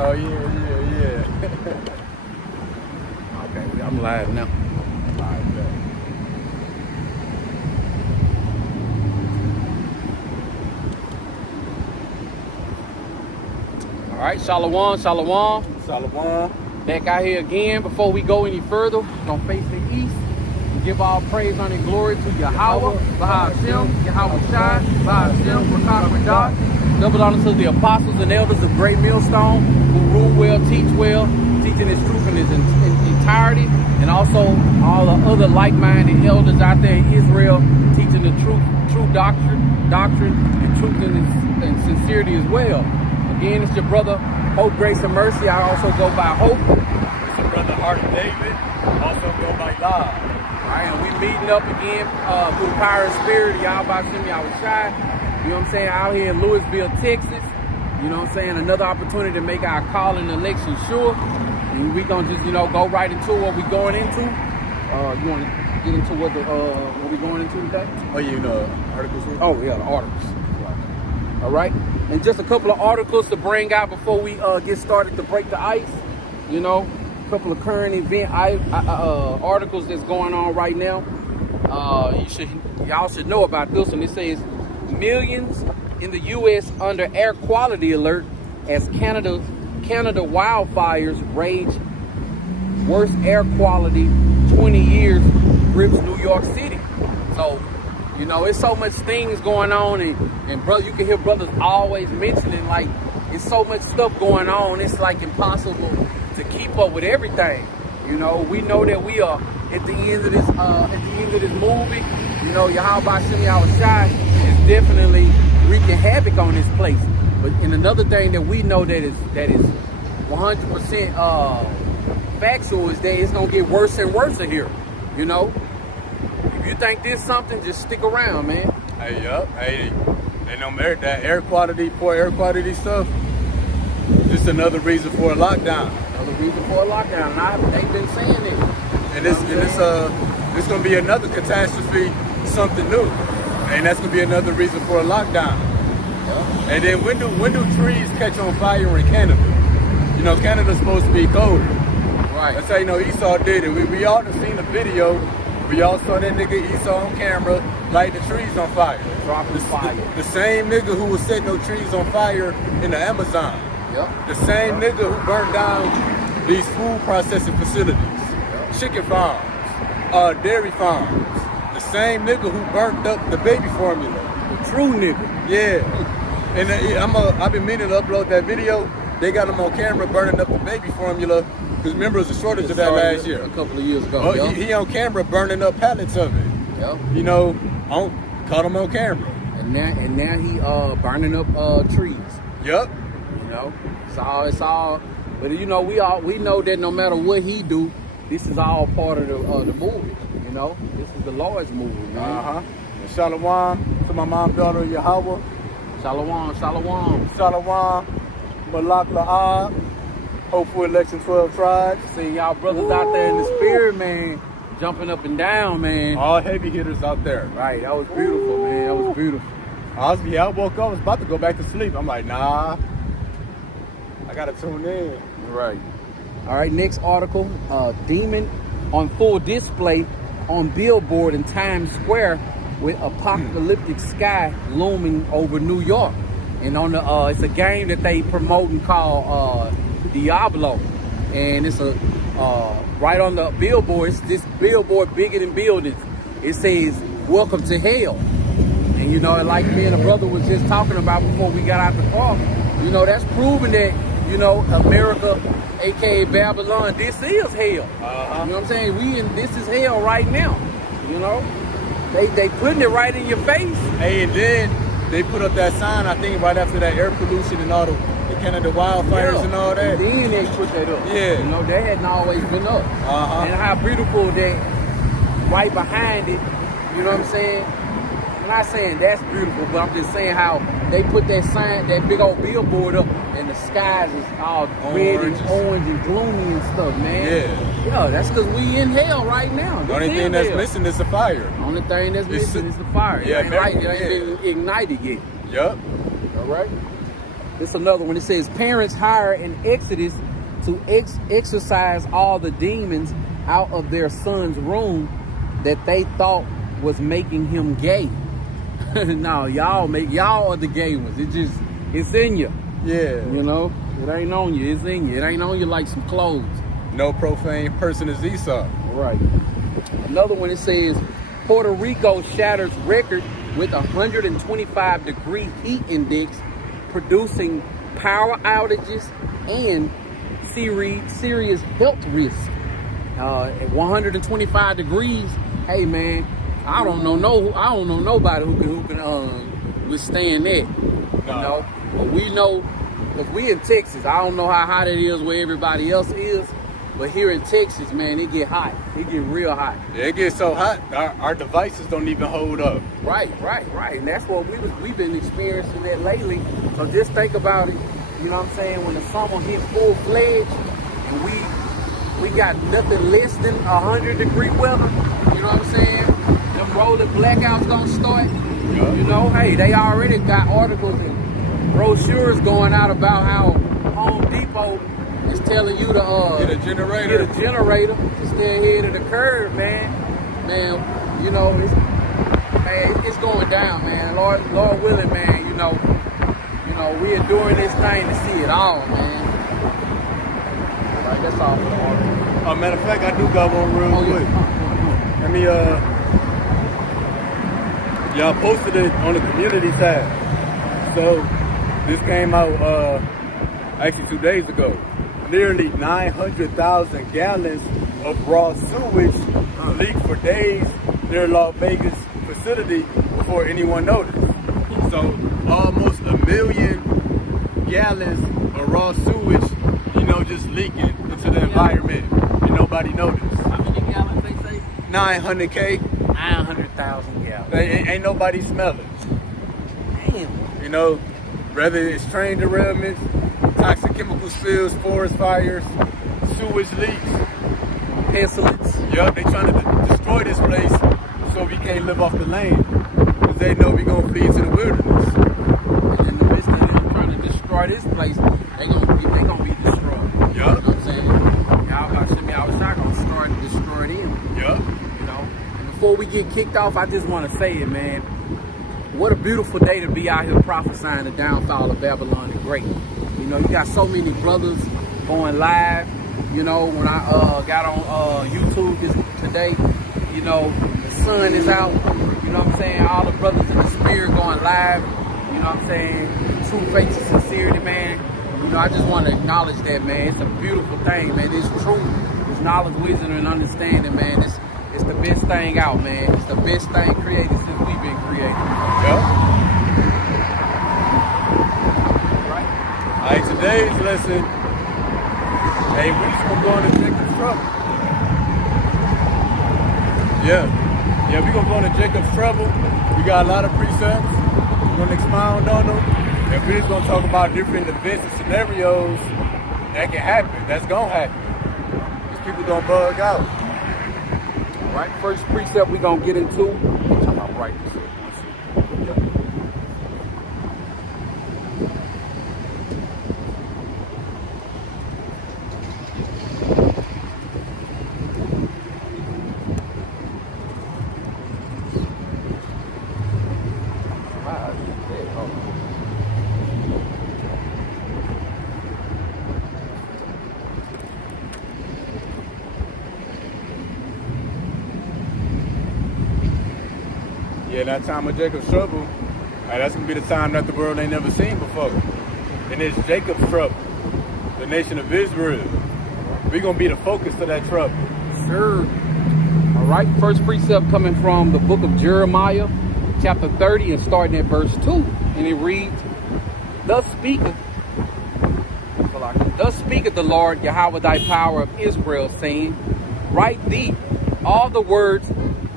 Oh, yeah. Okay, I'm live now. All right, bet. All right, Shalom, Shalom. Shalom. Back out here again. Before we go any further, we're going to face the east. Give all praise, honor, and glory to Yahweh, Bahashem, Yahweh Shai, Bahashem, Rakah Radah. Double honor to the apostles and elders of Great Millstone who rule well, teach well, teaching his truth in its entirety, and also all the other like-minded elders out there in Israel teaching the true doctrine, and truth and sincerity as well. Again, it's your brother, Hope, Grace, and Mercy. I also go by Hope. It's your brother, Heart of David. Also go by God. All right, and we meeting up again through the power and spirit of Yahweh Shai. You know what I'm saying? Out here in Louisville, Texas. You know what I'm saying? Another opportunity to make our call and election sure. And we gonna just, go right into what we going into. You want to get into what we going into today? Oh, yeah, articles. Oh yeah, the articles. All right, and just a couple of articles to bring out before we get started to break the ice. A couple of current event articles that's going on right now. Y'all should know about this one. It says millions in the U.S. under air quality alert as Canada wildfires rage. Worst air quality 20 years grips New York City. So, it's so much things going on, and brother, you can hear brothers always mentioning like it's so much stuff going on. It's like impossible to keep up with everything. We know that we are at the end of this movie. Yahweh Shai is definitely wreaking havoc on this place. But another thing that we know that is 100% factual is that it's gonna get worse and worse here. If you think this something, just stick around, man. Hey, yup. Hey, they know that air quality, poor air quality stuff. Just another reason for a lockdown. And they've been saying it. And it's gonna be another catastrophe, something new, and that's gonna be another reason for a lockdown. Yeah. And then when do trees catch on fire in Canada? Canada's supposed to be colder. Right. That's how Esau did it. We all have seen the video. We all saw that nigga Esau on camera light the trees on fire. Dropping fire. The same nigga who was setting those trees on fire in the Amazon. Yep. The same nigga who burned down these food processing facilities, chicken farms, dairy farms. The same nigga who burnt up the baby formula. The true nigga. Yeah. And I've been meaning to upload that video. They got him on camera burning up the baby formula. Because remember, it was a shortage of that last year. A couple of years ago. Oh, he on camera burning up pallets of it. Yep. Caught him on camera. And now he burning up trees. Yep. It's all. But we know that no matter what he do, this is all part of the movie. This is the Lord's movie, man. And Shalom to my mom, daughter Yahweh. Shalom. Shalom. Malak La'ab. Hopeful election 12 tribes. See y'all brothers out there in the spirit, man, jumping up and down, man. All heavy hitters out there. Right, that was beautiful, man. That was beautiful. I woke up, I was about to go back to sleep. I'm like, nah, I gotta tune in. Right. All right, next article. Demon on full display on billboard in Times Square with apocalyptic sky looming over New York. And on the it's a game that they promoting called Diablo, and it's right on the billboard. It's this billboard bigger than buildings. It says "Welcome to Hell," and like me and a brother was just talking about before we got out the car. That's proving that America, aka Babylon, this is hell. You know what I'm saying? This is hell right now. They putting it right in your face. Hey, and then they put up that sign. I think right after that air pollution and all the Canada wildfires and all that. And then they put that up. Yeah. That hadn't always been up. And how beautiful that right behind it, you know what I'm saying? I'm not saying that's beautiful, but I'm just saying how they put that sign, that big old billboard up, and the skies is all red and orange and gloomy and stuff, man. Yeah, that's because we in hell right now. The only thing that's missing is the fire. Only thing that's missing is the fire. Yeah, it ain't been ignited yet. Yup. All right. It's another one. It says parents hire an Exodus to exorcise all the demons out of their son's room that they thought was making him gay. No, y'all are the gay ones. It's in you. Yeah. You know, it ain't on you. It's in you. It ain't on you like some clothes. No profane person is Esau. Right. Another one, it says Puerto Rico shatters record with 125-degree heat index, producing power outages and serious health risks. At 125 degrees, hey man, I don't know nobody who can withstand that. You know, but we know, because we in Texas. I don't know how hot it is where everybody else is, but here in Texas, man, it get hot. It get real hot. Yeah, it gets so hot, our devices don't even hold up. Right. And that's what we've been experiencing that lately. So just think about it. You know what I'm saying? When the summer hit full-fledged and we got nothing less than 100-degree weather, you know what I'm saying? Them rolling blackouts gonna start. Yeah. You know, hey, they already got articles and brochures going out about how Home Depot is telling you to Get a generator. To stay ahead of the curve, man. Man, you know, it's going down, man. Lord willing, man, you know, we are doing this thing to see it all, man. Right, that's all for the article. Matter of fact, I do got one real quick. Let me, y'all posted it on the community tab. So, this came out, actually 2 days ago. Nearly 900,000 gallons of raw sewage leaked for days near Las Vegas facility before anyone noticed. So, almost 1 million gallons of raw sewage, you know, just leaking into the environment and nobody noticed. How many gallons they say? 900K. 900,000 gallons. Ain't nobody smelling. Damn. You know, whether it's train derailments, toxic chemical spills, forest fires, sewage leaks, Pestilence. yup, they trying to destroy this place so we can't live off the land. Because they know we gonna flee into the wilderness. And in the midst of them trying to destroy this place, they gonna be destroyed. Yup. You know what I'm saying? I was not gonna start to destroy them. Yup. You know? And before we get kicked off, I just wanna say it, man. What a beautiful day to be out here prophesying the downfall of Babylon the Great. You know, you got so many brothers going live. You know, when I got on YouTube today, you know, the sun is out. You know what I'm saying? All the brothers in the spirit going live. You know what I'm saying? True faith and sincerity, man. You know, I just want to acknowledge that, man. It's a beautiful thing, man. It's truth. It's knowledge, wisdom, and understanding, man. It's the best thing out, man. It's the best thing created since we've been created. Yup. All right, today's lesson, hey, we just gonna go into Jacob's trouble. Yeah, we gonna go into Jacob's trouble. We got a lot of precepts. We're gonna expound on them. And we're just gonna talk about different events and scenarios that can happen, that's gonna happen. These people gonna bug out. All right, first precept we're gonna get into. I'm talking about right this. Yeah, that time of Jacob's trouble, that's gonna be the time that the world ain't never seen before. And it's Jacob's trouble, the nation of Israel. We're gonna be the focus of that trouble. Sure. All right, first precept coming from the book of Jeremiah, chapter 30, and starting at verse 2. And it reads, Thus speaketh the Lord Yahweh thy power of Israel, saying, Write thee all the words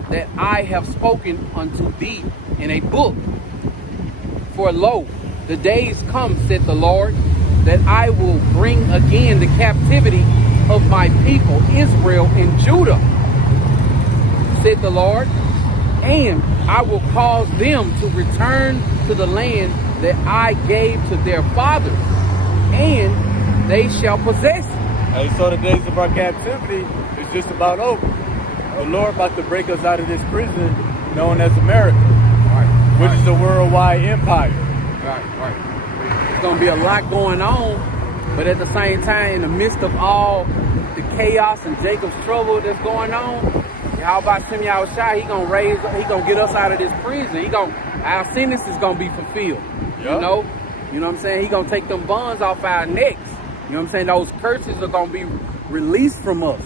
that I have spoken unto thee in a book. For lo, the days come, said the Lord, that I will bring again the captivity of my people Israel and Judah, said the Lord, and I will cause them to return to the land that I gave to their fathers, and they shall possess it. Hey, so the days of our captivity is just about over. The Lord about to break us out of this prison known as America, which is a worldwide empire. Right. There's going to be a lot going on, but at the same time, in the midst of all the chaos and Jacob's trouble that's going on, how about Shimei Shai? He gonna get us out of this prison. Our sentence is gonna be fulfilled. Yep. You know what I'm saying? He gonna take them bonds off our necks. You know what I'm saying? Those curses are gonna be released from us.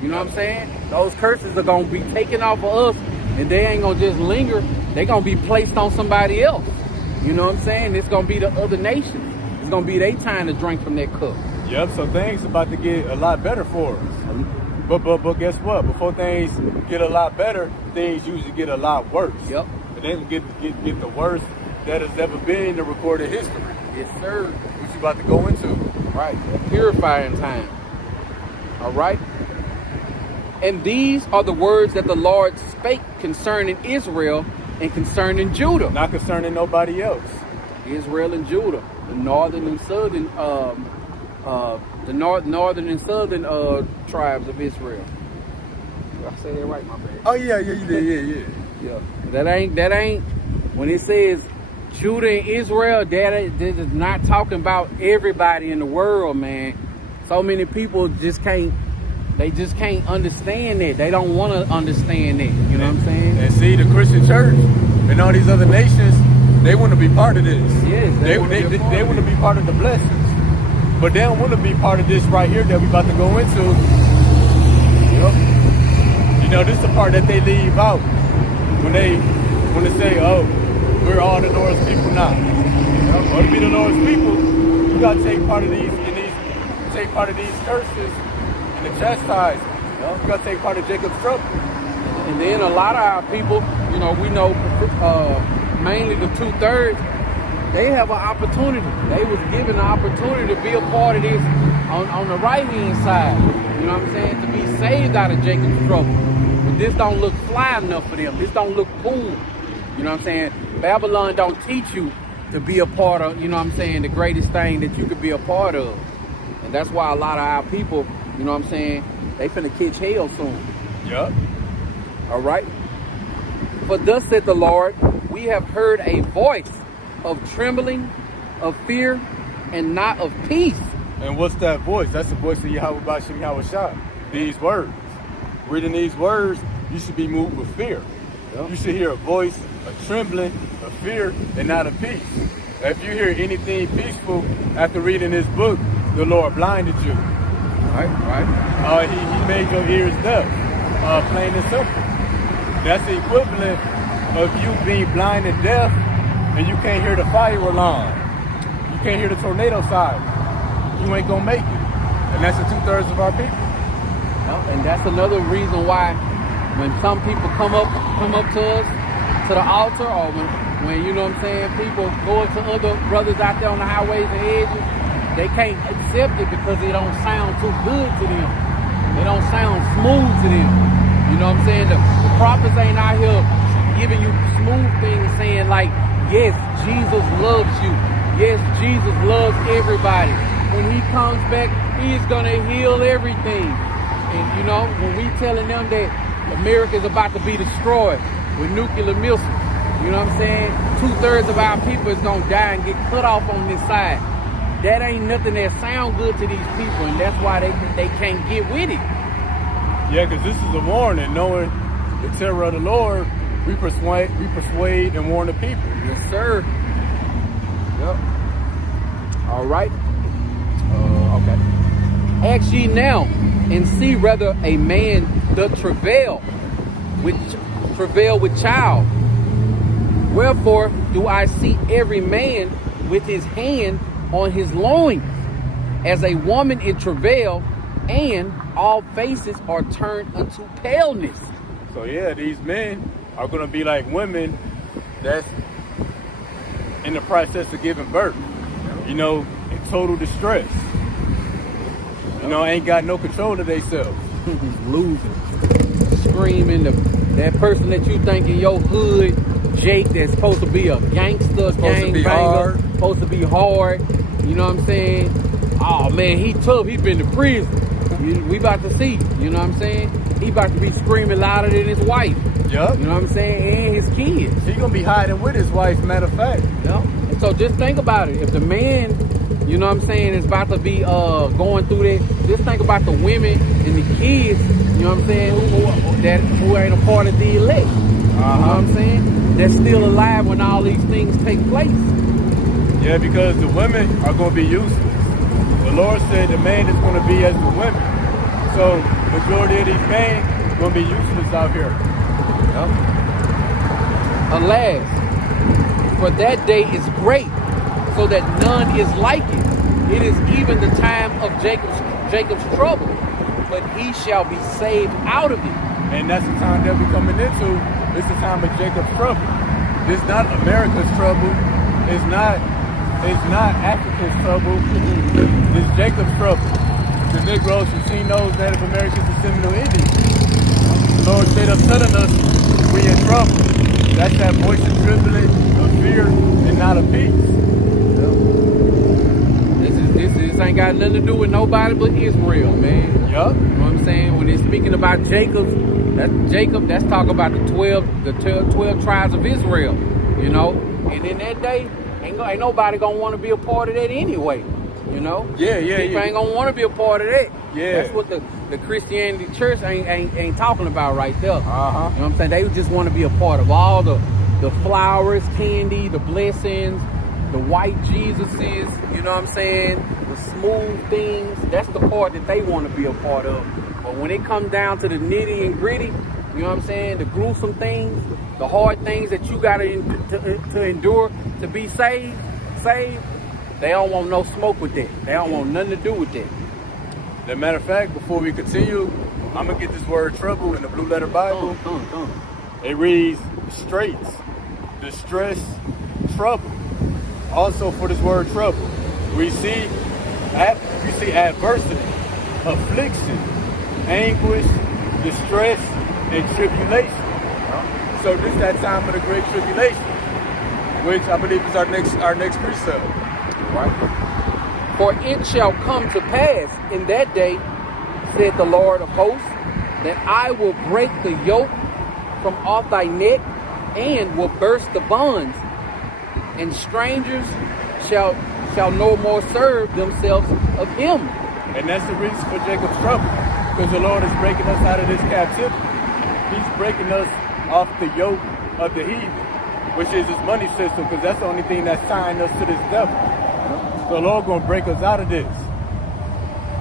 You know what I'm saying? Those curses are gonna be taken off of us, and they ain't gonna just linger. They gonna be placed on somebody else. You know what I'm saying? It's gonna be the other nations. It's gonna be their time to drink from that cup. Yep. So things about to get a lot better for us. But guess what? Before things get a lot better, things usually get a lot worse. Yep. And then get the worst that has ever been in the recorded history. Yes, sir. What you about to go into? Right. A purifying time. All right. And these are the words that the Lord spake concerning Israel and concerning Judah. Not concerning nobody else. Israel and Judah, the northern and southern northern and southern tribes of Israel. Did I say that right, my bad? Oh yeah, you did, yeah. That ain't when it says Judah and Israel, that is not talking about everybody in the world, man. So many people just can't understand that. They don't want to understand that. You know what I'm saying? And see, the Christian church and all these other nations, they want to be part of this. Yes, they want to be part of the blessings. But they don't want to be part of this right here that we about to go into. Yep. You know, this is the part that they leave out when they say, "Oh, we're all the Lord's people now." Or to be the Lord's people, you gotta take part of these curses and the chastisement. You gotta take part of Jacob's trouble. And then a lot of our people, you know, we know mainly the 2/3. They have an opportunity. They was given an opportunity to be a part of this on the right-hand side. You know what I'm saying? To be saved out of Jacob's trouble. But this don't look fly enough for them. This don't look cool. You know what I'm saying? Babylon don't teach you to be a part of, you know what I'm saying, the greatest thing that you could be a part of. And that's why a lot of our people, you know what I'm saying, they finna catch hell soon. Yup. All right? For thus said the Lord, we have heard a voice of trembling, of fear, and not of peace. And what's that voice? That's the voice of Yahweh Bashim Yahweh Shah. These words. Reading these words, you should be moved with fear. Yep. You should hear a voice of trembling, of fear, and not of peace. If you hear anything peaceful after reading this book, the Lord blinded you. Right. He made your ears deaf, plain and simple. That's the equivalent of you being blind and deaf, and you can't hear the fire alarm. You can't hear the tornado siren. You ain't gonna make it. And that's the 2/3 of our people. And that's another reason why when some people come up to us, to the altar, or when you know what I'm saying, people go up to other brothers out there on the highways and edges, they can't accept it because it don't sound too good to them. It don't sound smooth to them. You know what I'm saying? The prophets ain't out here giving you smooth things, saying like, yes, Jesus loves you. Yes, Jesus loves everybody. When he comes back, he's gonna heal everything. And you know, when we telling them that America is about to be destroyed with nuclear missiles, you know what I'm saying? 2/3 of our people is gonna die and get cut off on this side. That ain't nothing that sound good to these people, and that's why they can't get with it. Yeah, because this is a warning. Knowing the terror of the Lord, we persuade and warn the people. Yes, sir. Yep. All right. Okay. Ask ye now, and see whether a man doth travail with child. Wherefore do I see every man with his hand on his loins, as a woman in travail, and all faces are turned unto paleness. So yeah, these men are gonna be like women that's in the process of giving birth. You know, in total distress. You know, ain't got no control of themselves. Losing, screaming. That person that you think in your hood Jake that's supposed to be a gangster, Supposed to be gangbanger, hard. supposed to be hard. You know what I'm saying? Oh man, he tough. He been to prison. We about to see. You know what I'm saying? He about to be screaming louder than his wife. Yup. You know what I'm saying? And his kids. He gonna be hiding with his wife, matter of fact. Yeah. And so just think about it. If the man, you know what I'm saying, is about to be going through that, just think about the women and the kids, you know what I'm saying, who ain't a part of the elect. You know what I'm saying? They're still alive when all these things take place. Yeah, because the women are gonna be useless. The Lord said the man is gonna be as the women. So majority of these men gonna be useless out here. Yep. Alas, for that day is great, so that none is like it. It is even the time of Jacob's trouble, but he shall be saved out of it. And that's the time that we're coming into. It's the time of Jacob's trouble. It's not America's trouble. It's not Africa's trouble. It's Jacob's trouble. The Negroes, Chinos, Native Americans, and Seminole Indians. The Lord straight up telling us we in trouble. That's that voice of trembling, of fear, and not of peace. This ain't got nothing to do with nobody but Israel, man. Yup. You know what I'm saying? When they're speaking about Jacob, that's talking about the 12 tribes of Israel, you know? And in that day, ain't nobody gonna want to be a part of that anyway, you know? Yeah. People ain't gonna want to be a part of that. Yeah. That's what the Christianity church ain't talking about right there. You know what I'm saying? They just want to be a part of all the flowers, candy, the blessings, the white Jesuses, you know what I'm saying? The smooth things. That's the part that they want to be a part of. But when it comes down to the nitty and gritty, you know what I'm saying? The gruesome things, the hard things that you got to endure to be saved, they don't want no smoke with that. They don't want nothing to do with that. As a matter of fact, before we continue, I'm going to get this word trouble in the Blue Letter Bible. It reads straits, distress, trouble. Also for this word trouble, we see adversity, affliction, anguish, distress, and tribulation. So this is that time of the great tribulation, which I believe is our next precept. Right? For it shall come to pass in that day, said the Lord of hosts, that I will break the yoke from off thy neck and will burst the bonds, and strangers shall no more serve themselves of him. And that's the reason for Jacob's trouble, because the Lord is breaking us out of this captivity. He's breaking us off the yoke of the heathen, which is his money system, because that's the only thing that's tying us to this devil. So the Lord gonna break us out of this.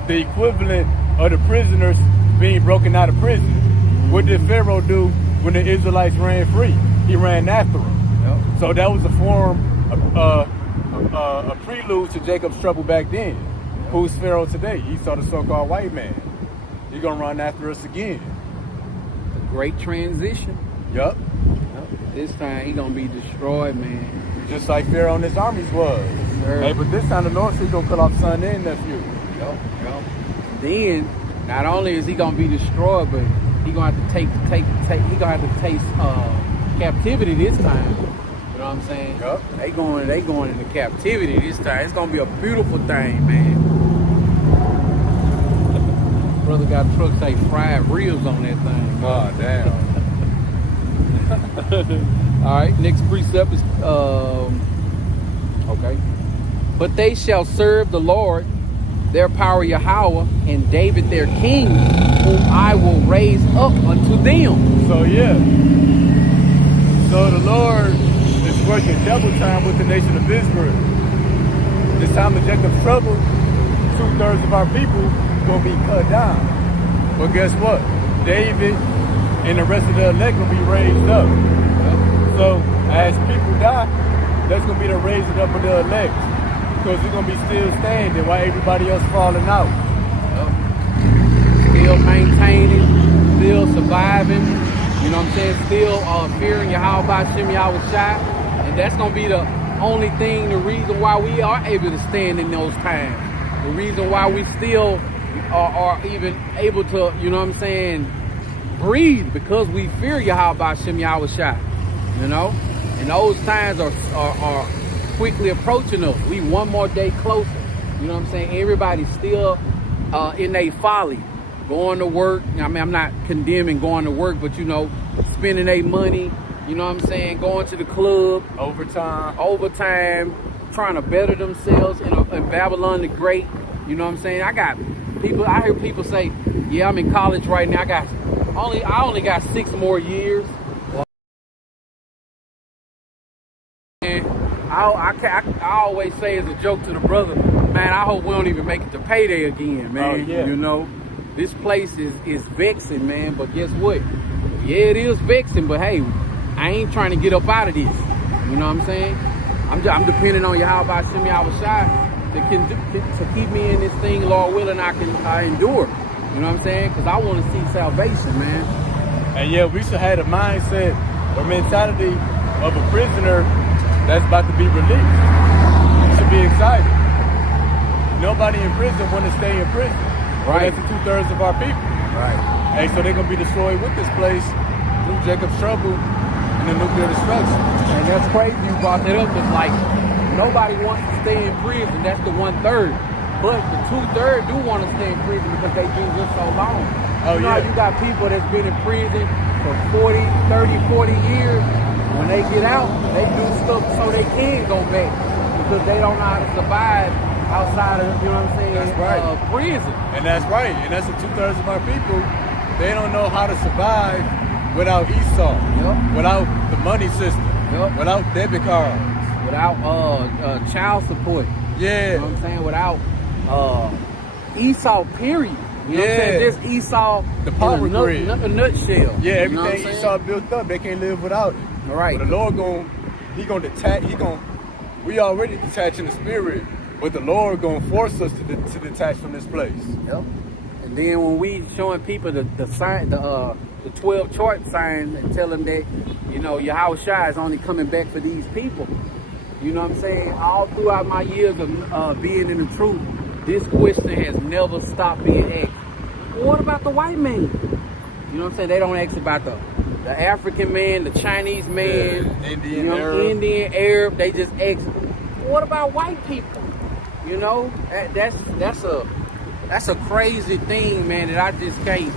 The equivalent of the prisoners being broken out of prison. What did Pharaoh do when the Israelites ran free? He ran after them. So that was a form, a prelude to Jacob's trouble back then. Who's Pharaoh today? Esau, the so-called white man. He's gonna run after us again. The great transition. Yup. This time he gonna be destroyed, man. Just like Pharaoh and his armies was. Hey, but this time the Lord said gonna cut off son and nephew. Then, not only is he gonna be destroyed, but he gonna have to taste captivity this time. You know what I'm saying? Yup. They going into captivity this time. It's gonna be a beautiful thing, man. Brother got a truck say fried ribs on that thing. Oh damn. All right, next precept is okay. But they shall serve the Lord, their power Yahweh, and David their king, whom I will raise up unto them. So the Lord is working double time with the nation of Israel. This time of Jacob's trouble, 2/3 of our people gonna be cut down. But guess what? David and the rest of the elect will be raised up. So as people die, that's gonna be the raising up of the elect, because we're gonna be still standing while everybody else falling out. Still maintaining, still surviving. You know what I'm saying? Still fearing Yahweh Ba'Shem Yahweh Shai. And that's gonna be the only thing, the reason why we are able to stand in those times. The reason why we still are even able to, you know what I'm saying, breathe, because we fear Yahweh Ba'Shem Yahweh Shai. You know? And those times are quickly approaching us. We one more day closer. You know what I'm saying? Everybody's still in their folly, going to work. I mean, I'm not condemning going to work, but you know, spending their money. You know what I'm saying? Going to the club, overtime, trying to better themselves in Babylon the Great. You know what I'm saying? I hear people say, yeah, I'm in college right now. I only got 6 more years. And I always say as a joke to the brother, man, I hope we don't even make it to payday again, man. Oh, yeah. You know, this place is vexing, man. But guess what? Yeah, it is vexing, but hey, I ain't trying to get up out of this. You know what I'm saying? I'm depending on Yahweh Shem Yahushai to keep me in this thing, Lord willing, I endure. You know what I'm saying? Because I want to see salvation, man. And yeah, we should have the mindset or mentality of a prisoner that's about to be released. We should be excited. Nobody in prison want to stay in prison. Right. That's 2/3 of our people. Right. Hey, so they're going to be destroyed with this place through Jacob's trouble and the nuclear destruction. And that's crazy you brought that up, because like nobody wants to stay in prison. That's the 1/3. But the 2/3 do want to stay in prison because they've been just so long. Oh, you know, yeah. you got people that's been in prison for 40, 30, 40 years. When they get out, they do stuff so they can go back because they don't know how to survive outside of, you know what I'm saying, That's right. Prison. And that's right. And that's the 2/3 of our people. They don't know how to survive without Esau, Yep. without the money system, Yep. without debit cards. Without child support. Yeah. You know what I'm saying? Without Esau, period. You know what I'm saying? Yeah. Just Esau, The power in grid. a nutshell. Yeah, You know what I'm everything saying? Esau built up, they can't live without it. All right. But the Lord we already detached in the spirit, but the Lord gonna force us to detach from this place. Yep. And then when we showing people the sign, the 12 chart sign, and tell them that, you know, Yahushua is only coming back for these people. You know what I'm saying? All throughout my years of being in the truth, this question has never stopped being asked. Well, what about the white man? You know what I'm saying? They don't ask about the African man, the Chinese man, Yeah, Indian, you know, Arab. Indian, Arab. They just ask, what about white people? You know, that's a crazy thing, man, that I just can't.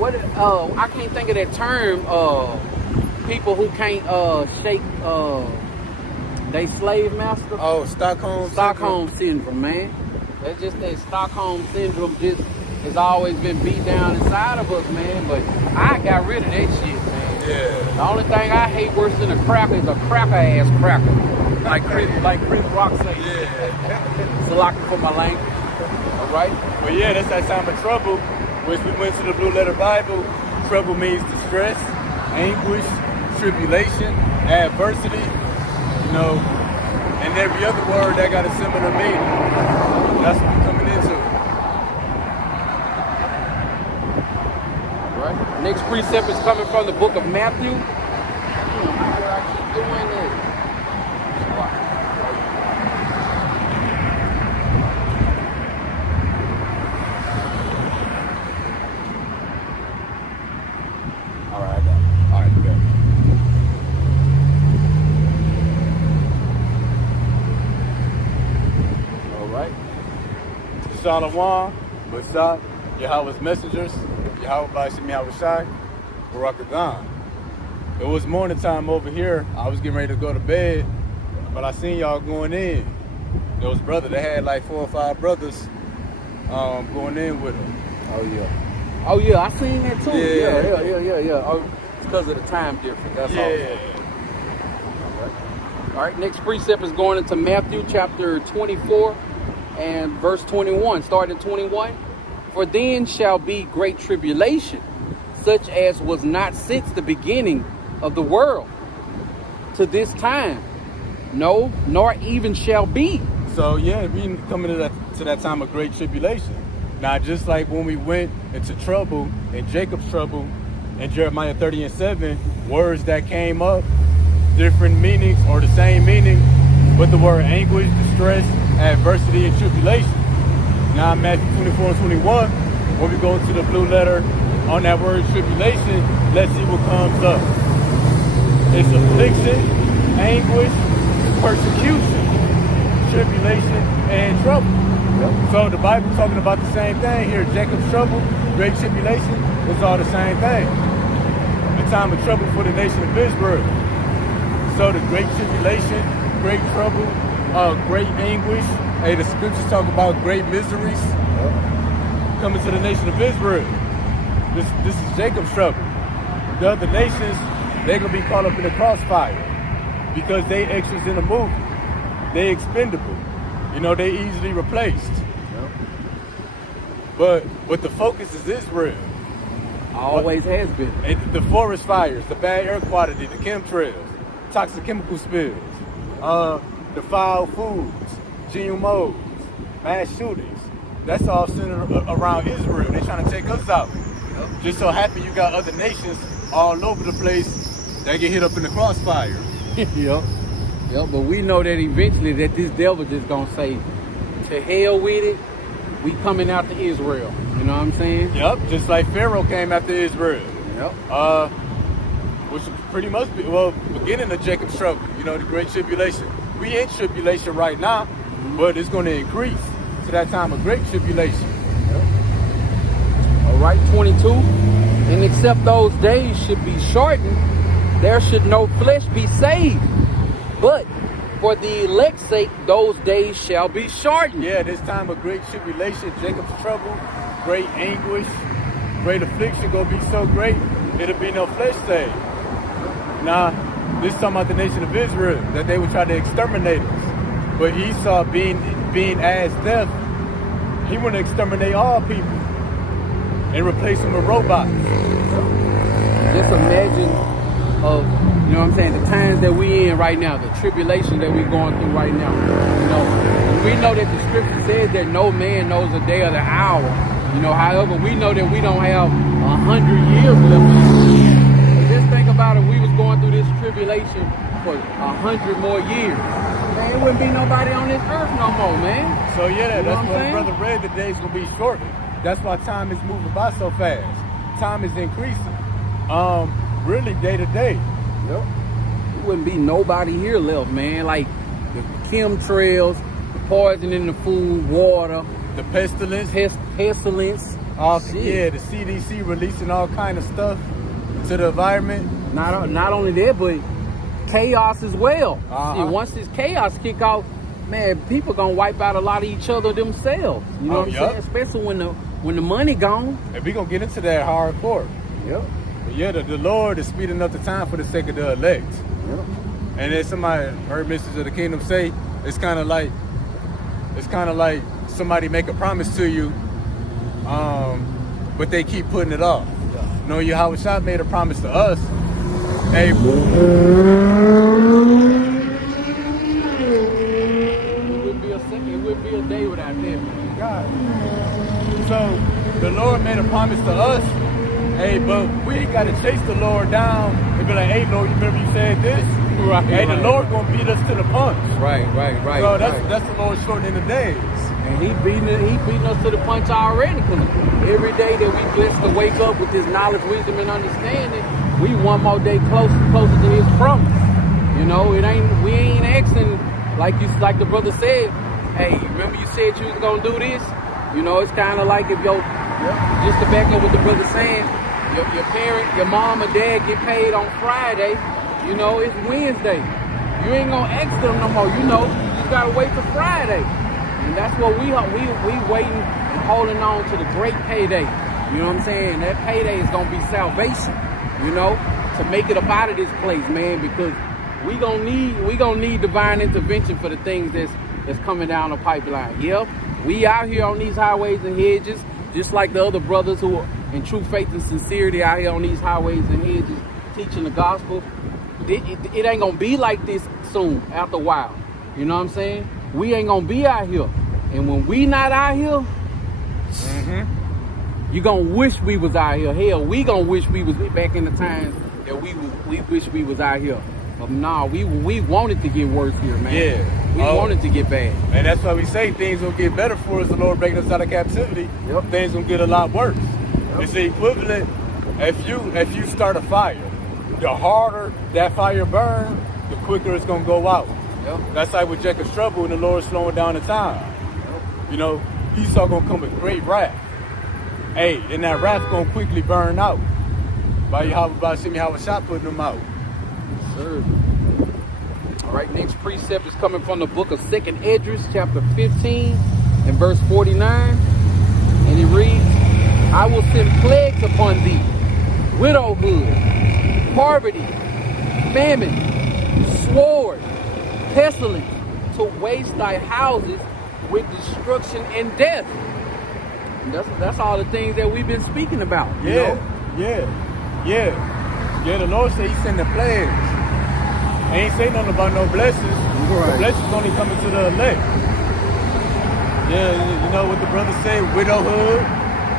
I can't think of that term. People who can't shake they slave master. Oh, Stockholm Syndrome, man. That's just that Stockholm syndrome. Just has always been beat down inside of us, man. But I got rid of that shit, man. Yeah. The only thing I hate worse than a cracker is a cracker ass cracker. Like Chris Rock say. Yeah. Salaki for my language. All right. But yeah, that's that time of trouble. Which we went to the Blue Letter Bible. Trouble means distress, anguish, tribulation, adversity, you know, and every other word that got a similar meaning. That's what we're coming into. All right. Next precept is coming from the book of Matthew. I keep doing this. All right, I got it. All right, you got it. All right. Shalom, Basat, Yahweh's messengers, Yahweh Bashim Yahushai, Barakadan. It was morning time over here. I was getting ready to go to bed, but I seen y'all going in. Those brothers, they had like 4 or 5 brothers going in with them. Oh yeah, I seen that too. Yeah. Yeah. Oh, it's because of the time difference. That's Yeah. all. All right. Next precept is going into Matthew chapter 24 and verse 21. Starting at 21. For then shall be great tribulation, such as was not since the beginning of the world to this time, no, nor even shall be. So yeah, we coming to that time of great tribulation. Now, just like when we went into trouble, in Jacob's trouble, in Jeremiah 30:7, words that came up, different meanings or the same meaning, but the word anguish, distress, adversity, and tribulation. Now, in Matthew 24 and 21, when we go to the blue letter on that word tribulation, let's see what comes up. It's affliction, anguish, persecution, tribulation, and trouble. Yep. So the Bible's talking about the same thing here. Jacob's trouble, great tribulation, was all the same thing. A time of trouble for the nation of Israel. So the great tribulation, great trouble, great anguish. Hey, the scriptures talk about great miseries coming to the nation of Israel. This is Jacob's trouble. The other nations, they're gonna be caught up in the crossfire because they extras in the movie. They expendable. You know, they easily replaced. But the focus is Israel. Always has been. And the forest fires, the bad air quality, the chemtrails, toxic chemical spills, the foul foods, GMOs, mass shootings. That's all centered around Israel. They're trying to take us out. Just so happy you got other nations all over the place that get hit up in the crossfire. Yep, but we know that eventually that this devil just gonna say, to hell with it, we coming out to Israel. You know what I'm saying? Yep, just like Pharaoh came after Israel. Yep. Which pretty much be, beginning of Jacob's trouble, you know, the great tribulation. We in tribulation right now, but it's gonna increase to that time of great tribulation. All right, 22. And except those days should be shortened, there should no flesh be saved. But for the elect's sake, those days shall be shortened. Yeah, this time of great tribulation, Jacob's trouble, great anguish, great affliction gonna be so great, it'll be no flesh saved. Now, this is talking about the nation of Israel, that they would try to exterminate us. But Esau being as death, he want to exterminate all people and replace them with robots. Just imagine of, you know what I'm saying, the times that we in right now, the tribulation that we're going through right now. You know, we know that the scripture says that no man knows the day or the hour. You know, however, we know that we don't have 100 years left. But just think about if we was going through this tribulation for 100 more years. Man, it wouldn't be nobody on this earth no more, man. So yeah, You know that's what what I'm Brother read, the days will be shortened. That's why time is moving by so fast. Time is increasing. Really day to day. Yep. There wouldn't be nobody here left, man. Like the chemtrails, the poison in the food, water, The pestilence. pestilence. Yeah, the CDC releasing all kind of stuff to the environment. Not only that, but chaos as well. Uh-huh. See, once this chaos kick off, man, people gonna wipe out a lot of each other themselves. You know what I'm saying? Especially when the money gone. And we gonna get into that hardcore. Yep. But yeah, the Lord is speeding up the time for the sake of the elect. Yep. And then somebody heard Message of the Kingdom say, it's kind of like somebody make a promise to you, but they keep putting it off. Yeah. You know, Yahweh made a promise to us. Hey, It wouldn't be a day without them. God. So the Lord made a promise to us. Hey, but we ain't gotta chase the Lord down and be like, hey Lord, you remember you said this? Right. Hey, right. the Lord gonna beat us to the punch. Right. So that's the Lord shortening the days. And he beating us to the punch already. Cause every day that we blessed to wake up with this knowledge, wisdom, and understanding, we one more day closer to His promise. You know, we ain't asking like the brother said. Hey, remember you said you was gonna do this? You know, it's kind of like if just to back up what the brother saying, your parent, your mom or dad get paid on Friday. You know, it's Wednesday. You ain't gonna ask them no more. You know, you gotta wait till Friday. And that's what we waiting and holding on to the great payday. You know what I'm saying? That payday is gonna be salvation. You know, to make it up out of this place, man. Because we gonna need divine intervention for the things that's coming down the pipeline. Yep, we out here on these highways and hedges, just like the other brothers who are in true faith and sincerity out here on these highways and hedges, teaching the gospel. It ain't gonna be like this soon, after a while. You know what I'm saying? We ain't gonna be out here. And when we not out here, you gonna wish we was out here. Hell, we gonna wish we was back in the times that we wish we was out here. But nah, we wanted to get worse here, man. Yeah. We wanted to get bad. And that's why we say things will get better for us. The Lord breaking us out of captivity. Yep. Things will get a lot worse. It's the equivalent. If you start a fire, the harder that fire burns, the quicker it's gonna go out. Yep. That's like with Jacob's trouble and the Lord slowing down the time. You know, Esau gonna come with great wrath. Hey, and that wrath gonna quickly burn out. By Shimmy Hawashah putting them out. Sir. All right, next precept is coming from the book of 2nd Esdras, chapter 15 and verse 49. And it reads, I will send plagues upon thee, widowhood, poverty, famine, sword, pestilence, to waste thy houses with destruction and death. And that's all the things that we've been speaking about. You know? Yeah, the Lord said he sent the plagues. He ain't say nothing about no blessings. Right. The blessings only coming to the elect. Yeah, you know what the brother said, widowhood.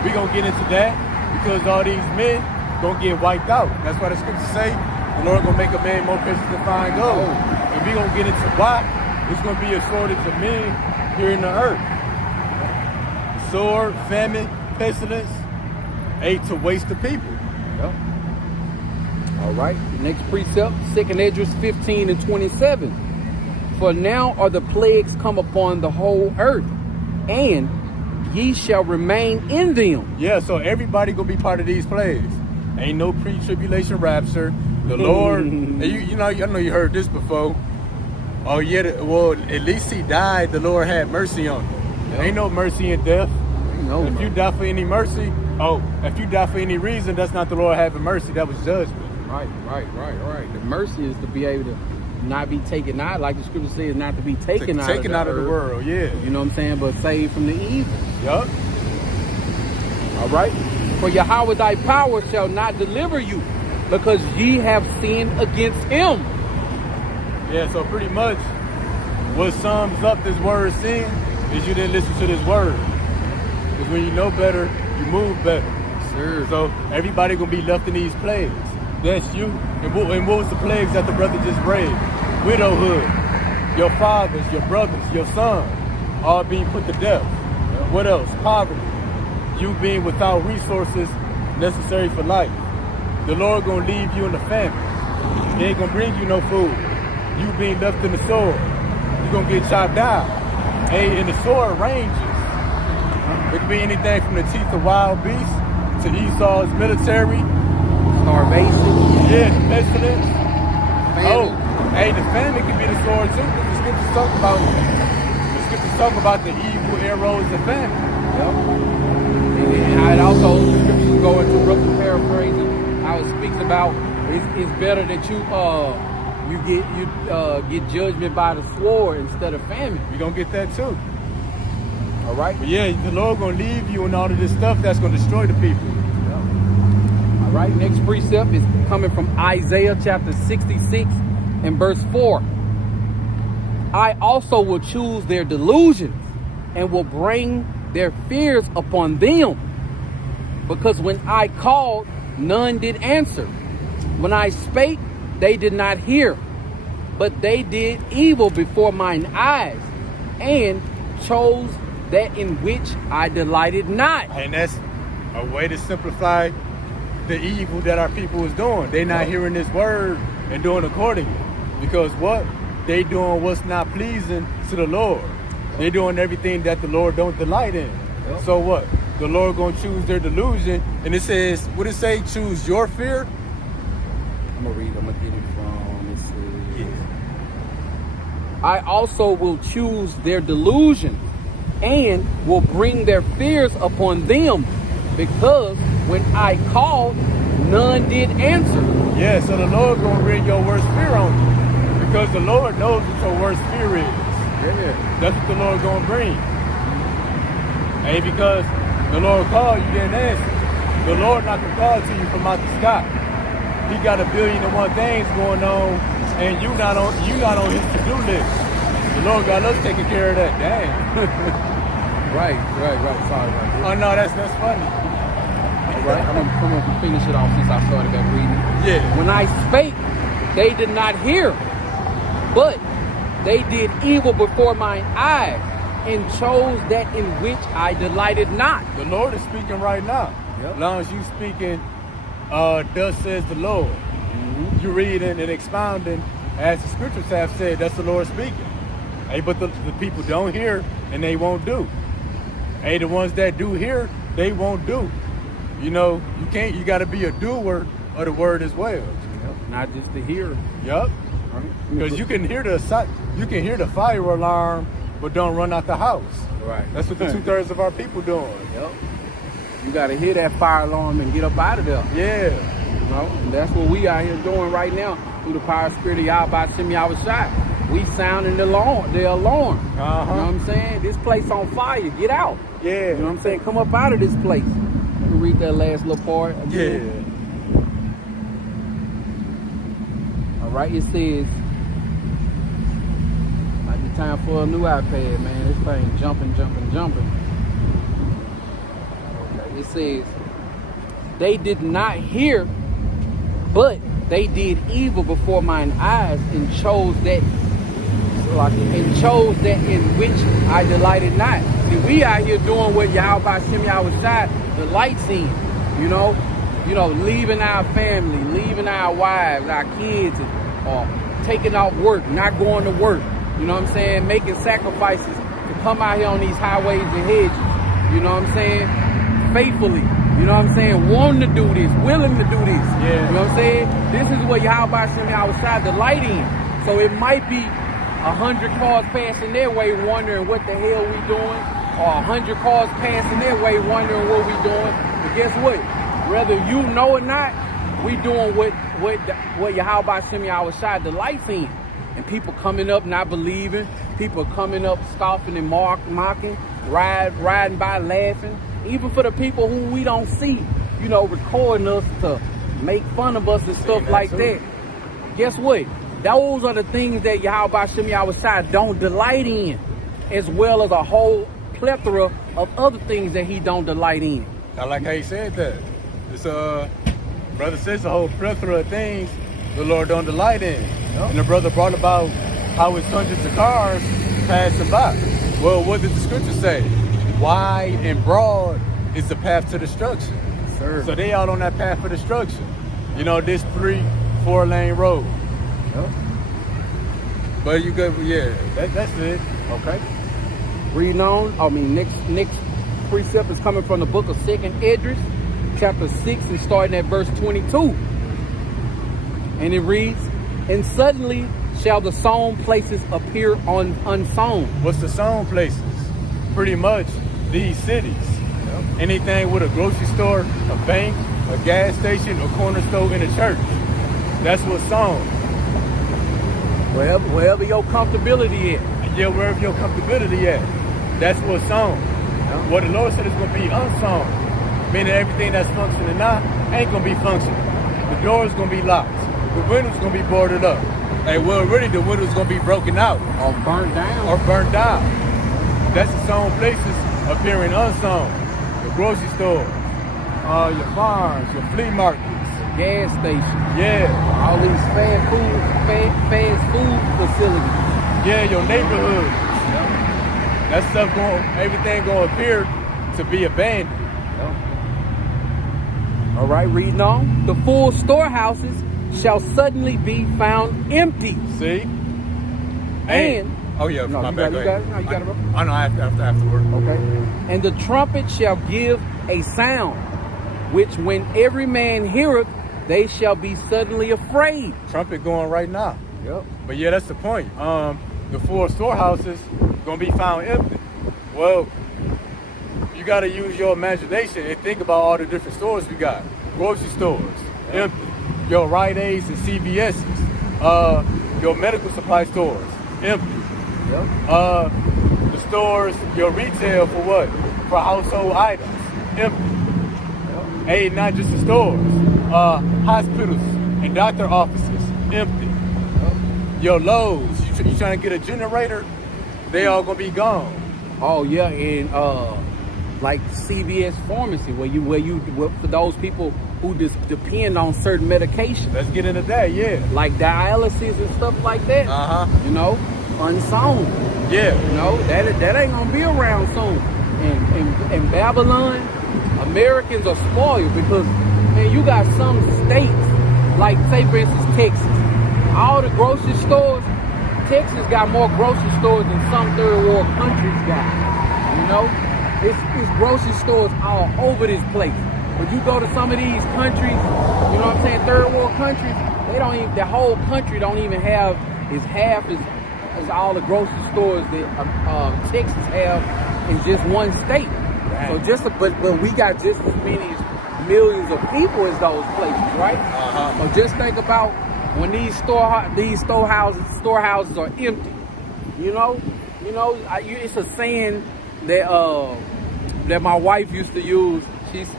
We gonna get into that because all these men gonna get wiped out. That's why the scriptures say the Lord gonna make a man more precious than fine gold. And we gonna get into why it's gonna be a shortage of men here in the earth. Sword, famine, pestilence, to waste the people. Yep. All right, the next precept, 2nd Esdras 15 and 27. For now are the plagues come upon the whole earth, and ye shall remain in them. Yeah, so everybody gonna be part of these plagues. Ain't no pre-tribulation rapture. The Lord, and you know, I know you heard this before. Oh yeah, well, at least he died. The Lord had mercy on him. Yep. Ain't no mercy in death. If you die for any mercy, if you die for any reason, that's not the Lord having mercy. That was judgment. Right. The mercy is to be able to not be taken out, like the scripture says, not to be taken out of the world. Yeah. You know what I'm saying? But saved from the evil. Yup. All right. For Yahweh thy power shall not deliver you, because ye have sinned against him. Yeah, so pretty much what sums up this word sin is you didn't listen to this word. Because when you know better, you move better. Sure. So everybody gonna be left in these plagues. That's you. And what was the plagues that the brother just read? Widowhood, your fathers, your brothers, your sons, all being put to death. What else? Poverty. You being without resources necessary for life. The Lord gonna leave you in the famine. He ain't gonna bring you no food. You being left in the sword. You gonna get chopped down. And the sword ranges. It could be anything from the teeth of wild beasts to Esau's military. Starvation. Yeah, the pestilence. Famine. The famine can be the sword too. The scriptures talk about the evil arrows of famine. Yep. And I'd also, the scriptures go into roughly paraphrasing how it speaks about it's better that you get judgment by the sword instead of famine. You're gonna get that too. All right. But yeah, the Lord gonna leave you in all of this stuff that's gonna destroy the people. All right, next precept is coming from Isaiah chapter 66 and verse 4. I also will choose their delusions and will bring their fears upon them. Because when I called, none did answer. When I spake, they did not hear. But they did evil before mine eyes and chose that in which I delighted not. And that's a way to simplify the evil that our people is doing. They not hearing this word and doing accordingly. Because what? They doing what's not pleasing to the Lord. They doing everything that the Lord don't delight in. So what? The Lord gonna choose their delusion. And it says, what it say? Choose your fear? I'm gonna get it from, it says, I also will choose their delusion and will bring their fears upon them, because when I called, none did answer. Yeah, so the Lord gonna bring your worst fear on you, because the Lord knows what your worst fear is. Yeah. That's what the Lord gonna bring. And because the Lord called, you didn't answer. The Lord not gonna call to you from out the sky. He got 1,000,000,001 things going on, and you not on his to-do list. The Lord got us taking care of that. Damn. Right. Sorry about that. Oh no, that's funny. All right, I'm gonna finish it off since I started back reading. Yeah. When I spake, they did not hear, but they did evil before mine eyes and chose that in which I delighted not. The Lord is speaking right now. Yep. As long as you speaking, thus says the Lord. You reading and expounding as the scriptures have said, that's the Lord speaking. Hey, but the people don't hear and they won't do. Hey, the ones that do hear, they won't do. You know, you got to be a doer of the word as well. Yep. Not just the hearer. Yep. Because you can hear the fire alarm, but don't run out the house. Right. That's what the 2/3 of our people doing. Yep. You got to hear that fire alarm and get up out of there. Yeah. You know, and that's what we out here doing right now through the power of spirit of Yahweh Shem Yahushai. We sounding the alarm. Uh-huh. You know what I'm saying? This place on fire. Get out. Yeah. You know what I'm saying? Come up out of this place. Let me read that last little part again. Yeah. All right, it says, might be time for a new iPad, man. This thing jumping. Okay, it says, they did not hear, but they did evil before mine eyes and chose that in which I delighted not. See, we out here doing what Yahweh Shem Yahushai delights in, you know, leaving our family, leaving our wives, our kids, or taking off work, not going to work, you know what I'm saying, making sacrifices to come out here on these highways and hedges, you know what I'm saying, faithfully, you know what I'm saying, wanting to do this, willing to do this, Yeah. you know what I'm saying, this is what Yahweh Shem Yahushai delight in. So it might be 100 cars passing their way wondering what the hell we doing, or 100 cars passing their way wondering what we doing. But guess what? Whether you know or not, we doing what Yahweh Shem Yahushai delights in. And people coming up not believing, people coming up scoffing and mocking, riding by laughing. Even for the people who we don't see, you know, recording us to make fun of us and stuff like that. Guess what? Those are the things that Yahweh Shem Yahushai don't delight in, as well as a whole plethora of other things that he don't delight in. I like how he said that. This brother says a whole plethora of things the Lord don't delight in. Yep. And the brother brought about how it's hundreds of cars passing by. Well, what did the scripture say? Wide and broad is the path to destruction. Sir. So they out on that path for destruction. You know, this 3-4 lane road. Yep. But you good, yeah, that's it. Okay. Reading on, next precept is coming from the book of 2nd Esdras, chapter 6, and starting at verse 22. And it reads, and suddenly shall the sown places appear unsown. What's the sown places? Pretty much these cities. Yep. Anything with a grocery store, a bank, a gas station, a corner store, and a church. That's what's sown. Wherever your comfortability at. Yeah, wherever your comfortability at. That's what's sown. Yep. What the Lord said is going to be unsown. Meaning everything that's functioning now ain't going to be functioning. The door's going to be locked. The window's going to be boarded up. Hey, well, really, the window's going to be broken out. Or burnt down. That's the sown places appearing unsown. The grocery stores, your farms, your flea markets. Gas station. Yeah. All these fast food facilities. Yeah, your neighborhood. That stuff everything gonna appear to be abandoned. All right, reading on. The full storehouses shall suddenly be found empty. See? And oh yeah, no, my you bad. got it. No, you got it, bro. I know afterward. Okay. And the trumpet shall give a sound, which when every man heareth, they shall be suddenly afraid. Trumpet going right now. Yep. But yeah, that's the point. The four storehouses gonna be found empty. Well, you gotta use your imagination and think about all the different stores we got. Grocery stores, empty. Your Rite Aids and CVS's. Your medical supply stores, empty. Yep. The stores, your retail for what? For household items, empty. Yep. Hey, not just the stores. Hospitals and doctor offices, empty. Yep. Your Lowe's, you trying to get a generator, they all gonna be gone. Oh yeah, and like CVS pharmacy, where for those people who just depend on certain medications. Let's get into that, yeah. Like dialysis and stuff like that. You know, unsown. Yeah. You know, that ain't gonna be around soon. In Babylon, Americans are spoiled because, man, you got some states, like say for instance Texas. all the grocery stores, Texas got more grocery stores than some third world countries got. You know, it's grocery stores all over this place. But you go to some of these countries, you know what I'm saying, third world countries, they don't even, the whole country don't even have is half as all the grocery stores that Texas have in just one state. So but we got just as many millions of people as those places, right? So just think about when these storehouses are empty. You know, it's a saying that my wife used to use.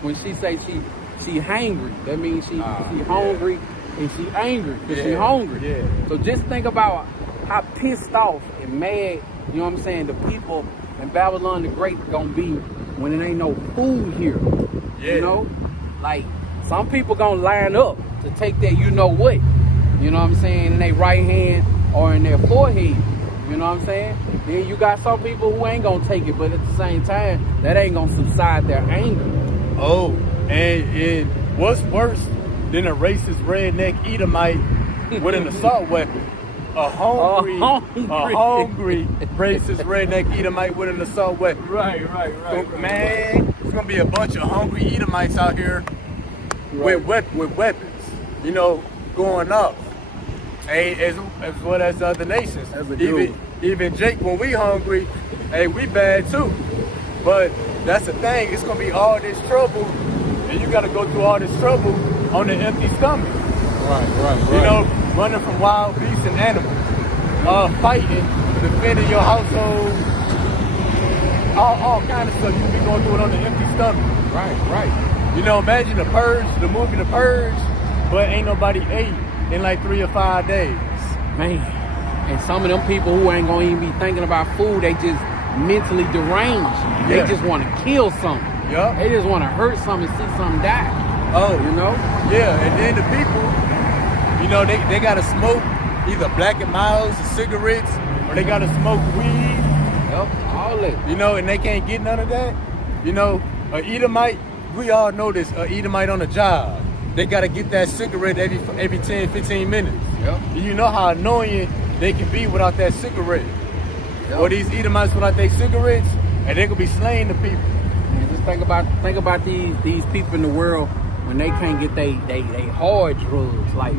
When she say she hangry, that means she hungry and she angry because she hungry. Yeah. So just think about how pissed off and mad, you know what I'm saying, the people in Babylon the Great gonna be when there ain't no food here. Yeah. You know, like some people gonna line up to take that you know what, you know what I'm saying, in their right hand or in their forehead. You know what I'm saying? Then you got some people who ain't gonna take it, but at the same time, that ain't gonna subside their anger. Oh, and what's worse than a racist redneck Edomite with an assault weapon? A hungry racist redneck Edomite with an assault weapon. Right. So, man, it's gonna be a bunch of hungry Edomites out here with weapons, you know, going up. As well as other nations. Even Jake, when we hungry, hey, we bad too. But that's the thing, it's gonna be all this trouble, and you gotta go through all this trouble on an empty stomach. Right. You know, running from wild beasts and animals, fighting, defending your household, all kind of stuff. You be going through it on an empty stomach. Right. You know, imagine the movie The Purge, but ain't nobody ate in like 3 or 5 days. Man, and some of them people who ain't gonna even be thinking about food, they just mentally deranged. They just want to kill something. Yeah. They just want to hurt something and see something die. Oh, you know? Yeah, and then the people, you know, they gotta smoke either Black and Milds or cigarettes, or they gotta smoke weed. Yep, all that. You know, and they can't get none of that. You know, a Edomite, we all know this, a Edomite on a job. They gotta get that cigarette every 10, 15 minutes. Yep. You know how annoying they can be without that cigarette. Yep. Or these Edomites without their cigarettes, and they gonna be slaying the people. And just think about these people in the world when they can't get they hard drugs like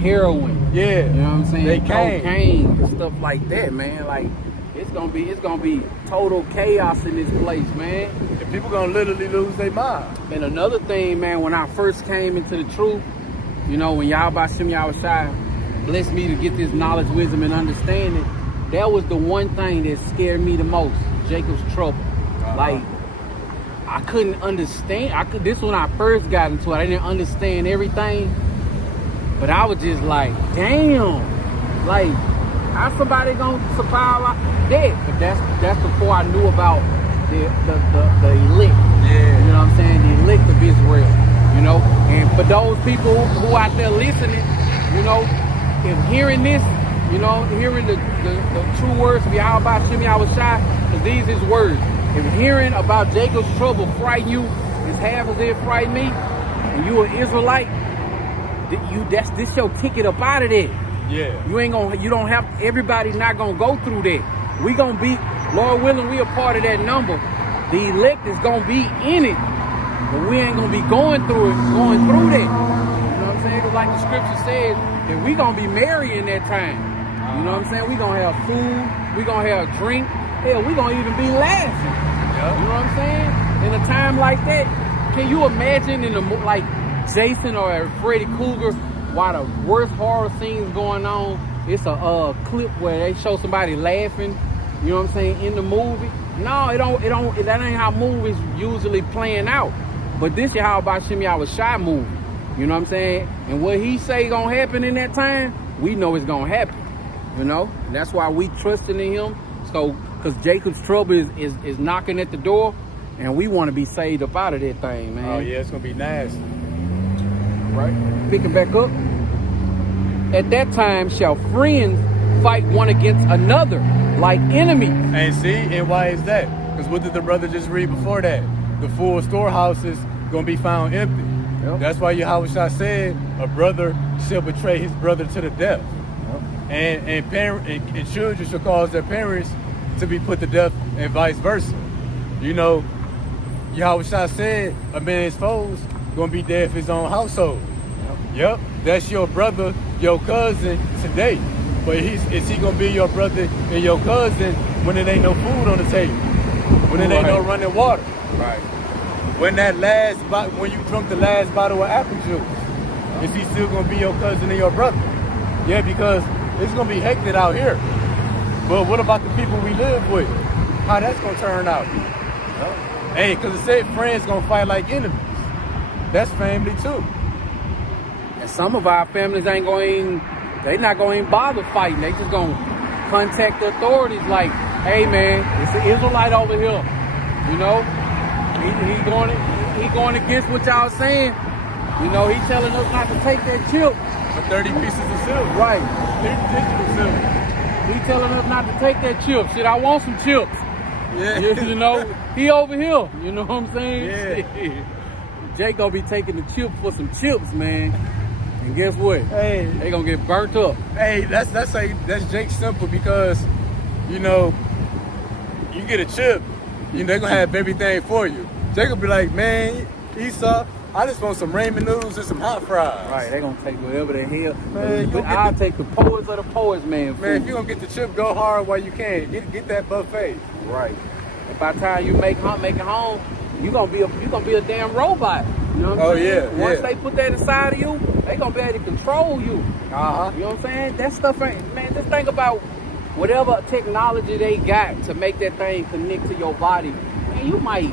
heroin. Yeah. You know what I'm saying? They can't. Cocaine and stuff like that, man. Like it's gonna be total chaos in this place, man. And people gonna literally lose their mind. And another thing, man, when I first came into the truth, you know, when Yahweh Shem Yahushai blessed me to get this knowledge, wisdom, and understanding, that was the one thing that scared me the most, Jacob's trouble. Like, I couldn't understand. This when I first got into it, I didn't understand everything. But I was just like, damn, like, how somebody gonna survive like that? But that's before I knew about the elect. Yeah. You know what I'm saying? The elect of Israel. You know? And for those people who out there listening, you know, if hearing this, you know, hearing the true words of Yahweh Shem Yahushai, because these is words. If hearing about Jacob's trouble frighten you as half as it frightened me, and you an Israelite, this your ticket up out of there. Yeah. You don't have, everybody's not gonna go through that. We gonna be, Lord willing, we a part of that number. The elect is gonna be in it, but we ain't gonna be going through that. You know what I'm saying? Cause like the scripture says, that we gonna be merry in that time. You know what I'm saying? We gonna have food, we gonna have drink, hell, we gonna even be laughing. Yep. You know what I'm saying? In a time like that, can you imagine like Jason or Freddy Krueger, while the worst horror scenes going on, it's a clip where they show somebody laughing, you know what I'm saying, in the movie? No, that ain't how movies usually playing out. But this is how about Shem Yahushai movie. You know what I'm saying? And what he say gonna happen in that time, we know it's gonna happen. You know? And that's why we trusting in him. So, because Jacob's trouble is knocking at the door, and we want to be saved up out of that thing, man. Oh yeah, it's gonna be nasty. Right? Picking back up. At that time shall friends fight one against another, like enemies. And see, and why is that? Because what did the brother just read before that? The full storehouses gonna be found empty. Yep. That's why Yahushua said, a brother shall betray his brother to the death. and children should cause their parents to be put to death and vice versa. You know, Yahweh Shah said a man's foes gonna be dead for his own household. Yep, that's your brother, your cousin today. But is he gonna be your brother and your cousin when it ain't no food on the table? When it ain't no running water? Right. When when you drunk the last bottle of apple juice, is he still gonna be your cousin and your brother? Yeah, because it's gonna be hectic out here. But what about the people we live with? How that's gonna turn out? Hey, because it said friends gonna fight like enemies. That's family too. And some of our families ain't going, they not going to bother fighting. They just going to contact the authorities like, hey man, it's an Israelite over here. You know, he going against what y'all saying. You know, he telling us not to take that chip. For 30 pieces of silver. Right. Digital silver. He telling us not to take that chip. Shit, I want some chips. Yeah. You know, he over here. You know what I'm saying? Yeah. Jay gonna be taking the chip for some chips, man. And guess what? Hey, they gonna get burnt up. Hey, that's Jake simple because, you know, you get a chip, you know, they're gonna have everything for you. Jake will be like, man, Esau, I just want some ramen noodles and some hot fries. Right, they gonna take whatever the hell. Man, but I'll take the poets of the poets, man. Food. Man, if you gonna get the chip, go hard while you can. Get that buffet. Right. And by the time you make it home, you gonna be a damn robot. You know what I'm saying? Once they put that inside of you, they gonna be able to control you. Uh-huh. You know what I'm saying? That stuff ain't, man, just think about whatever technology they got to make that thing connect to your body. Man, you might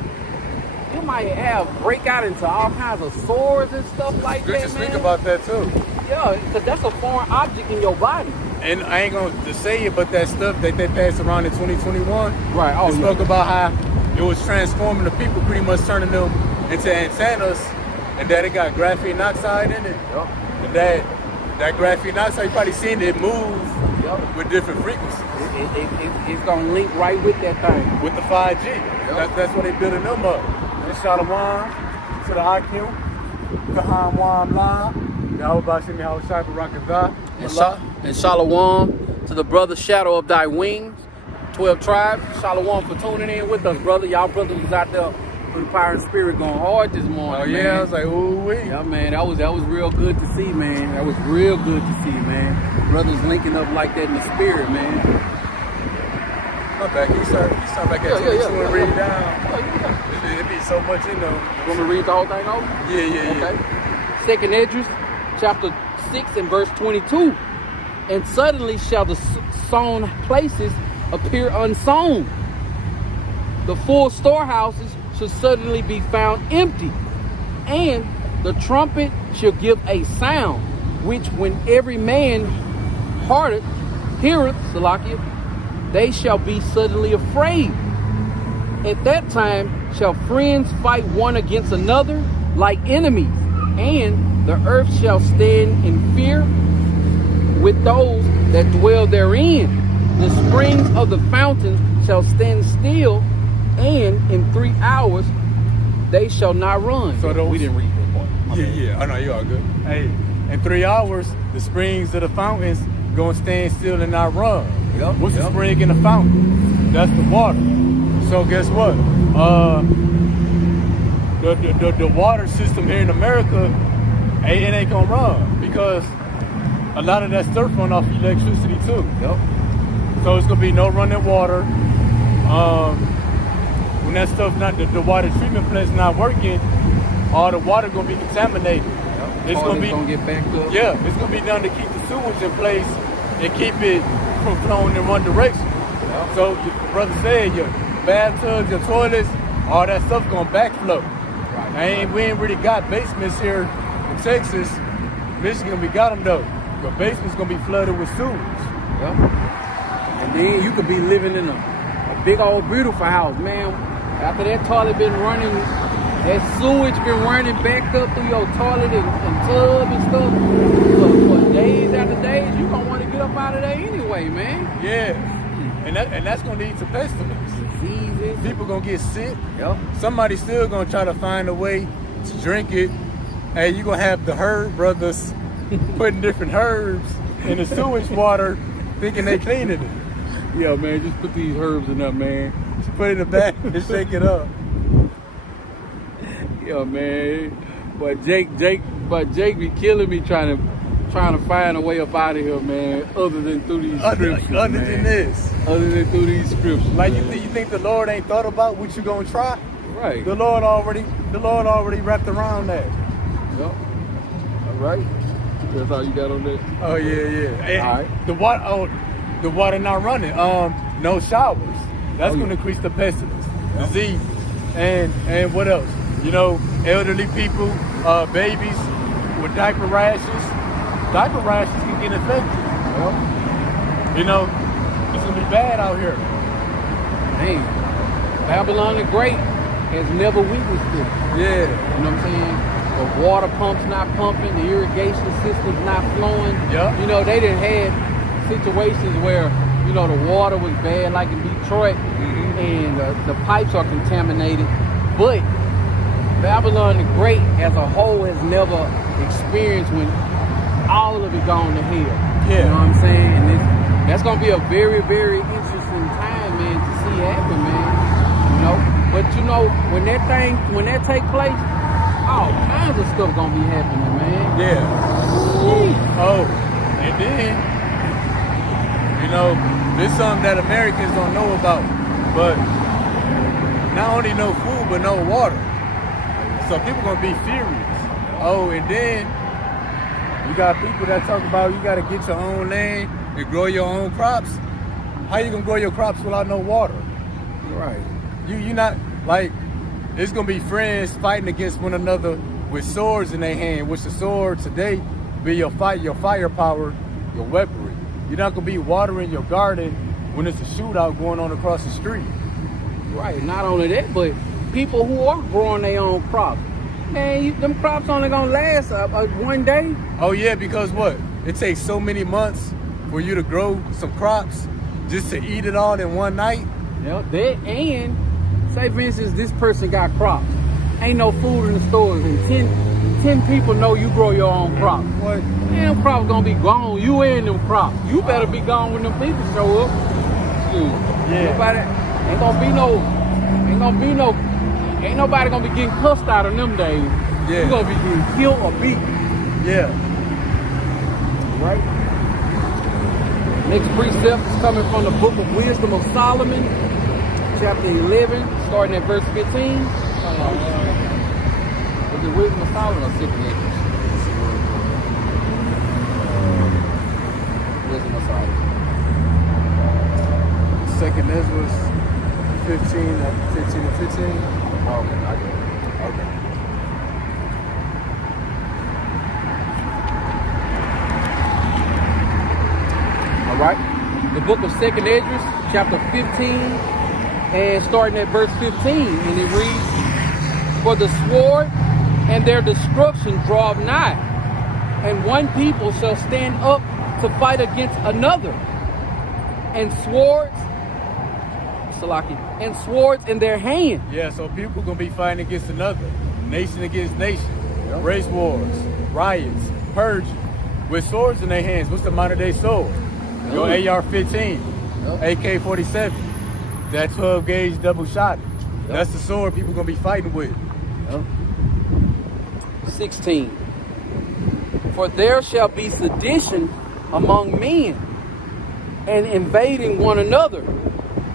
have break out into all kinds of sores and stuff like that, Just man. think about that too. Yeah, because that's a foreign object in your body. And I ain't gonna just say it, but that stuff that they passed around in 2021, right? Oh, they spoke about how it was transforming the people, pretty much turning them into antennas, and that it got graphene oxide in it. Yep. And that graphene oxide, you probably seen it move with different frequencies. It's gonna link right with that thing. With the 5G. That's what they building them up. And Shalom to the IQ, Kaham Wam La, Yahweh Shimi Hawashai Barakazah. And Shalom to the brother Shadow of Thy Wings, 12 tribes. Shalom for tuning in with us, brother. Y'all brothers was out there with the power and spirit going hard this morning. Oh yeah, man. I was like, ooh wee. Yeah, man, that was real good to see, man. That was real good to see, man. Brothers linking up like that in the spirit, man. My back, he started back at 22 and read down. It'd be so much in there. You want me to read the whole thing over? Yeah. Okay. Second Esdras, chapter 6 and verse 22. And suddenly shall the sown places appear unsown. The full storehouses shall suddenly be found empty. And the trumpet shall give a sound, which when every man heareth, Salakia, they shall be suddenly afraid. At that time shall friends fight one against another like enemies, and the earth shall stand in fear with those that dwell therein. The springs of the fountains shall stand still, and in 3 hours they shall not run. So we didn't read that part. Yeah. Oh no, you all good. Hey, in 3 hours, the springs of the fountains gonna stand still and not run. What's the spring in the fountain? That's the water. So guess what? The water system here in America, it ain't gonna run because a lot of that stuff run off electricity too. So it's gonna be no running water. When that stuff the water treatment plant's not working, all the water gonna be contaminated. It's gonna get backed up. Yeah, it's gonna be done to keep the sewage in place and keep it from flowing in one direction. So your brother said your bathtubs, your toilets, all that stuff gonna backflow. We ain't really got basements here in Texas. Michigan, we got them though. Your basement's gonna be flooded with sewage. And then you could be living in a big old beautiful house, man. After that toilet been running, that sewage been running back up through your toilet and tub and stuff for days after days, you gonna want to get up out of there anyway, man. Yeah. And that's gonna lead to pestilence. Diseases. People gonna get sick. Somebody still gonna try to find a way to drink it. Hey, you gonna have the herb brothers putting different herbs in the sewage water thinking they cleaning it. Yeah, man, just put these herbs in there, man. Just put it in the bag and shake it up. Yeah, man. But Jake be killing me trying to find a way up out of here, man. Other than through these scriptures, Other than this. Other than through these scriptures. Like man. you think the Lord ain't thought about what you gonna try? Right. The Lord already wrapped around that. Yep. All right. That's all you got on that? Oh yeah. And all right. The water not running. No showers. That's yeah. gonna increase the pestilence, disease, and what else? You know, elderly people, babies with diaper rashes. Diaper rashes can get infected. Yep. You know, it's gonna be bad out here. Man, Babylon the Great has never witnessed this. Yeah. You know what I'm saying? The water pumps not pumping, the irrigation system's not flowing. Yeah. You know, they done had situations where, you know, the water was bad, like in Detroit, and the pipes are contaminated. But Babylon the Great as a whole has never experienced when all of it gone to hell. Yeah. You know what I'm saying? And that's gonna be a very, very interesting time, man, to see happen, man. You know? But you know, when that take place, all kinds of stuff gonna be happening, man. Yeah. Oh, and then, you know, there's something that Americans don't know about, but not only no food, but no water. So people gonna be furious. Oh, and then you got people that talk about you gotta get your own land and grow your own crops. How you gonna grow your crops without no water? Right. You not like it's gonna be friends fighting against one another with swords in their hand, which the sword today be your firepower, your weaponry. You're not gonna be watering your garden when it's a shootout going on across the street. Right. Not only that, but people who are growing their own crops, man, them crops only gonna last one day. Oh yeah, because what? It takes so many months for you to grow some crops just to eat it all in one night. Yeah, that, and say for instance, this person got crops. Ain't no food in the stores, and 10 people know you grow your own crops. What? Man, them crops gonna be gone. You and them crops. You better be gone when them people show up. Shoot. Yeah. Ain't nobody gonna be getting cussed out in them days. Yeah. You gonna be getting killed or beat. Yeah. Right? Next precept is coming from the book of Wisdom of Solomon, chapter 11, starting at verse 15. Is it Wisdom of Solomon or Second Edges? Wisdom of Solomon. Second Ezra's 15 and 15. Okay, I get it. Okay. All right. The book of Second Esdras, chapter 15, and starting at verse 15, and it reads, "For the sword and their destruction draw nigh, and one people shall stand up to fight against another, and swords in their hand." Yeah, so people gonna be fighting against another, nation against nation, race wars, riots, purging, with swords in their hands. What's the modern day sword? Your AR-15, AK-47, that 12 gauge double shot. That's the sword people gonna be fighting with. 16. "For there shall be sedition among men, and invading one another.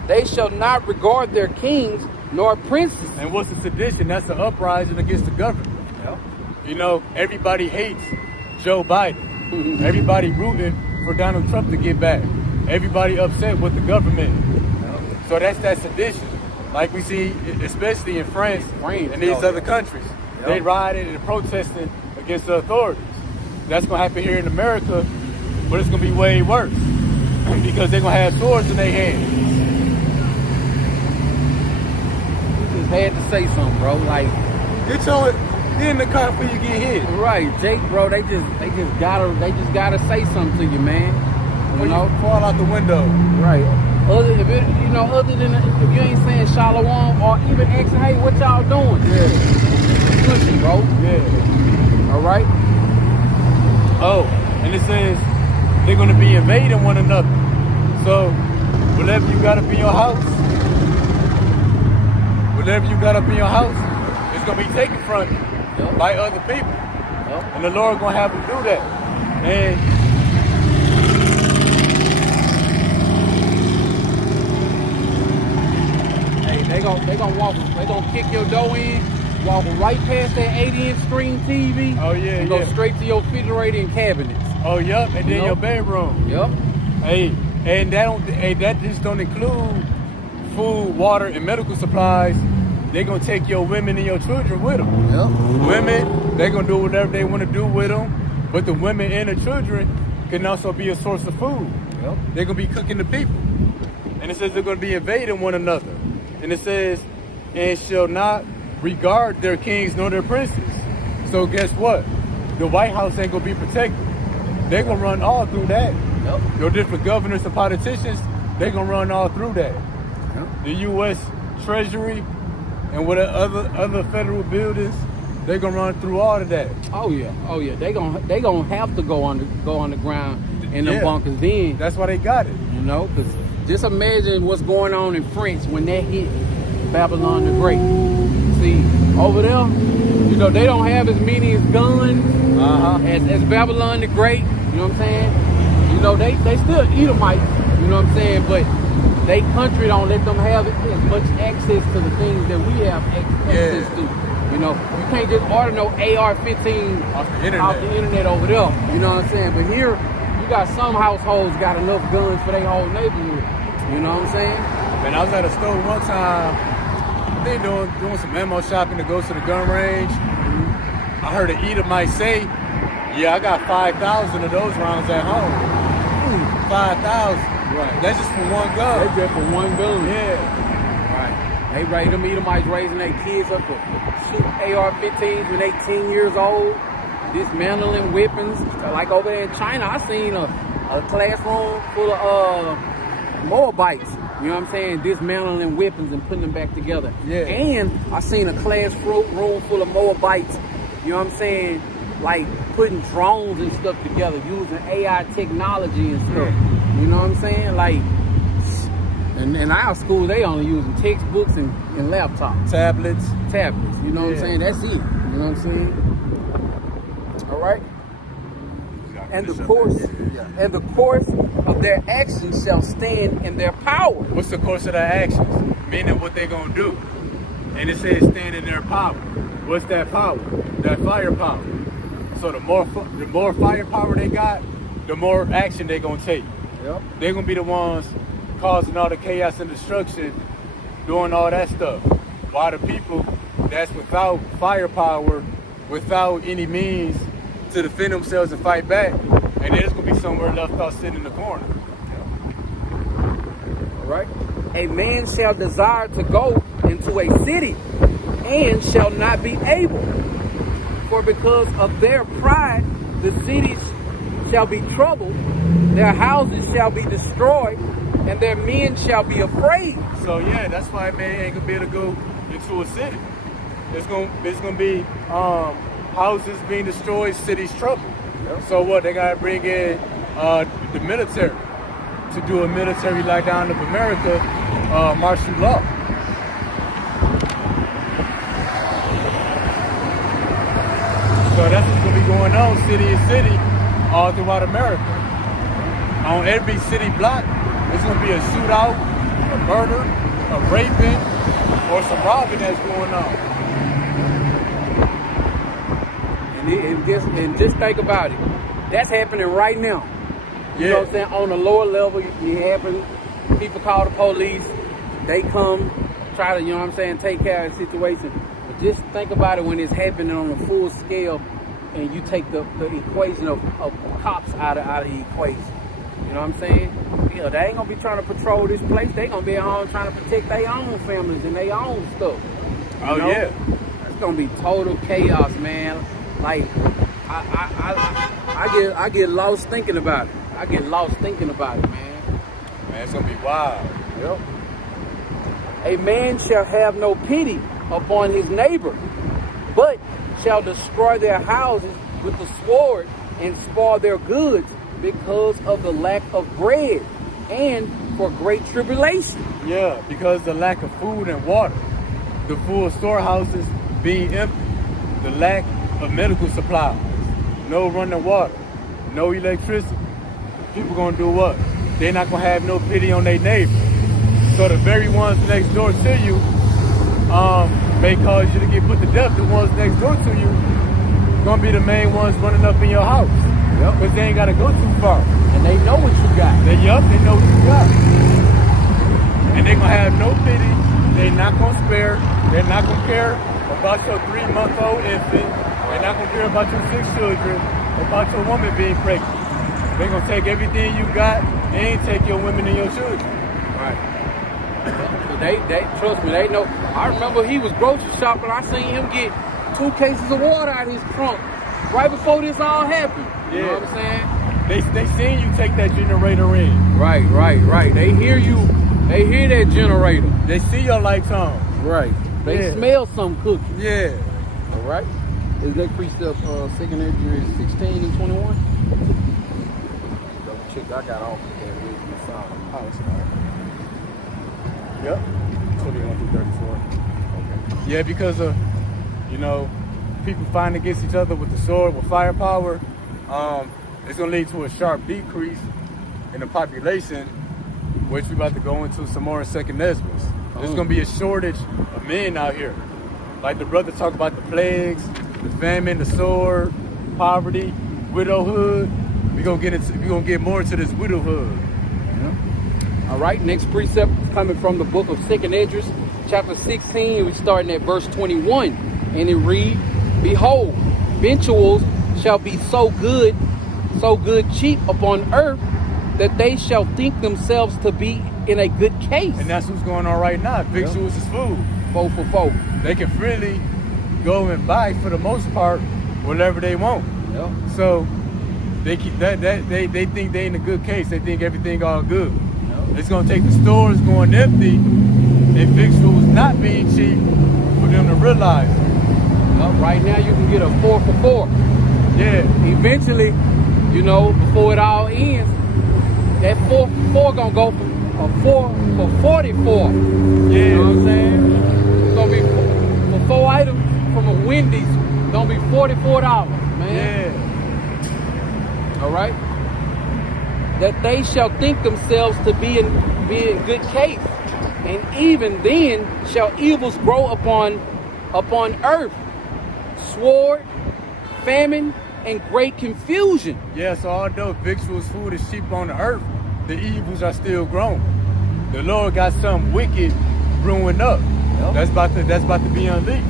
They shall not regard their kings nor princes." And what's a sedition? That's an uprising against the government. You know, everybody hates Joe Biden. Everybody rooting for Donald Trump to get back. Everybody upset with the government. So that's that sedition. Like we see, especially in France and these other countries. They rioting and protesting against the authorities. That's gonna happen here in America, but it's gonna be way worse because they're gonna have swords in their hands. You just had to say something, bro. Like, Get in the car before you get hit. right, Jake, bro. They just gotta say something to you, man. You know, fall out the window. right. Other than if you ain't saying shalom or even asking, hey, what y'all doing? Yeah. Pushing, bro. Yeah. All right. Oh, and it says, they're gonna be invading one another. So whatever you got up in your house, it's gonna be taken from you by other people. And the Lord gonna have them do that. And hey, they gonna kick your door in, walk right past that 80-inch screen TV. Oh yeah, and go straight to your refrigerator and cabinets. Oh yep, and then your bedroom. Yep. Hey, and that just don't include food, water, and medical supplies. They're gonna take your women and your children with them. Yep. Women, they're gonna do whatever they want to do with them, but the women and the children can also be a source of food. Yep. They're gonna be cooking the people. And it says they're gonna be invading one another. And it says, and shall not regard their kings nor their princes. So guess what? The White House ain't gonna be protected. They're gonna run all through that. Yep. Your different governors and politicians, they're gonna run all through that. Yep. The U.S. Treasury and what other federal buildings, they're gonna run through all of that. Oh yeah. They gonna have to go underground in the bunkers then. That's why they got it. You know, because just imagine what's going on in France when that hit Babylon the Great. See, over there, you know, they don't have as many guns as Babylon the Great. You know what I'm saying? You know, they still Edomites. You know what I'm saying? But they country don't let them have as much access to the things that we have access to. You know, you can't just order no AR-15 off the internet over there. You know what I'm saying? But here, you got some households got enough guns for their whole neighborhood. You know what I'm saying? Man, I was at a store one time. They doing some ammo shopping to go to the gun range. I heard an Edomite say, "Yeah, I got 5,000 of those rounds at home." 5,000. Right. That's just for one gun. That's just for one gun. Yeah. Right. They raised them Edomites raising their kids up to shoot AR-15s when they 10 years old, dismantling weapons. Like over there in China, I seen a classroom full of Moabites. You know what I'm saying? Dismantling weapons and putting them back together. Yeah. And I seen a classroom full of Moabites. You know what I'm saying? Like putting drones and stuff together, using AI technology and stuff. You know what I'm saying? Like, in our school, they only using textbooks and laptops. Tablets. You know what I'm saying? That's it. You know what I'm saying? All right? And the course of their actions shall stand in their power. What's the course of their actions? Meaning what they gonna do. And it says stand in their power. What's that power? That firepower. So the more firepower they got, the more action they gonna take. Yep. They're gonna be the ones causing all the chaos and destruction, doing all that stuff. While the people that's without firepower, without any means to defend themselves and fight back, and there's gonna be somewhere left out sitting in the corner. All right. A man shall desire to go into a city and shall not be able. For because of their pride, the cities shall be troubled, their houses shall be destroyed, and their men shall be afraid. So yeah, that's why man ain't gonna be able to go into a city. It's gonna be houses being destroyed, cities troubled. Yep. So what? They gotta bring in the military to do a military lockdown of America, martial law. So that's what's gonna be going on, city to city, all throughout America. On every city block, there's gonna be a shootout, a murder, a raping, or some robbing that's going on. And just think about it. That's happening right now. You know what I'm saying? On the lower level, it happens. People call the police. They come, try to, you know what I'm saying, take care of the situation. But just think about it when it's happening on a full scale and you take the equation of cops out of the equation. You know what I'm saying? Yeah, they ain't gonna be trying to patrol this place. They gonna be at home trying to protect their own families and their own stuff. Oh, you know? Yeah. It's gonna be total chaos, man. Like, I get lost thinking about it. I get lost thinking about it, man. Man, it's gonna be wild. Yep. A man shall have no pity upon his neighbor, but shall destroy their houses with the sword and spoil their goods because of the lack of bread and for great tribulation. Yeah, because the lack of food and water, the full storehouses being empty, the lack of medical supplies, no running water, no electricity. People gonna do what? They're not gonna have no pity on their neighbor. So the very ones next door to you may cause you to get put to death. The ones next door to you gonna be the main ones running up in your house. Yep. Because they ain't gotta go too far. And they know what you got. They know what you got. And they gonna have no pity. They're not gonna spare. They're not gonna care about your 3-month-old infant. They're not gonna care about your 6 children, about your woman being pregnant. They're gonna take everything you got and take your women and your children. Right. So they trust me, they know. I remember he was grocery shopping. I seen him get 2 cases of water out of his trunk right before this all happened. You know what I'm saying? They seen you take that generator in. Right. They hear you. They hear that generator. They see your lights on. Right. They smell some cooking. Yeah. All right. Is that precept second Edge 16 and 21? Double check. I got off with that with my son. Oh, it's all right. Yep. 21 through 34. Okay. Yeah, because of, people fighting against each other with the sword, with firepower, it's going to lead to a sharp decrease in the population, which we're about to go into some more in second Ezra. There's going to be a shortage of men out here. Like the brother talked about the plagues, the famine, the sword, poverty, widowhood. We're gonna get more into this widowhood. All right, next precept is coming from the book of Second Esdras, chapter 16. We're starting at verse 21, and it reads, "Behold, victuals shall be so good cheap upon earth, that they shall think themselves to be in a good case." And that's what's going on right now. Victuals is food. 4 for 4. They can freely go and buy, for the most part, whatever they want. Yep. So they keep they think they in a good case. They think everything all good. Yep. It's gonna take the stores going empty and victuals not being cheap for them to realize it. Right now you can get a 4 for 4. Yeah. Eventually, before it all ends, that 4 for 4 gonna go from a 4 for 44. Yeah. You know what I'm saying? It's gonna be for 4 items from a Wendy's. It's gonna be $44, man. Yeah. All right. That they shall think themselves to be in good case, and even then shall evils grow upon earth, sword, famine, and great confusion. Yeah, so although victuals food is cheap on the earth, the evils are still growing. The Lord got something wicked brewing up. Yep. That's about to be unleashed.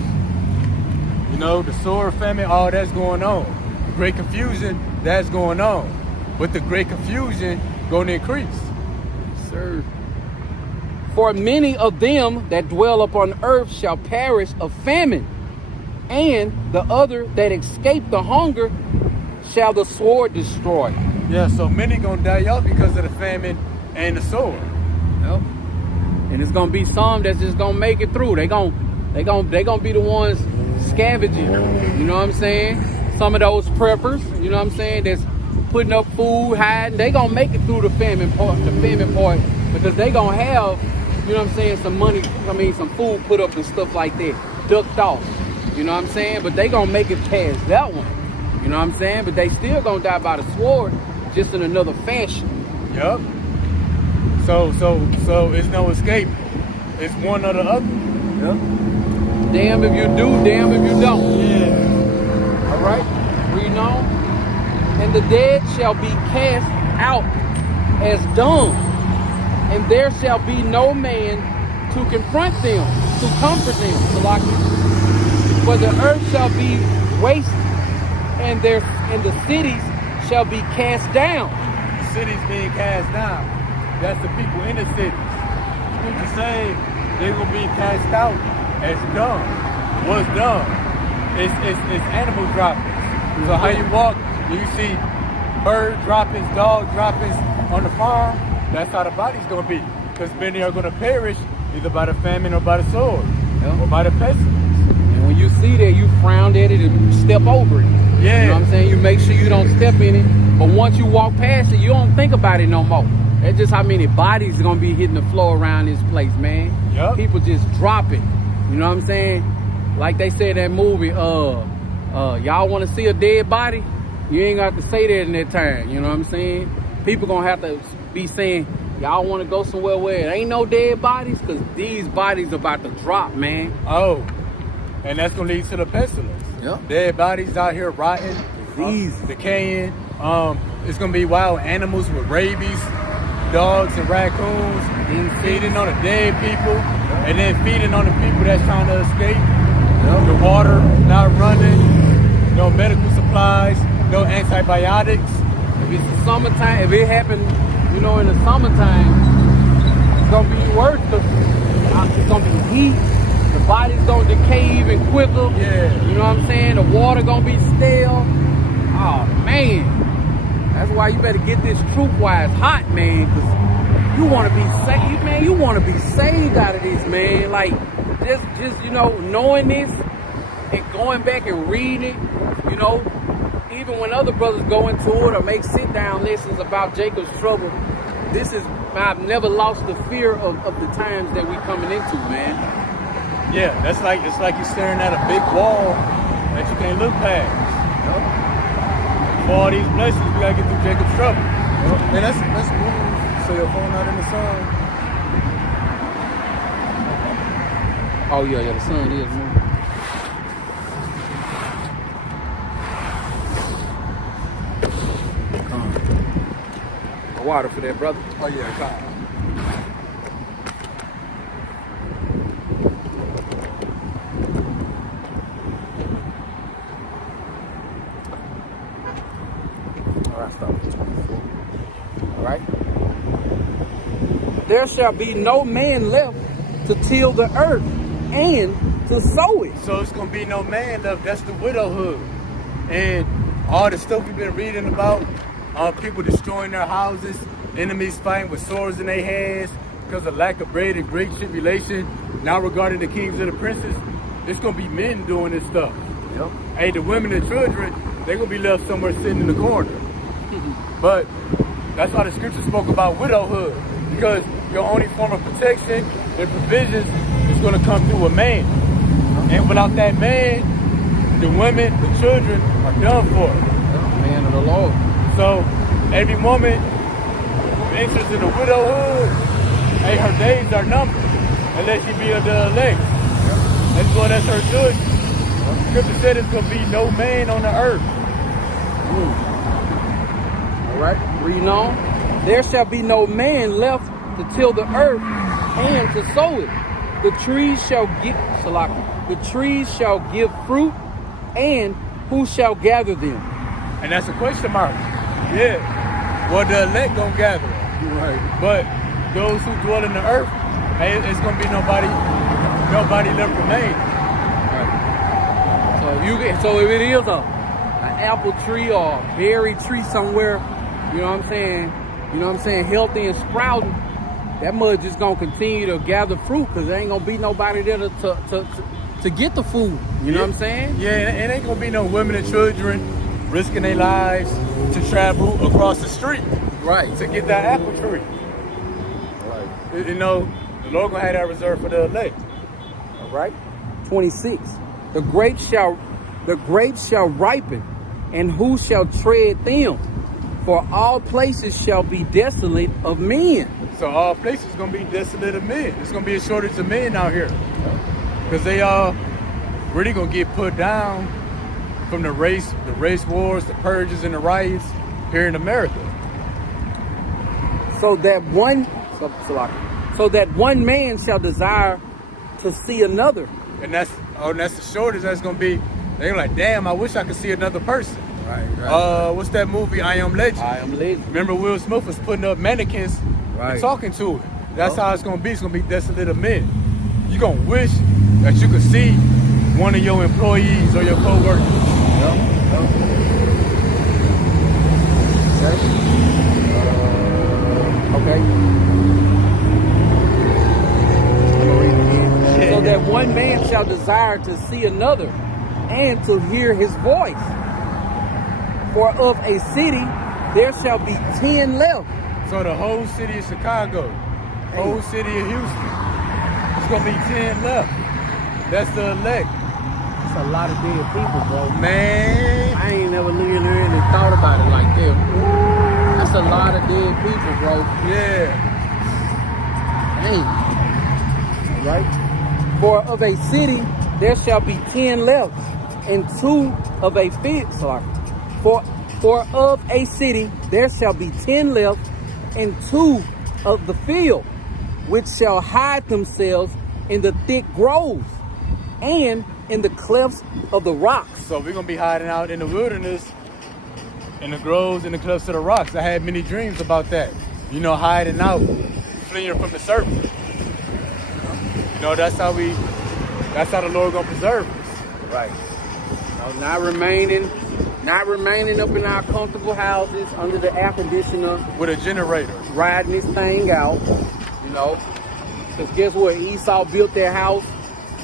The sword, famine, all that's going on. Great confusion, that's going on. But the great confusion gonna increase. Sir. For many of them that dwell upon earth shall perish of famine, and the other that escape the hunger shall the sword destroy. Yeah, so many gonna die off because of the famine and the sword. Yep. And it's gonna be some that's just gonna make it through. They gonna be the ones scavenging. You know what I'm saying? Some of those preppers, you know what I'm saying, that's putting up food, hiding, they gonna make it through the famine part, because they gonna have, you know what I'm saying, some food put up and stuff like that, ducked off. You know what I'm saying? But they gonna make it past that one. You know what I'm saying? But they still gonna die by the sword, just in another fashion. Yep. So it's no escape. It's one or the other. Yep. Damn if you do, damn if you don't. Yeah. All right. Reading on. And the dead shall be cast out as dung, and there shall be no man to confront them, to comfort them. For the earth shall be wasted, and the cities shall be cast down. The cities being cast down. That's the people in the city. Scripture say they're gonna be cast out as dung. What's dung? It's animal droppings. So how you walk, you see bird droppings, dog droppings on the farm. That's how the body's gonna be. Because many are gonna perish either by the famine or by the sword, or by the pestilence. And when you see that, you frown at it and step over it. Yeah. You know what I'm saying? You make sure you don't step in it But once you walk past it, you don't think about it no more. That's just how many bodies are gonna be hitting the floor around this place, man. Yep. People just drop it. You know what I'm saying? Like they said in that movie, y'all wanna see a dead body? You ain't got to say that in that time. You know what I'm saying? People gonna have to be saying, y'all wanna go somewhere where it ain't no dead bodies? Cause these bodies about to drop, man. Oh, and that's gonna lead to the pestilence. Yep. Dead bodies out here rotting, decaying. It's gonna be wild animals with rabies, dogs and raccoons, feeding on the dead people, and then feeding on the people that's trying to escape. The water not running, no medical supplies, no antibiotics. If it's the summertime, if it happened, in the summertime, it's gonna be worse because it's gonna be heat. The body's gonna decay even quicker. Yeah. You know what I'm saying? The water gonna be stale. Oh man. That's why you better get this troop while it's hot, man. Cause you wanna be saved, man. You wanna be saved out of this, man. Like just knowing this and going back and reading it, even when other brothers go into it or make sit-down lessons about Jacob's trouble, I've never lost the fear of the times that we coming into, man. Yeah, it's like you're staring at a big wall that you can't look past. For all these blessings, we gotta get through Jacob's trouble. And that's cool. So your phone out in the sun. Oh yeah, the sun is moving. Water for that, brother. Oh yeah, come. All right. There shall be no man left to till the earth and to sow it. So it's gonna be no man left. That's the widowhood, and all the stuff we've been reading about. People destroying their houses, enemies fighting with swords in their hands because of lack of bread and great tribulation. Now regarding the kings and the princes, it's gonna be men doing this stuff. Yep. Hey, the women and children, they're gonna be left somewhere sitting in the corner. But that's why the scripture spoke about widowhood, because your only form of protection and provisions is gonna come through a man. And without that man, the women, the children are done for. Man of the Lord. So every woman who enters in the widowhood, hey, her days are numbered, unless she be of the elect. That's her choice. Scripture said it's going to be no man on the earth. All right, reading on. There shall be no man left to till the earth and to sow it. The trees shall give fruit, and who shall gather them? And that's a question mark. Yeah. Well, the elect gonna gather. Right. But those who dwell in the earth, hey, it's gonna be nobody left remain. Right. So if it is an apple tree or a berry tree somewhere, you know what I'm saying, healthy and sprouting, that mud just gonna continue to gather fruit because there ain't gonna be nobody there to get the food. You know what I'm saying? Yeah, and it ain't gonna be no women and children risking their lives to travel across the street, right, to get that apple tree. Right. The Lord gonna have that reserved for the elect. All right. 26. The grapes shall ripen, and who shall tread them? For all places shall be desolate of men. So all places gonna be desolate of men. There's gonna be a shortage of men out here, because they really gonna get put down from the race wars, the purges, and the riots here in America. So that one man shall desire to see another. And that's the shortage that's gonna be. They're like, damn, I wish I could see another person. Right. What's that movie, I Am Legend? I Am Legend. Remember Will Smith was putting up mannequins and talking to it. That's how it's gonna be. It's gonna be desolate of men. You're gonna wish that you could see one of your employees or your co-workers. Okay. I'm gonna read it again. So that one man shall desire to see another and to hear his voice. For of a city there shall be 10 left. So the whole city of Chicago, whole city of Houston, it's gonna be 10 left. That's the elect. It's a lot of dead people, bro. Man, I ain't never really thought about it like that. That's a lot of dead people, bro. yeah. Dang. Right? For of a city there shall be 10 left, and 2 of a field. Sorry. For of a city there shall be 10 left, and 2 of the field, which shall hide themselves in the thick groves and in the clefts of the rocks. So we're gonna be hiding out in the wilderness, in the groves, in the clefts of the rocks. I had many dreams about that. You know, hiding out, fleeing from the serpent. You know, that's how the Lord gonna preserve us. Right. No, not remaining up in our comfortable houses under the air conditioner With a generator. riding this thing out, you know. Because guess what? Esau built their house,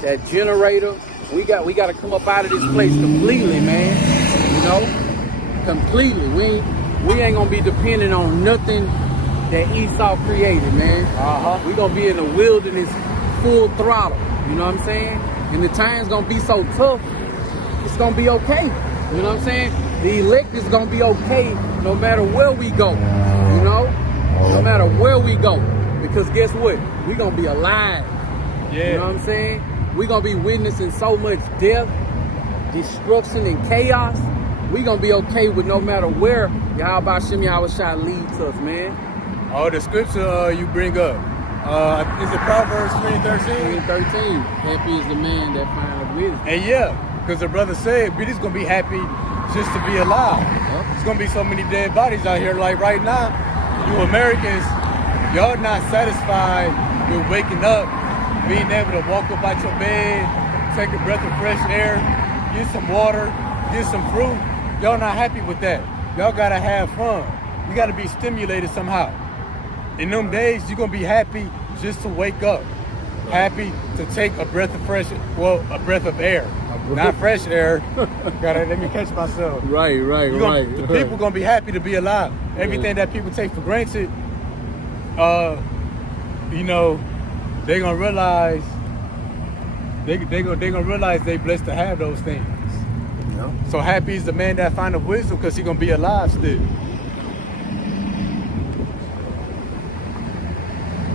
that generator. We got to come up out of this place completely, man. You know, completely. We ain't gonna be dependent on nothing that Esau created, man. We gonna be in the wilderness full throttle. You know what I'm saying? And the time's gonna be so tough, it's gonna be okay. You know what I'm saying? The elect is gonna be okay no matter where we go. You know? No matter where we go. Because guess what? We gonna be alive. Yeah. You know what I'm saying? We gonna be witnessing so much death, destruction, and chaos. We gonna be okay with no matter where Yahweh Shem Yahushua leads us, man. Oh, the scripture you bring up. Is it Proverbs 3:13? 13. Happy is the man that findeth wisdom. And yeah, because the brother said, we just gonna be happy just to be alive. There's gonna be so many dead bodies out here. Like right now, you Americans, y'all not satisfied with waking up, being able to walk up out your bed, take a breath of fresh air, get some water, get some fruit. Y'all not happy with that. Y'all gotta have fun. You gotta be stimulated somehow. In them days, you're gonna be happy just to wake up. Happy to take a breath of a breath of air. Not fresh air. Let me catch myself. Right. The people gonna be happy to be alive. Everything that people take for granted, you know, they gonna realize they gonna realize they blessed to have those things. Yeah. So happy is the man that findeth wisdom, because he gonna be alive still.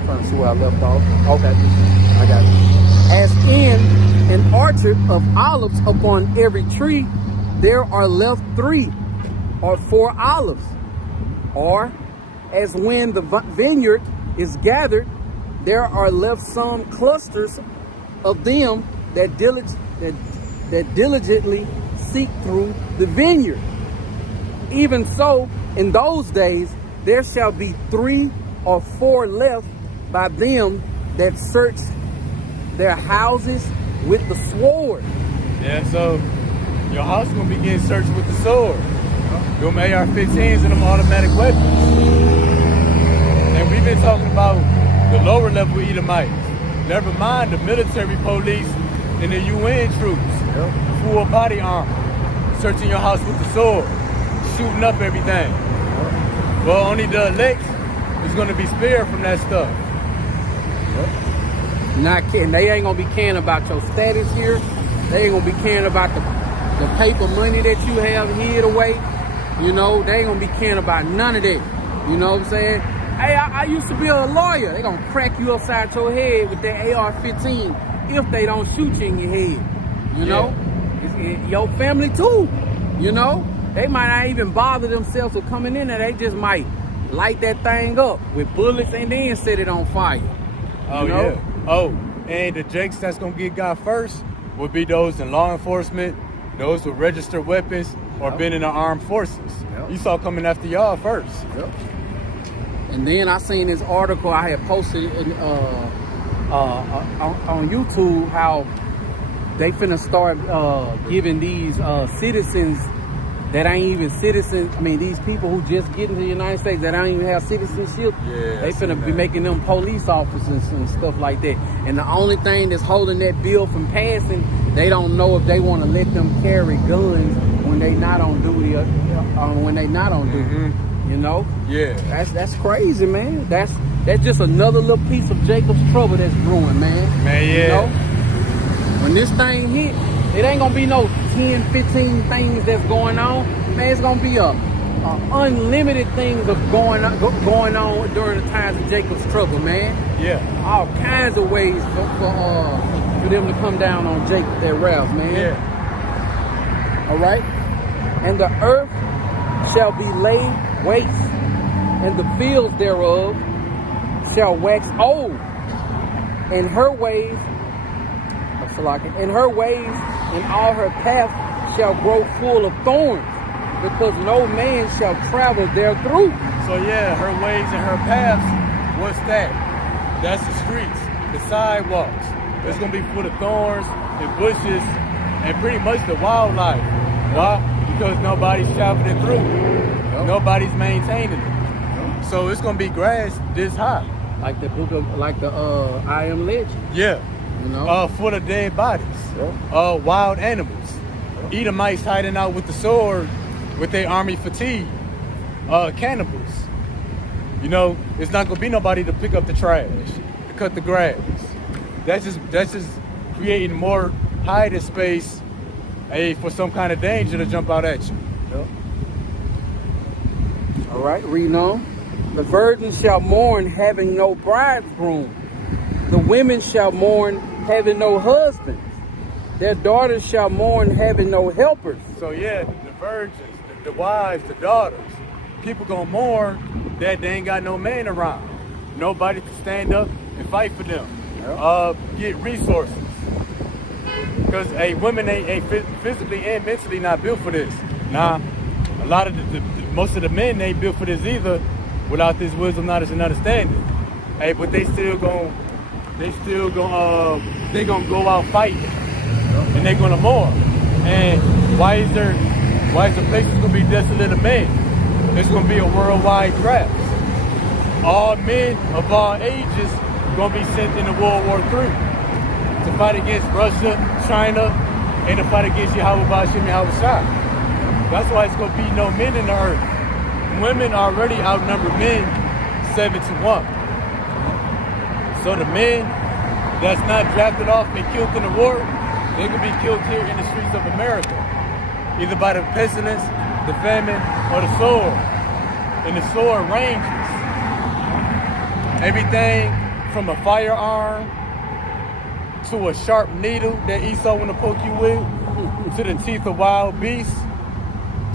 Trying to see where I left off. Okay, I got it. As in an orchard of olives, upon every tree there are left 3 or 4 olives. Or as when the vineyard is gathered, there are left some clusters of them that diligently seek through the vineyard. Even so, in those days there shall be 3 or 4 left by them that search their houses with the sword. Yeah, so your house gonna be getting searched with the sword. Them AR-15s and them automatic weapons. And we've been talking about the lower level Edomites. Never mind the military police and the UN troops. Full body armor. Searching your house with the sword. Shooting up everything. Well, only the elect is gonna be spared from that stuff. Not kidding. They ain't gonna be caring about your status here. They ain't gonna be caring about the paper money that you have hid away. You know, they ain't gonna be caring about none of that. You know what I'm saying? Hey, I used to be a lawyer. They gonna crack you upside your head with that AR-15 if they don't shoot you in your head. You know? It's your family too. You know? They might not even bother themselves with coming in there. They just might light that thing up with bullets and then set it on fire. Oh, you know? yeah. Oh, and the jakes that's gonna get got first would be those in law enforcement, those with registered weapons, or been in the armed forces. Esau coming after y'all first. And then I seen this article I had posted on YouTube, how they finna start giving these citizens that ain't even citizens. I mean, these people who just get into the United States that don't even have citizenship. They finna be making them police officers and stuff like that. And the only thing that's holding that bill from passing, they don't know if they want to let them carry guns when they not on duty. When they not on duty. You know? Yeah. That's crazy, man. That's just another little piece of Jacob's trouble that's brewing, man. Man, yeah. You know? When this thing hit, it ain't gonna be no 10, 15 things that's going on. Man, it's gonna be a unlimited things of going on during the times of Jacob's trouble, man. Yeah. All kinds of ways for them to come down on Jacob, their wrath, man. Yeah. All right? And the earth shall be laid waste, and the fields thereof shall wax old, and her ways, and all her paths shall grow full of thorns, because no man shall travel therethrough. So yeah, her ways and her paths, what's that? That's the streets, the sidewalks. It's gonna be full of thorns and bushes and pretty much the wildlife. Why? Because nobody's traveling through. Yep. Nobody's maintaining it. So it's gonna be grass this high. Like the I Am Legend. Yeah. You know? Full of dead bodies. Yep. Wild animals. Yep. Edomites hiding out with the sword, with their army fatigue. Cannibals. You know, it's not gonna be nobody to pick up the trash, to cut the grass. That's just creating more hiding space, for some kind of danger to jump out at you. Yep. All right, reading on. The virgins shall mourn, having no bridegroom. The women shall mourn, having no husbands. Their daughters shall mourn, having no helpers. So yeah, the virgins, the wives, the daughters, people gonna mourn that they ain't got no man around. Nobody to stand up and fight for them. Yep. Get resources. Because women ain't physically and mentally not built for this. Nah, a lot of most of the men ain't built for this either, without this wisdom, knowledge, and understanding. But they gonna go out fighting, and they gonna mourn. And why is the places gonna be desolate of men? It's gonna be a worldwide draft. All men of all ages gonna be sent into World War III to fight against Russia, China, and to fight against Yahweh Ba'ashim Yahweh Shai. That's why it's gonna be no men in the earth. Women already outnumber men 7-1. So the men that's not drafted off and killed in the war, they could be killed here in the streets of America, either by the pestilence, the famine, or the sword. And the sword ranges everything from a firearm to a sharp needle that Esau want to poke you with, to the teeth of wild beasts,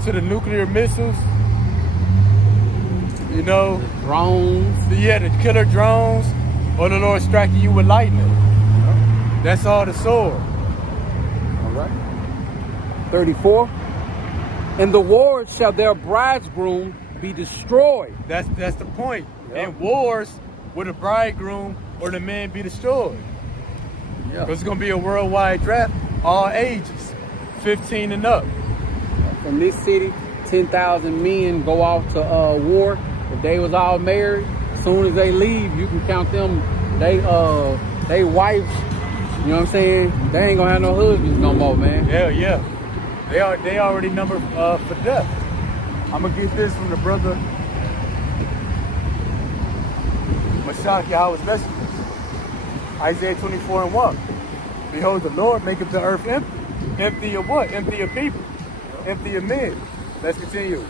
to the nuclear missiles, you know, drones. Yeah, the killer drones, or the Lord striking you with lightning. That's all the sword. All right. 34. And the wars shall their bridegroom be destroyed. That's the point. Yep. In wars, will the bridegroom or the man be destroyed? Yeah. Because it's going to be a worldwide draft, all ages, 15 and up. From this city, 10,000 men go off to war. If they was all married, as soon as they leave, you can count them, they wives, you know what I'm saying? They ain't gonna have no husbands no more, man. Yeah. They already numbered for death. I'm gonna get this from the brother Mashak Yahweh's messengers. Isaiah 24:1. Behold, the Lord maketh the earth empty. Empty of what? Empty of people. Empty of men. Let's continue.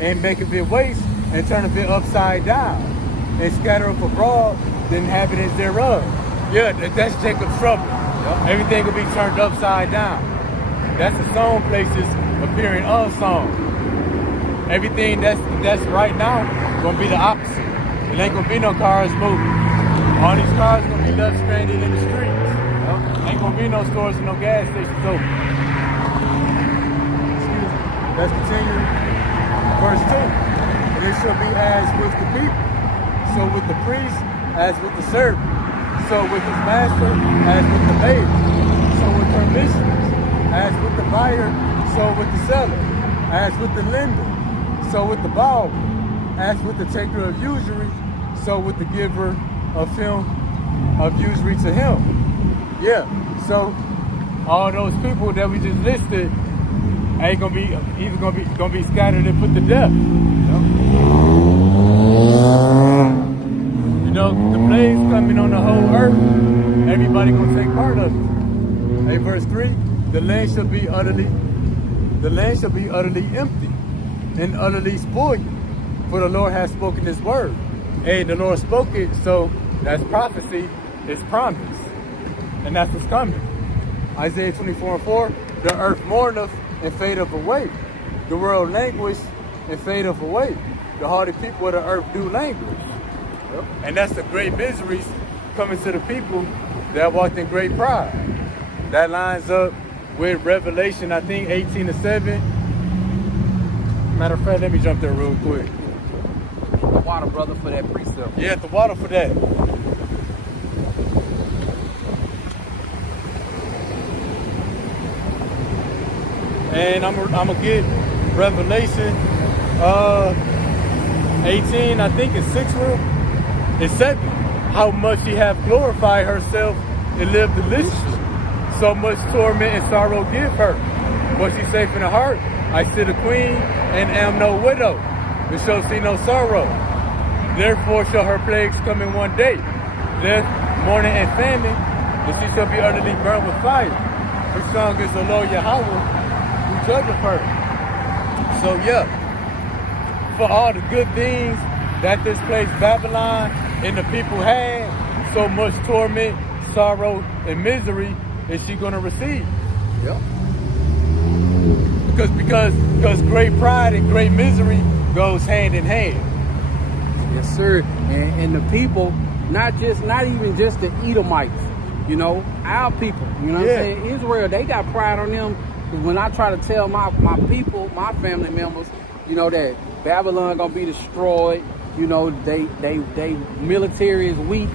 And maketh it waste, and turneth it upside down, and scattereth abroad the inhabitants thereof. Yeah, that's Jacob's trouble. Yep. Everything will be turned upside down. That's the sown places appearing unsown. Everything that's right now gonna be the opposite. It ain't gonna be no cars moving. All these cars gonna be left stranded in the streets. Yep. Ain't gonna be no stores and no gas stations open. Excuse me. Let's continue. Verse 2. And it shall be as with the people, so with the priest, as with the servant, so with his master, as with the maid, so with her mistress, as with the buyer, so with the seller, as with the lender, so with the borrower, as with the taker of usury, so with the giver of usury to him. Yeah, so all those people that we just listed, ain't gonna be either gonna be scattered and put to death. You know, the plagues coming on the whole earth. Everybody gonna take part of it. Hey, verse 3: the land shall be utterly empty and utterly spoiled, for the Lord has spoken His word. Hey, the Lord spoke it, so that's prophecy. It's promise, and that's what's coming. Isaiah 24:4: the earth mourneth and fadeth away. The world languish and fadeth away. The hardy people of the earth do languish. Yep. And that's the great miseries coming to the people that walked in great pride. That lines up with Revelation, I think 18:7. Matter of fact, let me jump there real quick. The water, brother, for that precept. Yeah, the water for that. And I'm gonna get Revelation 18, I think it's 6 real. It's 7. How much she hath glorified herself and lived deliciously. So much torment and sorrow give her. But she saith in her heart, I sit a queen and am no widow, and shall see no sorrow. Therefore shall her plagues come in one day, death, mourning, and famine, and she shall be utterly burned with fire. Her song is the Lord Yahweh, who judgeth her. So yeah, for all the good things that this place Babylon and the people had, so much torment, sorrow, and misery is she gonna receive. Yep. Because great pride and great misery goes hand in hand. Yes, sir. And the people, not even just the Edomites, you know, our people, you know what I'm saying? Israel, they got pride on them. When I try to tell my people, my family members, you know, that Babylon gonna be destroyed, you know, they military is weak,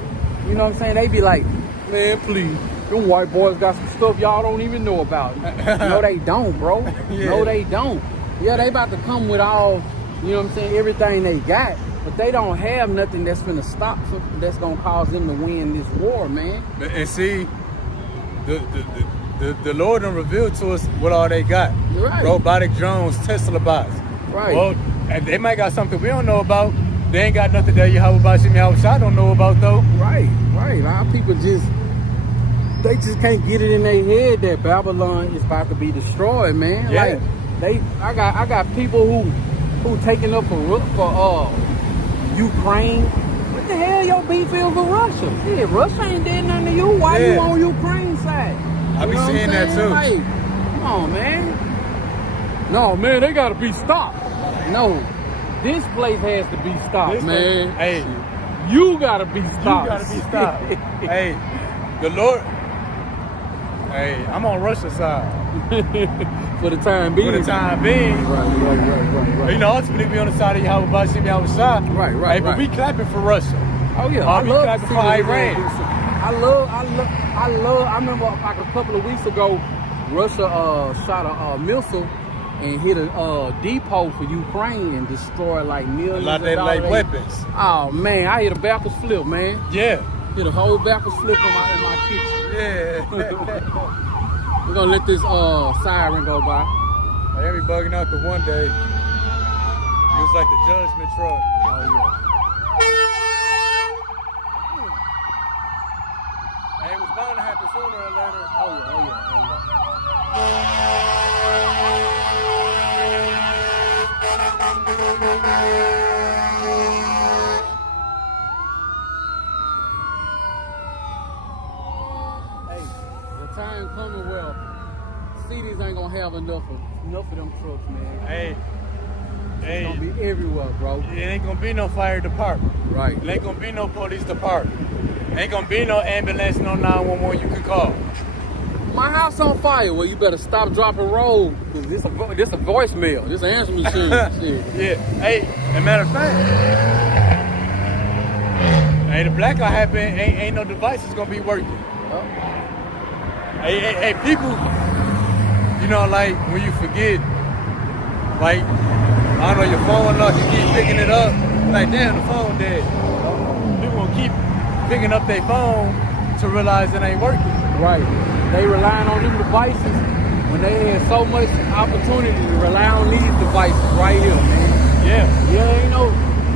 you know what I'm saying? They be like, man, please, them white boys got some stuff y'all don't even know about. No, they don't, bro. Yeah. No, they don't. Yeah, they about to come with all, you know what I'm saying, everything they got, but they don't have nothing that's gonna stop, that's gonna cause them to win this war, man. And see, the Lord done revealed to us what all they got. Right. Robotic drones, Tesla bots. Right. Well, they might got something we don't know about. They ain't got nothing that Yahweh I don't know about though. Right. Our people they just can't get it in their head that Babylon is about to be destroyed, man. Yeah. Like I got people who taking up for Ukraine. What the hell your beef is with Russia? Yeah, Russia ain't did nothing to you. Why you on Ukraine's side? I be seeing that too. Like, come on, man. No, man, they gotta be stopped. No, this place has to be stopped, man. Hey, you gotta be stopped. You gotta be stopped. Hey, the Lord. Hey, I'm on Russia's side. For the time being. For the time being. Right. You know, ultimately we on the side of Yahweh Bashim Yahushua. Right. Hey, but we clapping for Russia. Oh yeah, we clapping for Iran. I remember like a couple of weeks ago, Russia shot a missile and hit a depot for Ukraine and destroyed like millions a lot of their like weapons. Oh man, I hit a backwards flip, man. Yeah. Hit a whole backwards flip in my kitchen. Yeah. We're gonna let this siren go by. They be bugging out the one day. It was like the judgment truck. Oh yeah. Hey, it was bound to happen sooner or later. Oh yeah. Hey, the time coming where cities ain't gonna have enough of them trucks, man. Hey. It's gonna be everywhere, bro. It ain't gonna be no fire department. Right. It ain't gonna be no police department. Ain't gonna be no ambulance, no 911 you can call. My house on fire. Well, you better stop, drop, and roll. Cause this a voicemail. This an answer machine. Shit. Yeah. Hey, as a matter of fact, hey, the blackout happened. Ain't no devices gonna be working. Oh. Hey, people. You know, like when you forget, like I don't know, your phone up, you keep picking it up. Like damn, the phone dead. People gonna keep picking up their phone to realize it ain't working. Right. They relying on them devices when they had so much opportunity to rely on these devices right here, man.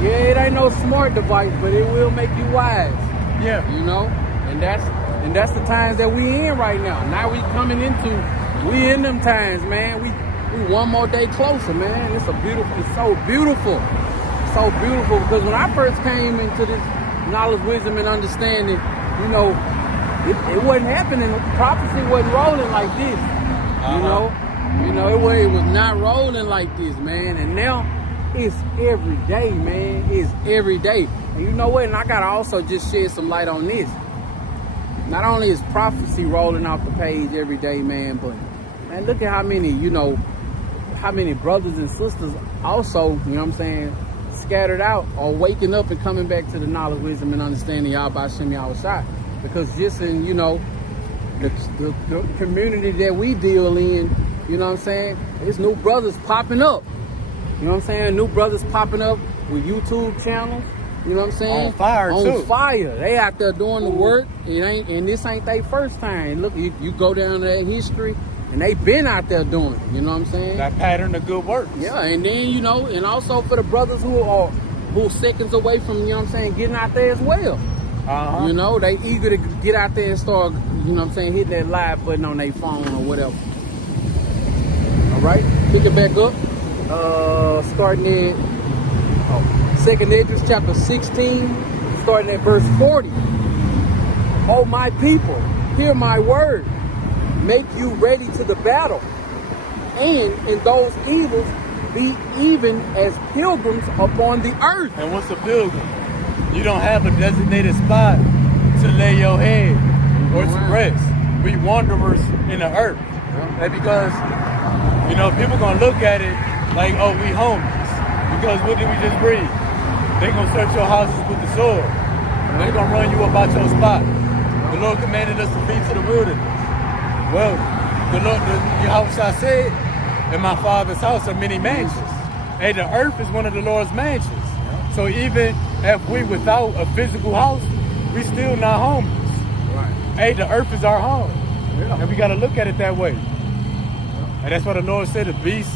It ain't no smart device, but it will make you wise. Yeah. You know, and that's the times that we in right now. Now we in them times, man. We one more day closer, man. It's so beautiful. So beautiful, because when I first came into this knowledge, wisdom, and understanding, you know, it wasn't happening. Prophecy wasn't rolling like this. You know, it was not rolling like this, man. And now it's every day, man. It's every day. And you know what? And I gotta also just shed some light on this. Not only is prophecy rolling off the page every day, man, but man, look at how many brothers and sisters also, you know what I'm saying, scattered out or waking up and coming back to the knowledge, wisdom, and understanding Yahweh Shem Yahushua. Because just in, you know, the community that we deal in, you know what I'm saying, there's new brothers popping up. You know what I'm saying? New brothers popping up with YouTube channels. You know what I'm saying? On fire, too. On fire. They out there doing the work. And this ain't their first time. Look, you go down to that history, and they been out there doing it. You know what I'm saying? That pattern of good work. Yeah, and then, you know, and also for the brothers who seconds away from, you know what I'm saying, getting out there as well. Uh-huh. You know, they eager to get out there and start, you know what I'm saying, hitting that live button on their phone or whatever. All right, pick it back up. Starting at 2nd Esdras chapter 16, starting at verse 40. Oh, my people, hear my word. Make you ready to the battle. And in those evils, be even as pilgrims upon the earth. And what's a pilgrim? You don't have a designated spot to lay your head or to rest. We wanderers in the earth. And because, you know, people gonna look at it like, oh, we homeless. Because what did we just read? They gonna search your houses with the sword. They gonna run you up out your spot. The Lord commanded us to flee to the wilderness. Well, the Yahushua said, in my Father's house are many mansions. Hey, the earth is one of the Lord's mansions. So even if we without a physical house, we still not homeless. Right. Hey, the earth is our home. Yeah. And we got to look at it that way. And that's why the Lord said the beasts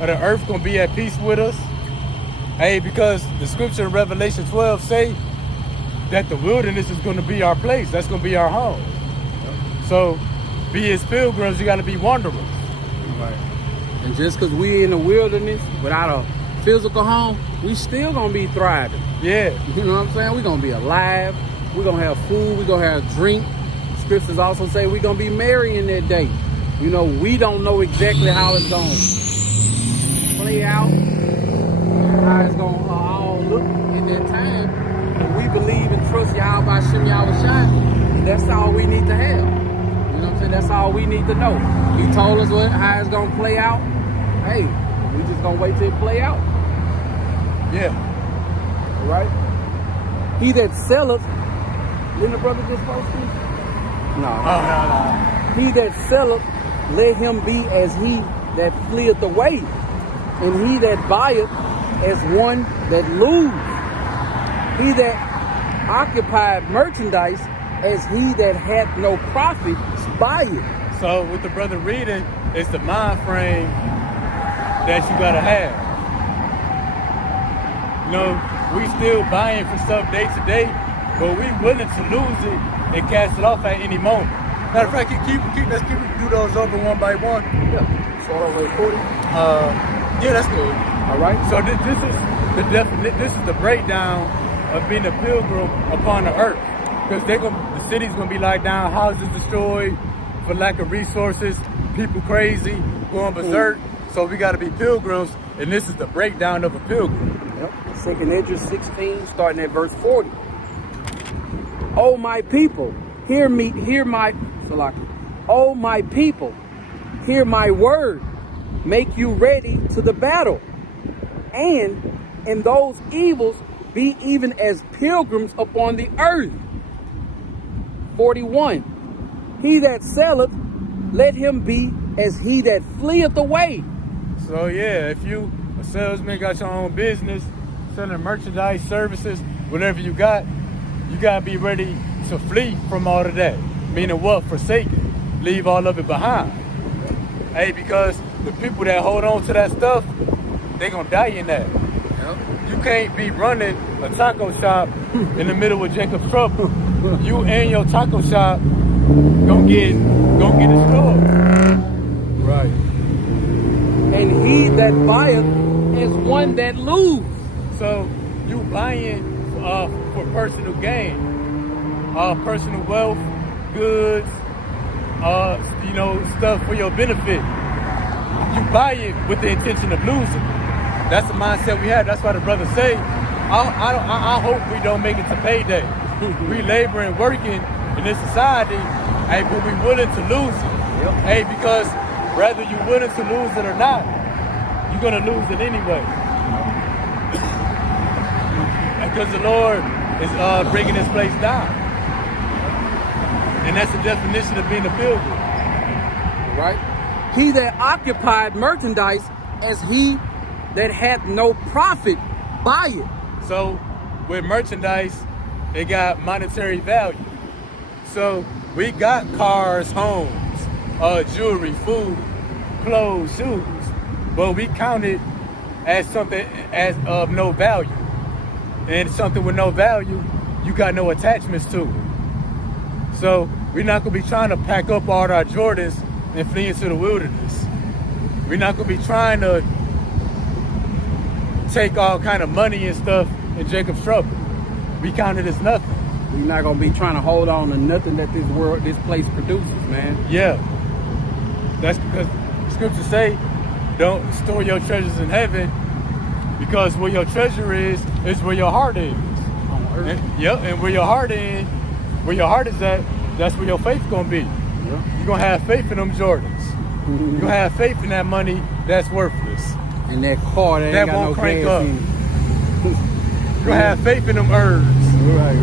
of the earth going to be at peace with us. Hey, because the scripture in Revelation 12 say that the wilderness is going to be our place. That's going to be our home. So be his pilgrims, you got to be wanderers. Right. And just because we in the wilderness without a physical home, we still going to be thriving. Yeah. You know what I'm saying? We're going to be alive. We're going to have food. We're going to have drink. Scriptures also say we're going to be merry in that day. You know, we don't know exactly how it's going to play out, how it's going to all look in that time. But we believe and trust Yahweh Shem Yahushua, and that's all we need to have. You know what I'm saying? That's all we need to know. He told us how it's going to play out. Hey, we just going to wait till it play out. Yeah. Right? He that selleth, didn't the brother just post this? No. He that selleth, let him be as he that fleeth away, and he that buyeth as one that lose. He that occupied merchandise as he that hath no profit by it. So with the brother reading, it's the mind frame that you gotta have. You know, we still buying for stuff day to day, but we willing to lose it and cast it off at any moment. Matter of fact, let's do those over one by one. Yeah. So over 40. Yeah, that's good. All right. So this is the breakdown of being a pilgrim upon the earth, because the city's gonna be locked down, houses destroyed for lack of resources, people crazy, going berserk. So we got to be pilgrims, and this is the breakdown of a pilgrim. Yep. 2nd Esdras 16, starting at verse 40. Oh my people, hear my oh my people, hear my word, make you ready to the battle, and in those evils be even as pilgrims upon the earth. 41. He that selleth, let him be as he that fleeth away. So yeah, if you a salesman, got your own business, selling merchandise, services, whatever you gotta be ready to flee from all of that. Meaning what? Forsake it. Leave all of it behind. Hey, because the people that hold on to that stuff, they gonna die in that. Yep. You can't be running a taco shop in the middle of Jacob's trouble. You and your taco shop gonna get destroyed. Right. And he that buyeth is one that lose. So you buying for personal gain, personal wealth, goods, stuff for your benefit. You buy it with the intention of losing. That's the mindset we have. That's why the brothers say, I hope we don't make it to payday. We laboring, working in this society, hey, but we willing to lose it. Yep. Hey, because whether you're willing to lose it or not, you're gonna lose it anyway. Because the Lord is bringing this place down. And that's the definition of being a pilgrim. Right? He that occupied merchandise as he that hath no profit buy it. So with merchandise, it got monetary value. So we got cars, homes, jewelry, food, clothes, shoes, but we count it as something as of no value. And something with no value, you got no attachments to it. So we're not gonna be trying to pack up all our Jordans and flee into the wilderness. We're not gonna be trying to take all kind of money and stuff in Jacob's trouble. We count it as nothing. We're not gonna be trying to hold on to nothing that this place produces, man. Yeah. That's because scriptures say, don't store your treasures in heaven, because where your treasure is where your heart is. On earth. And where your heart is at, that's where your faith's gonna be. Yep. You're gonna have faith in them Jordans. You're gonna have faith in that money that's worthless. And that car that ain't got won't no crank gas up. in it. You're gonna have faith in them herbs. Right.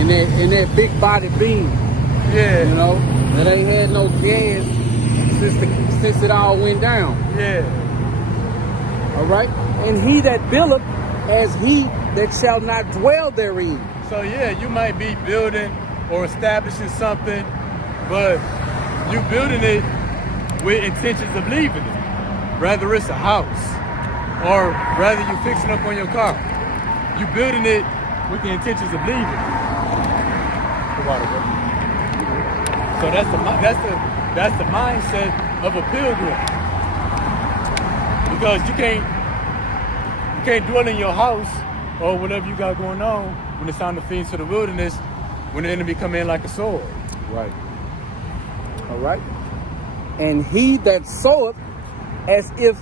In that big body beam. Yeah. You know, that ain't had no gas since it all went down. Yeah. All right? And he that buildeth as he that shall not dwell therein. So yeah, you might be building or establishing something, but you building it with intentions of leaving it. Rather it's a house, or rather you fixing up on your car. You building it with the intentions of leaving it. So that's the mindset of a pilgrim. Because you can't dwell in your house or whatever you got going on when it's time to flee into the wilderness, when the enemy come in like a sword. Right. All right. And he that soweth as if,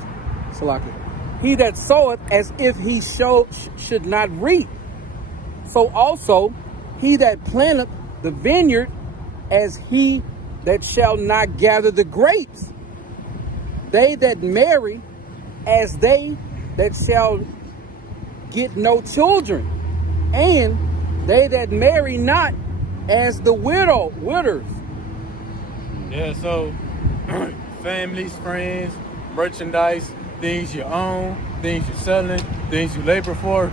he that soweth as if he should not reap. So also he that planteth the vineyard as he that shall not gather the grapes. They that marry as they that shall get no children, and they that marry not as the widows. Yeah, so families, friends, merchandise, things you own, things you're selling, things you labor for.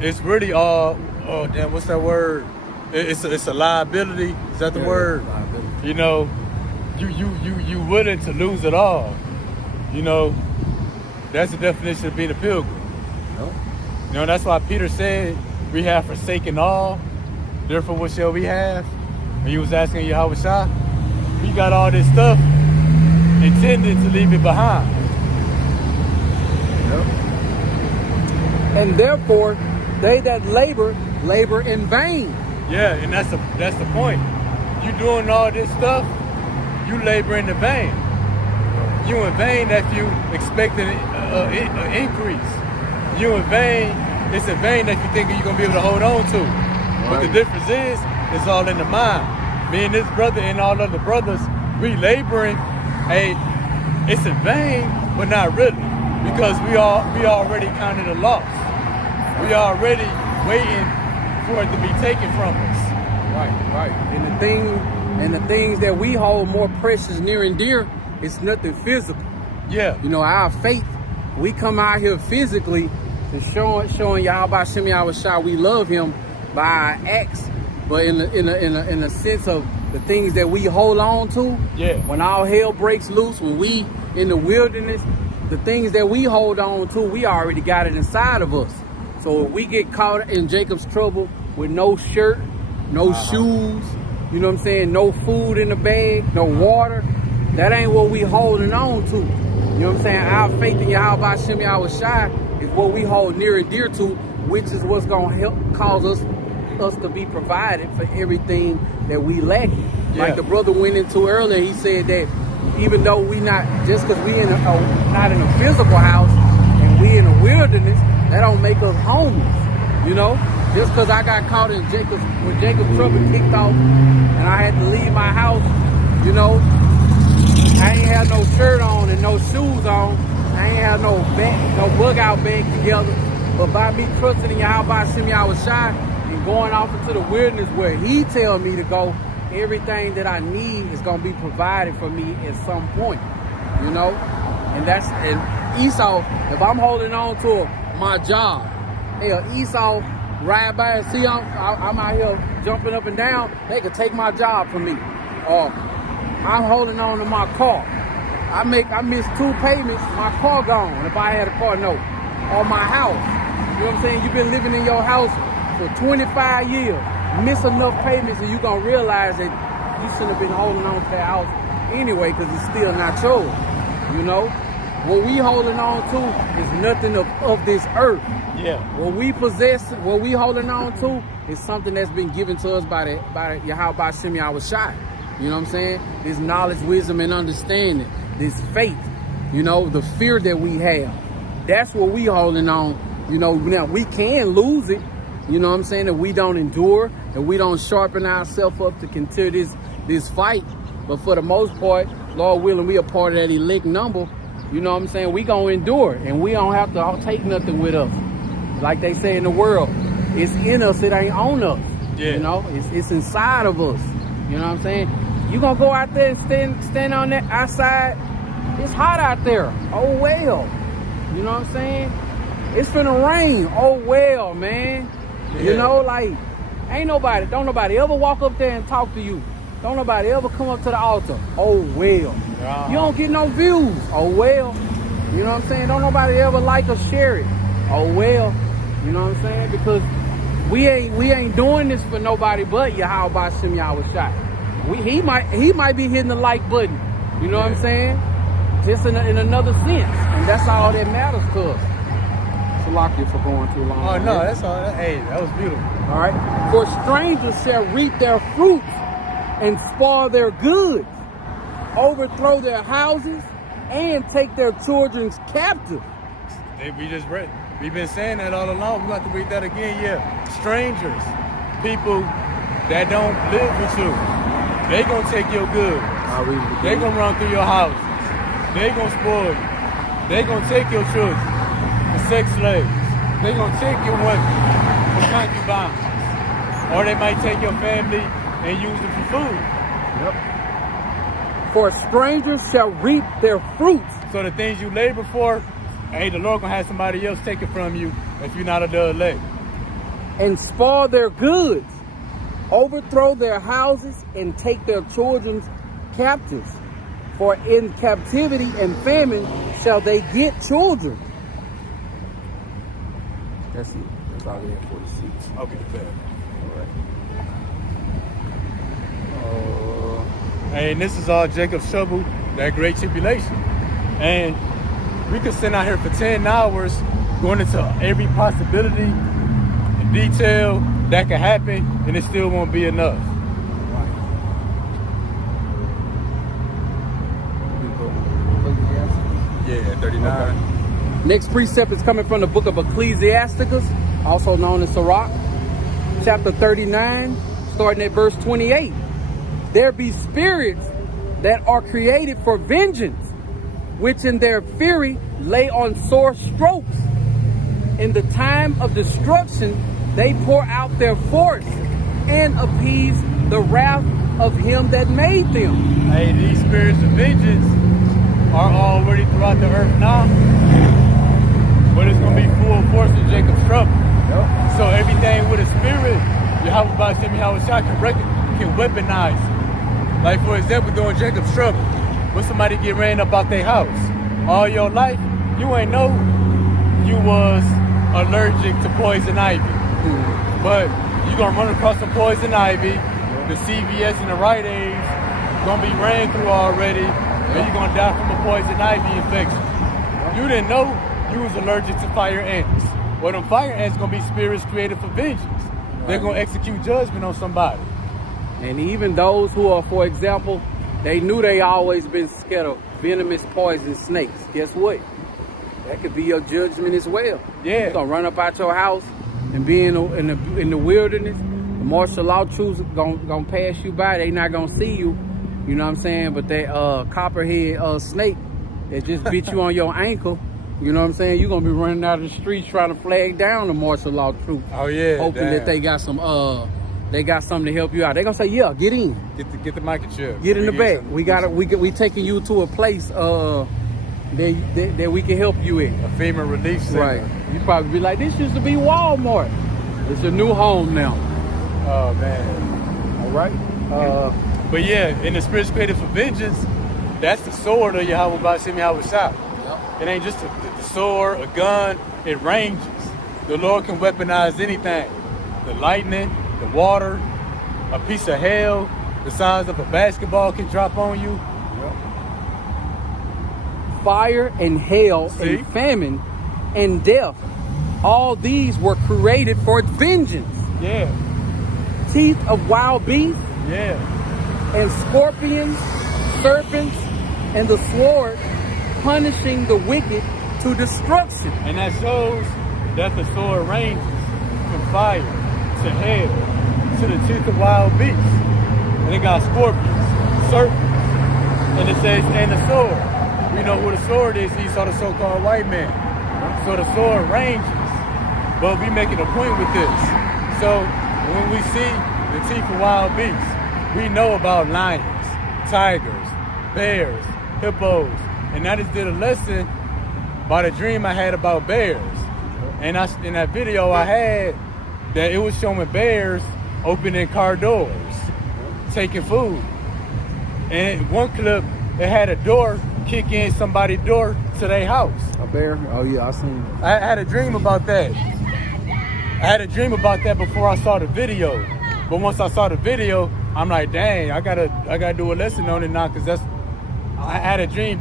It's really all, what's that word? It's a liability. Is that the word? Liability. You know, you willing to lose it all. You know, that's the definition of being a pilgrim. Nope. You know, that's why Peter said, we have forsaken all, therefore what shall we have? When he was asking Yahweh Shah, we got all this stuff intended to leave it behind. Yep. And therefore, they that labor in vain. Yeah, and that's the point. You doing all this stuff, you laboring in vain. You in vain if you expecting an increase. You in vain, it's in vain that you think you're gonna be able to hold on to. Right. But the difference is, it's all in the mind. Me and this brother and all other brothers, we laboring. Hey, it's in vain, but not really, because we already counted a loss. We already waiting for it to be taken from us. Right. And the things that we hold more precious, near and dear, it's nothing physical. Yeah. You know, our faith, we come out here physically to showing Yahweh Shem Yahweh Shah we love him by our acts, but in a sense of the things that we hold on to. Yeah. When all hell breaks loose, when we in the wilderness, the things that we hold on to, we already got it inside of us. So if we get caught in Jacob's trouble with no shirt, no shoes, you know what I'm saying, no food in the bag, no water, that ain't what we holding on to. You know what I'm saying? Our faith in Yahweh Hashem Yahweh Shai is what we hold near and dear to, which is what's gonna help cause us to be provided for everything that we lack. Yeah. Like the brother went into earlier, he said that even though we not, just because we not in a physical house and we in the wilderness, that don't make us homeless. You know, just because I got caught in when Jacob's trouble kicked off and I had to leave my house, you know, I ain't had no shirt on and no shoes on. I ain't had no bug out bag together. But by me trusting in Yahweh Hashem Yahweh Shai and going off into the wilderness where he tell me to go, everything that I need is gonna be provided for me at some point, you know? And Esau, if I'm holding on to my job, hell, Esau ride by and see I'm out here jumping up and down, they could take my job from me. Or I'm holding on to my car. I missed 2 payments, my car gone, if I had a car note. Or my house. You know what I'm saying? You've been living in your house for 25 years, miss enough payments, and you're gonna realize that you shouldn't have been holding on to that house anyway, because it's still not yours. You know? What we holding on to is nothing of this earth. Yeah. What we possess, what we holding on to is something that's been given to us by the Yahweh Hashem Yahweh Shai. You know what I'm saying? This knowledge, wisdom, and understanding. This faith. You know, the fear that we have. That's what we holding on. You know, now we can lose it. You know what I'm saying? If we don't endure, if we don't sharpen ourselves up to continue this fight. But for the most part, Lord willing, we are part of that elect number. You know what I'm saying? We gonna endure, and we don't have to take nothing with us. Like they say in the world, it's in us, it ain't on us. Yeah. You know, it's inside of us. You know what I'm saying? You gonna go out there and stand on that outside? It's hot out there. Oh well. You know what I'm saying? It's finna rain. Oh well, man. Yeah. You know, like, don't nobody ever walk up there and talk to you. Don't nobody ever come up to the altar. Oh well. You don't get no views. Oh well. You know what I'm saying? Don't nobody ever like or share it. Oh well. You know what I'm saying? Because we ain't doing this for nobody but Yahweh Hashem Yahweh Shai. He might be hitting the like button. You know what I'm saying? Just in another sense. And that's all that matters to us. Salakia for going too long. Oh no, that's all. Hey, that was beautiful. All right. For strangers shall reap their fruits and spoil their goods, overthrow their houses, and take their children captive. Hey, we just read. We've been saying that all along. We're going to have to read that again. Yeah. Strangers, people that don't live with you, they gonna take your goods. They gonna run through your houses. They gonna spoil you. They gonna take your children for sex slaves. They gonna take your women for concubines. Or they might take your family and use them for food. Yep. For strangers shall reap their fruits. So the things you labor for, hey, the Lord gonna have somebody else take it from you if you're not a dud leg. And spoil their goods, overthrow their houses, and take their children captives. For in captivity and famine shall they get children. That's it. That's all we have for the seats. Okay, fair. All right. Hey, and this is all Jacob's trouble, that great tribulation. And we could sit out here for 10 hours going into every possibility and detail that could happen, and it still won't be enough. Yeah, 39. Okay. Next precept is coming from the book of Ecclesiasticus, also known as Sirach, chapter 39, starting at verse 28. There be spirits that are created for vengeance, which in their fury lay on sore strokes. In the time of destruction, they pour out their force and appease the wrath of him that made them. Hey, these spirits of vengeance are already throughout the earth now, but it's going to be full force in Jacob's trouble. Yep. So everything with a spirit, Yahweh Hashem Yahweh Shai can weaponize Like, for example, during Jacob's trouble, when somebody get ran up out their house, all your life, you ain't know you was allergic to poison ivy. But you gonna run across some poison ivy, the CVS and the Rite Aids gonna be ran through already, and you're gonna die from a poison ivy infection. You didn't know you was allergic to fire ants. Well, them fire ants gonna be spirits created for vengeance. They're gonna execute judgment on somebody. And even those who are, for example, they knew they always been scared of venomous poison snakes. Guess what? That could be your judgment as well. Yeah. You're gonna run up out your house and be in the wilderness. The martial law troops gonna pass you by. They not gonna see you. You know what I'm saying? But that copperhead snake that just bit you on your ankle, you know what I'm saying? You're gonna be running out of the streets trying to flag down the martial law troops. Oh yeah. Hoping that they got something to help you out. They gonna say, yeah, get in. Get the microchip. Get in the back. We taking you to a place that we can help you in. A FEMA relief center. Right. You probably be like, this used to be Walmart. It's a new home now. Oh man. All right. But yeah, in the spirits created for vengeance, that's the sword of Yahweh Bashim Yahweh Shah. Yep. It ain't just the sword, a gun, it ranges. The Lord can weaponize anything. The lightning, the water, a piece of hail, the size of a basketball can drop on you. Yep. Fire and hail and famine and death, all these were created for vengeance. Yeah. Teeth of wild beasts. Yeah. And scorpions, serpents, and the sword, punishing the wicked to destruction. And that shows that the sword ranges from fire to hail to the teeth of wild beasts. And it got scorpions, serpents, and it says, and the sword. We know who the sword is. He saw the so-called white man. So the sword ranges. But we making a point with this. So when we see the teeth of wild beasts, we know about lions, tigers, bears, hippos. And I just did a lesson by the dream I had about bears. And in that video I had, that it was showing bears opening car doors, taking food. And in one clip, it had a door kick in somebody's door to their house. A bear? Oh yeah, I seen it. I had a dream about that. I had a dream about that before I saw the video. But once I saw the video, I'm like, dang, I gotta do a lesson on it now, because I had a dream,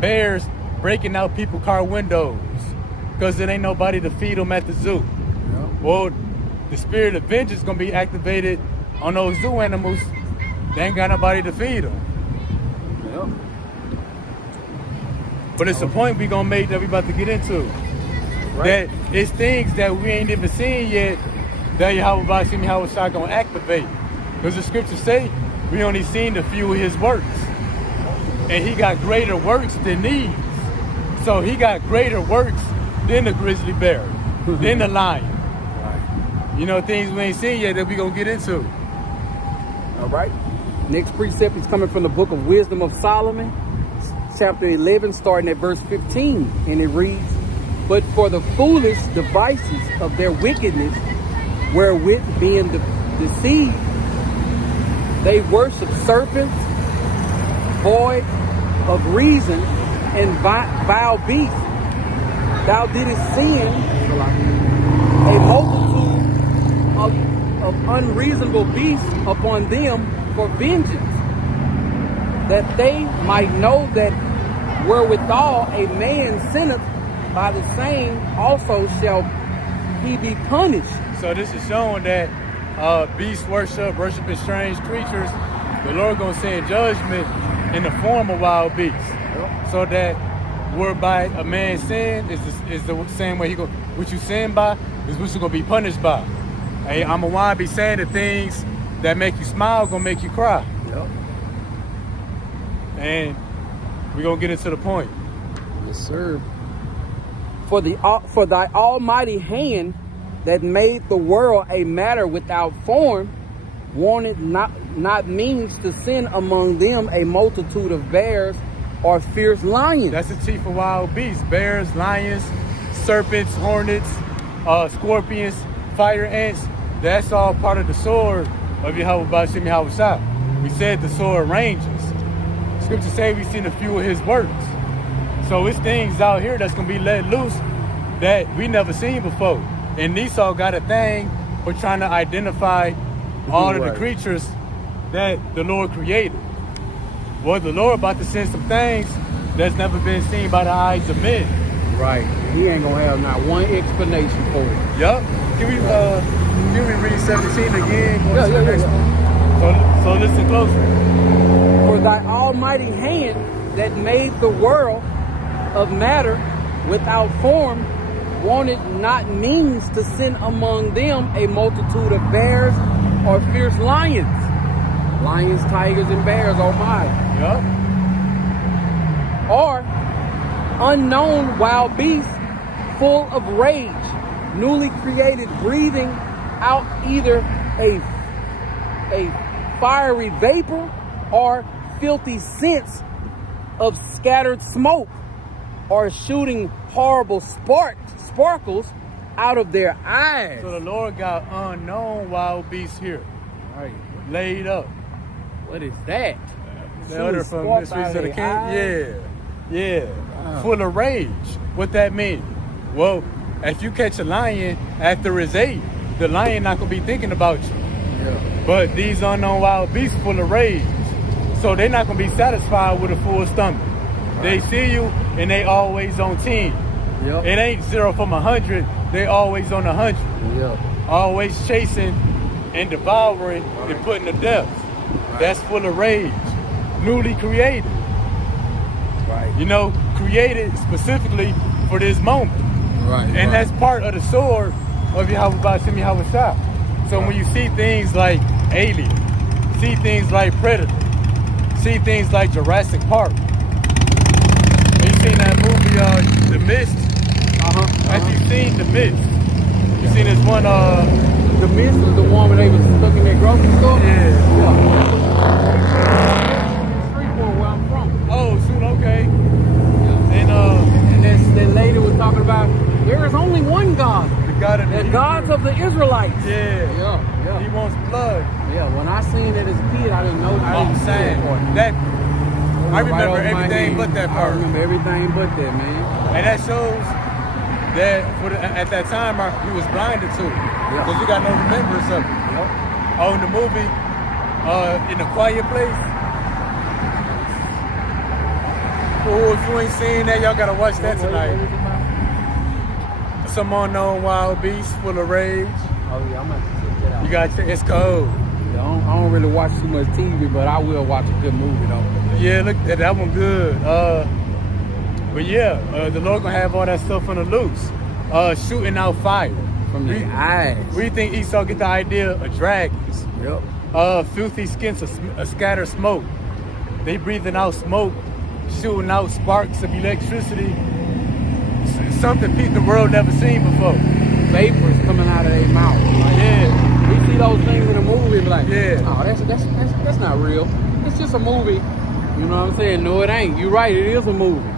bears breaking out people's car windows because there ain't nobody to feed them at the zoo. Yep. Well, the spirit of vengeance gonna be activated on those zoo animals. They ain't got nobody to feed them. Yep. But it's a point we gonna make that we about to get into. Right. That it's things that we ain't even seen yet that Yahweh Bashim Yahweh Shah gonna activate. Because the scriptures say we only seen a few of his works. And he got greater works than these. So he got greater works than the grizzly bear, than the lion. Right. You know, things we ain't seen yet that we gonna get into. All right. Next precept is coming from the book of Wisdom of Solomon, chapter 11, starting at verse 15. And it reads, but for the foolish devices of their wickedness, wherewith being deceived, they worship serpents, void of reason, and vile beasts. Thou didst send a multitude of unreasonable beasts upon them for vengeance, that they might know that wherewithal a man sinneth, by the same also shall he be punished. So this is showing that beast worshiping strange creatures, the Lord gonna send judgment in the form of wild beasts. Yep. So that whereby a man sin is the same way what you sin by is what you're gonna be punished by. Hey, I'm a wine be saying the things that make you smile gonna make you cry. Yep. And we're gonna get into the point. Yes, sir. For thy almighty hand that made the world a matter without form, wanted not means to send among them a multitude of bears or fierce lions. That's the chief of wild beasts. Bears, lions, serpents, hornets, scorpions, fire ants. That's all part of the sword of Yahweh Bashim Yahweh Shah. We said the sword ranges. Scripture say we've seen a few of his works. So it's things out here that's gonna be let loose that we never seen before. And Esau got a thing for trying to identify all of the creatures that the Lord created. Well, the Lord about to send some things that's never been seen by the eyes of men. Right. He ain't gonna have not one explanation for it. Yup. Can we read 17 again? Yeah. So listen closer. For thy almighty hand that made the world of matter without form wanted not means to send among them a multitude of bears or fierce lions. Lions, tigers, and bears, oh my. Yup. Or unknown wild beasts full of rage, newly created, breathing out either a fiery vapor or filthy scents of scattered smoke, or shooting horrible sparkles out of their eyes. So the Lord got unknown wild beasts here, Right. laid up. What is that? The other from Sparks Mysteries out of the of King. their Yeah. Wow. Full of rage. What that mean? Well, if you catch a lion after it's ate, the lion not gonna be thinking about you. Yeah. But these unknown wild beasts full of rage. So they're not gonna be satisfied with a full stomach. They see you and they always on 10. Yep. It ain't 0 from 100. They always on 100. Yeah. Always chasing and devouring and putting to death. That's full of rage. Newly created. Right. You know, created specifically for this moment. Right. And that's part of the sword of Yahweh Bashim Yahweh Shah. So when you see things like Alien, see things like Predator, see things like Jurassic Park. When you seen that movie, The Mist, have you seen The Mist? You seen this one, The Mist was the one where they was stuck in their grocery store? Yeah. Street where I'm from. Oh, shoot, okay. And that lady was talking about there is only one God. The God of The gods of the Israelites. Yeah. Yeah. He wants blood. Yeah, when I seen it as a kid, I didn't know. I didn't see saying that part. that I Right remember over my everything head. but that I part. remember everything but that, man. And that shows that at that time he was blinded to it. Because you got no remembrance of it. Yep. Oh, in the movie, In a Quiet Place. Oh, if you ain't seen that, y'all gotta watch that tonight. Some unknown wild beast full of rage. Oh yeah, I'm gonna have to check that out. You got it's cold. Yeah, I don't really watch too much TV, but I will watch a good movie though. Yeah, look, that one good. But yeah, the Lord gonna have all that stuff on the loose. Shooting out fire. From the eyes. Where you think Esau get the idea of dragons? Yep. Filthy skins of scattered smoke. They breathing out smoke, shooting out sparks of electricity. Something the world never seen before. Vapors coming out of their mouth. Like, Yeah. we see those things in a movie, be like, Yeah. oh, that's not real. It's just a movie. You know what I'm saying? No, it ain't. You're right. It is a movie.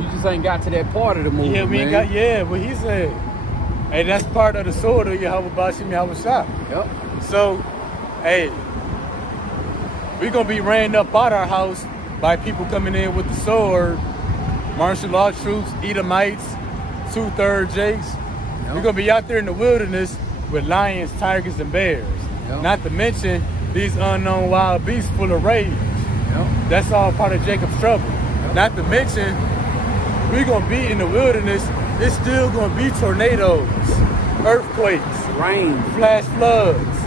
You just ain't got to that part of the movie. Yeah, we ain't man. got. Yeah, what he said. Hey, that's part of the sword of Yahweh Bashim Yahweh Shah. Yep. So, hey, we gonna be ran up out our house by people coming in with the sword, martial law troops, Edomites, 2/3 Jakes. Yep. We're gonna be out there in the wilderness with lions, tigers, and bears. Yep. Not to mention these unknown wild beasts full of rage. Yep. That's all part of Jacob's trouble. Yep. Not to mention, we're gonna be in the wilderness. It's still gonna be tornadoes, earthquakes, Rain. flash floods,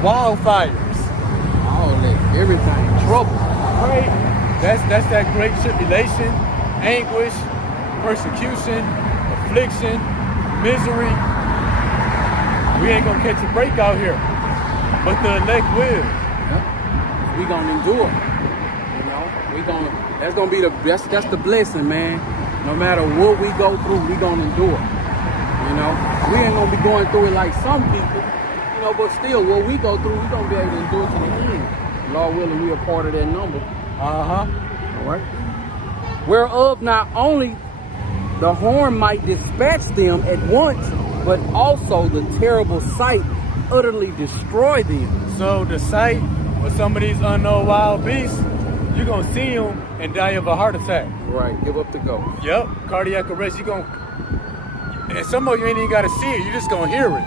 wildfires. All that. Everything. Trouble. Right? That's that great tribulation, anguish, persecution, affliction, misery. We ain't gonna catch a break out here, but the elect will. Yep. We gonna endure. You know, that's gonna be that's the blessing, man. No matter what we go through, we gonna endure. You know, we ain't gonna be going through it like some people, you know, but still, what we go through, we gonna be able to endure to the end. Lord willing, we are part of that number. Uh-huh. All right. Whereof not only the horn might dispatch them at once, but also the terrible sight utterly destroy them. So the sight But some of these unknown wild beasts, you're going to see them and die of a heart attack. Right, give up the ghost. Yep, cardiac arrest. You're going to, and some of you ain't even got to see it. You're just going to hear it.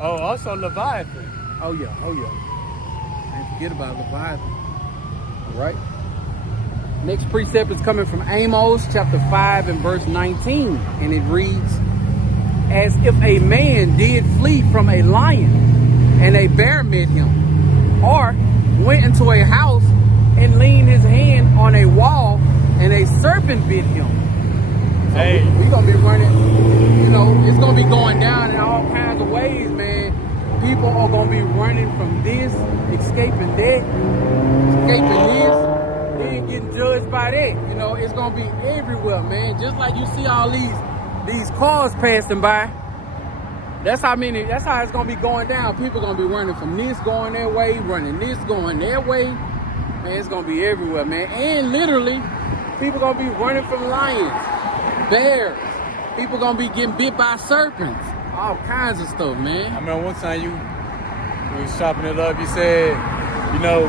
Oh, also Leviathan. Oh yeah. Ain't forget about Leviathan. All right. Next precept is coming from Amos chapter 5 and verse 19. And it reads, as if a man did flee from a lion and a bear met him, or went into a house and leaned his hand on a wall and a serpent bit him. So hey, we gonna be running, you know, it's gonna be going down in all kinds of ways, man. People are gonna be running from this, escaping that, escaping this, then getting judged by that. You know, it's gonna be everywhere, man. Just like you see all these cars passing by. That's how it's gonna be going down. People gonna be running from this going their way, running this going their way. Man, it's gonna be everywhere, man. And literally, people gonna be running from lions, bears. People gonna be getting bit by serpents. All kinds of stuff, man. I remember one time you was chopping it up, you said, you know,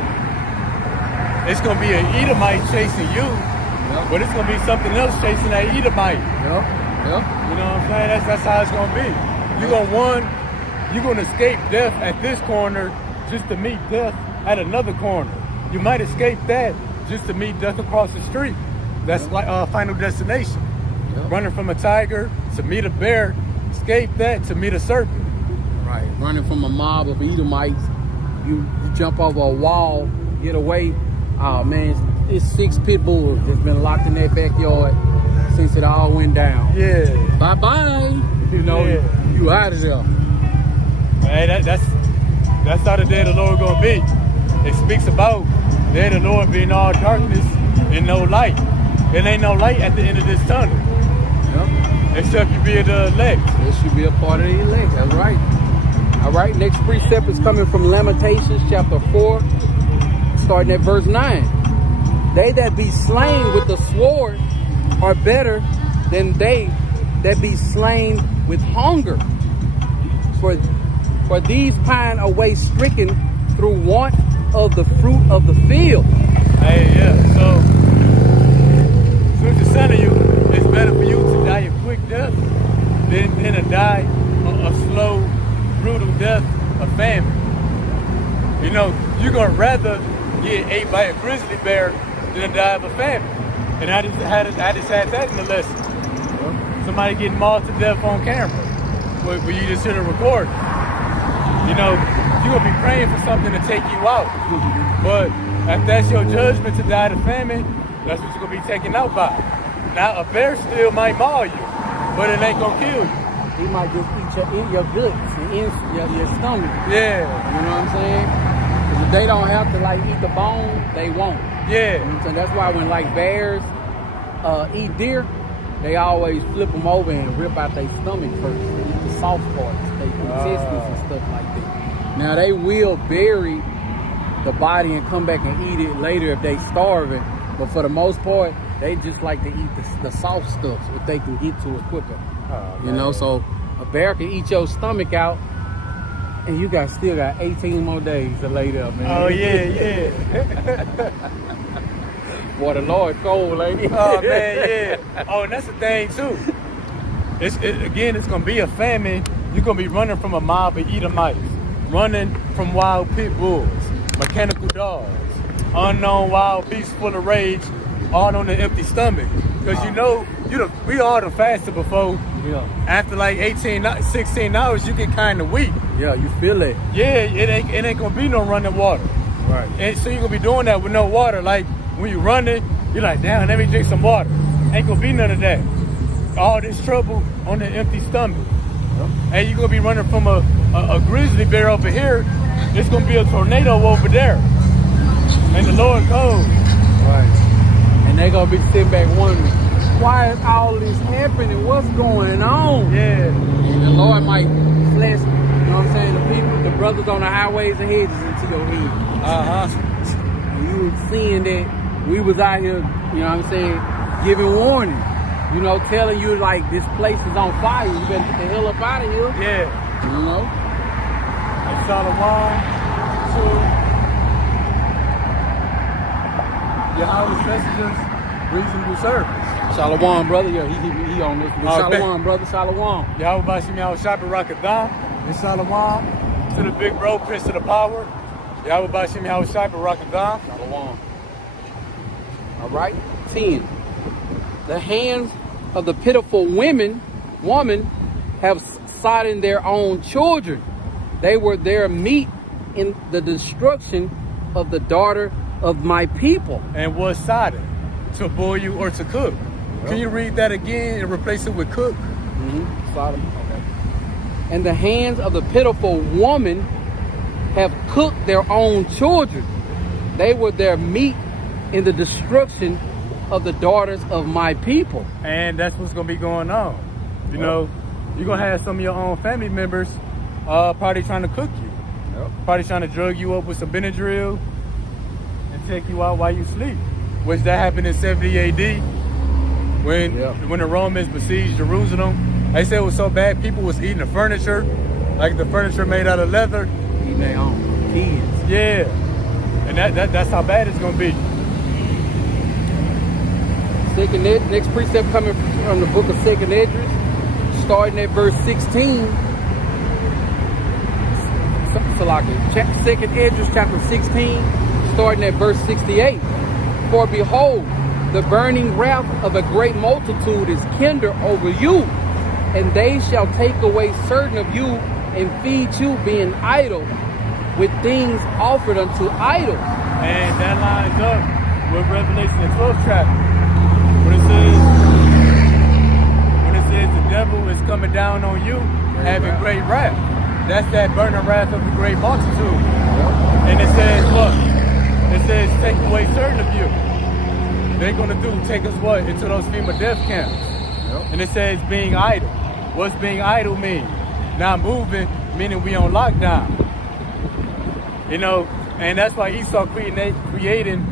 it's going to be an Edomite chasing you, yep, but it's going to be something else chasing that Edomite. Yep. You know what I'm saying? That's how it's going to be. You're going to escape death at this corner just to meet death at another corner. You might escape that just to meet death across the street. That's like final destination. Yep. Running from a tiger to meet a bear, escape that to meet a serpent. Right. Running from a mob of Edomites, you jump over a wall, get away. Oh man, it's 6 pit bulls that's been locked in that backyard since it all went down. Yeah. Bye bye. You know, yeah, you out of there. Hey, that's how the day of the Lord gonna be. It speaks about the day of the Lord being all darkness and no light. There ain't no light at the end of this tunnel. Yep. Except you be the elect. This should be a part of the elect. That's right. All right. Next precept is coming from Lamentations chapter 4, starting at verse 9. They that be slain with the sword are better than they that be slain with hunger. For these pine away stricken through want of the fruit of the field. Hey, yeah. So, truth is telling you, it's better for you to die a quick death than to die a slow, brutal death of famine. You know, you're going to rather get ate by a grizzly bear than to die of a famine. And I just had that in the lesson. Somebody getting mauled to death on camera where you just hear the recording. You know, you're going to be praying for something to take you out. But if that's your judgment to die of famine, that's what you're going to be taken out by. Now, a bear still might maul you, but it ain't going to kill you. He might just eat your guts, your stomach. Yeah. You know what I'm saying? Because if they don't have to, like, eat the bone, they won't. Yeah. You know what I'm saying? That's why when, like, bears eat deer, they always flip them over and rip out their stomach first. Eat the soft parts, they intestines and stuff like that. Now, they will bury the body and come back and eat it later if they starving. But for the most part, they just like to eat the soft stuff if they can get to it quicker. You know, so a bear can eat your stomach out, and you still got 18 more days to lay there, man. Oh, yeah. Boy, the Lord cold, lady. Oh, man, yeah. Oh, and that's the thing, too. It's going to be a famine. You're going to be running from a mob of Edomites, running from wild pit bulls, mechanical dogs, unknown wild beasts full of rage, all on the empty stomach. Because we all done fasted before. Yeah. After like 16 hours, you get kind of weak. Yeah, you feel it. Yeah, it ain't going to be no running water. Right. And so you're going to be doing that with no water. Like, when you're running, you're like, damn, let me drink some water. Ain't going to be none of that. All this trouble on the empty stomach. Yep. And you're going to be running from a grizzly bear over here. It's going to be a tornado over there. And the Lord cold. Right. And they're going to be sitting back wondering, why is all this happening? What's going on? Yeah. And the Lord might flash, you know what I'm saying, the brothers on the highways and hedges into your head. Uh-huh. And you were seeing that we was out here, you know what I'm saying, giving warning. You know, telling you like this place is on fire. You better get the hell up out of here. Yeah. You know? And Shalom to Yahweh's messengers, reasonable service. Shalom, brother. Yeah, he on this. Shalom, brother. Shalom. Yahweh Bashim Yahweh Shabbat Rakadam. And Shalom to the big bro, Prince of the Power. Yahweh Bashim Yahweh Shabbat Rakadam. Shalom. All right. 10. The hands of the pitiful woman have sodden their own children. They were their meat in the destruction of the daughter of my people. And was sodden? To boil or to cook? Yep. Can you read that again and replace it with cook? Sodom. Okay. And the hands of the pitiful woman have cooked their own children. They were their meat in the destruction of the daughters of my people. And that's what's going to be going on. You know, you're going to have some of your own family members probably trying to cook you. Probably trying to drug you up with some Benadryl and take you out while you sleep. Which that happened in 70 AD when the Romans besieged Jerusalem. They said it was so bad, people was eating the furniture, like the furniture made out of leather. Eating their own kids. Yeah. And that's how bad it's going to be. Next precept coming from the book of 2nd Esdras, starting at verse 16. 2nd Esdras chapter 16, starting at verse 68. For behold, the burning wrath of a great multitude is kindled over you, and they shall take away certain of you and feed you, being idle, with things offered unto idols. And that lines up with Revelation the 12th chapter. When it says the devil is coming down on you, having great wrath. That's that burning wrath of the great multitude. And it says what? It says take away certain of you. They're going to take us what? Into those FEMA death camps. And it says being idle. What's being idle mean? Not moving, meaning we on lockdown. You know, and that's why Esau creating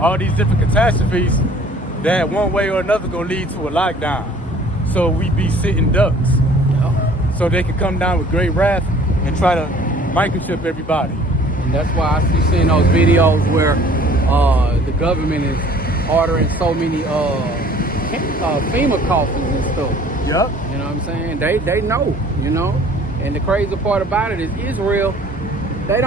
all these different catastrophes that one way or another gonna lead to a lockdown. So we be sitting ducks. So they can come down with great wrath and try to microchip everybody. And that's why I see seeing those videos where the government is ordering so many FEMA coffins and stuff. Yep. You know what I'm saying? They know, you know. And the crazy part about it is Israel, they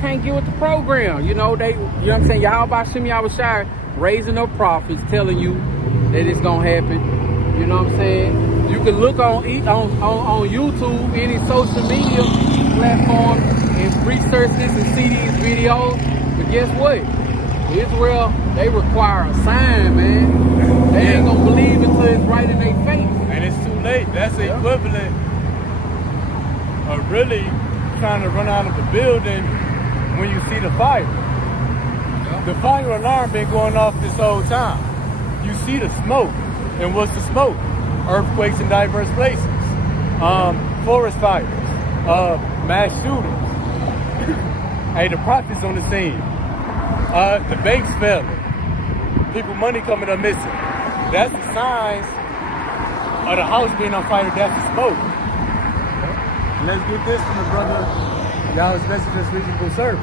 can't get with the program. You know, you know what I'm saying? Y'all by Shem Yahushua raising up prophets telling you that it's gonna happen. You know what I'm saying? You can look on YouTube, any social media platform, and research this and see these videos. But guess what? Israel, they require a sign, man. They ain't gonna believe until it's right in their face. And it's too late. That's the equivalent of really trying to run out of the building when you see the fire. The fire alarm been going off this whole time. You see the smoke. And what's the smoke? Earthquakes in diverse places. Forest fires. Mass shootings. Hey, the prophets on the scene. The banks failing. People money coming up missing. That's the signs of the house being on fire. That's the smoke. And let's get this from the brother Yahweh's messages reasonable service.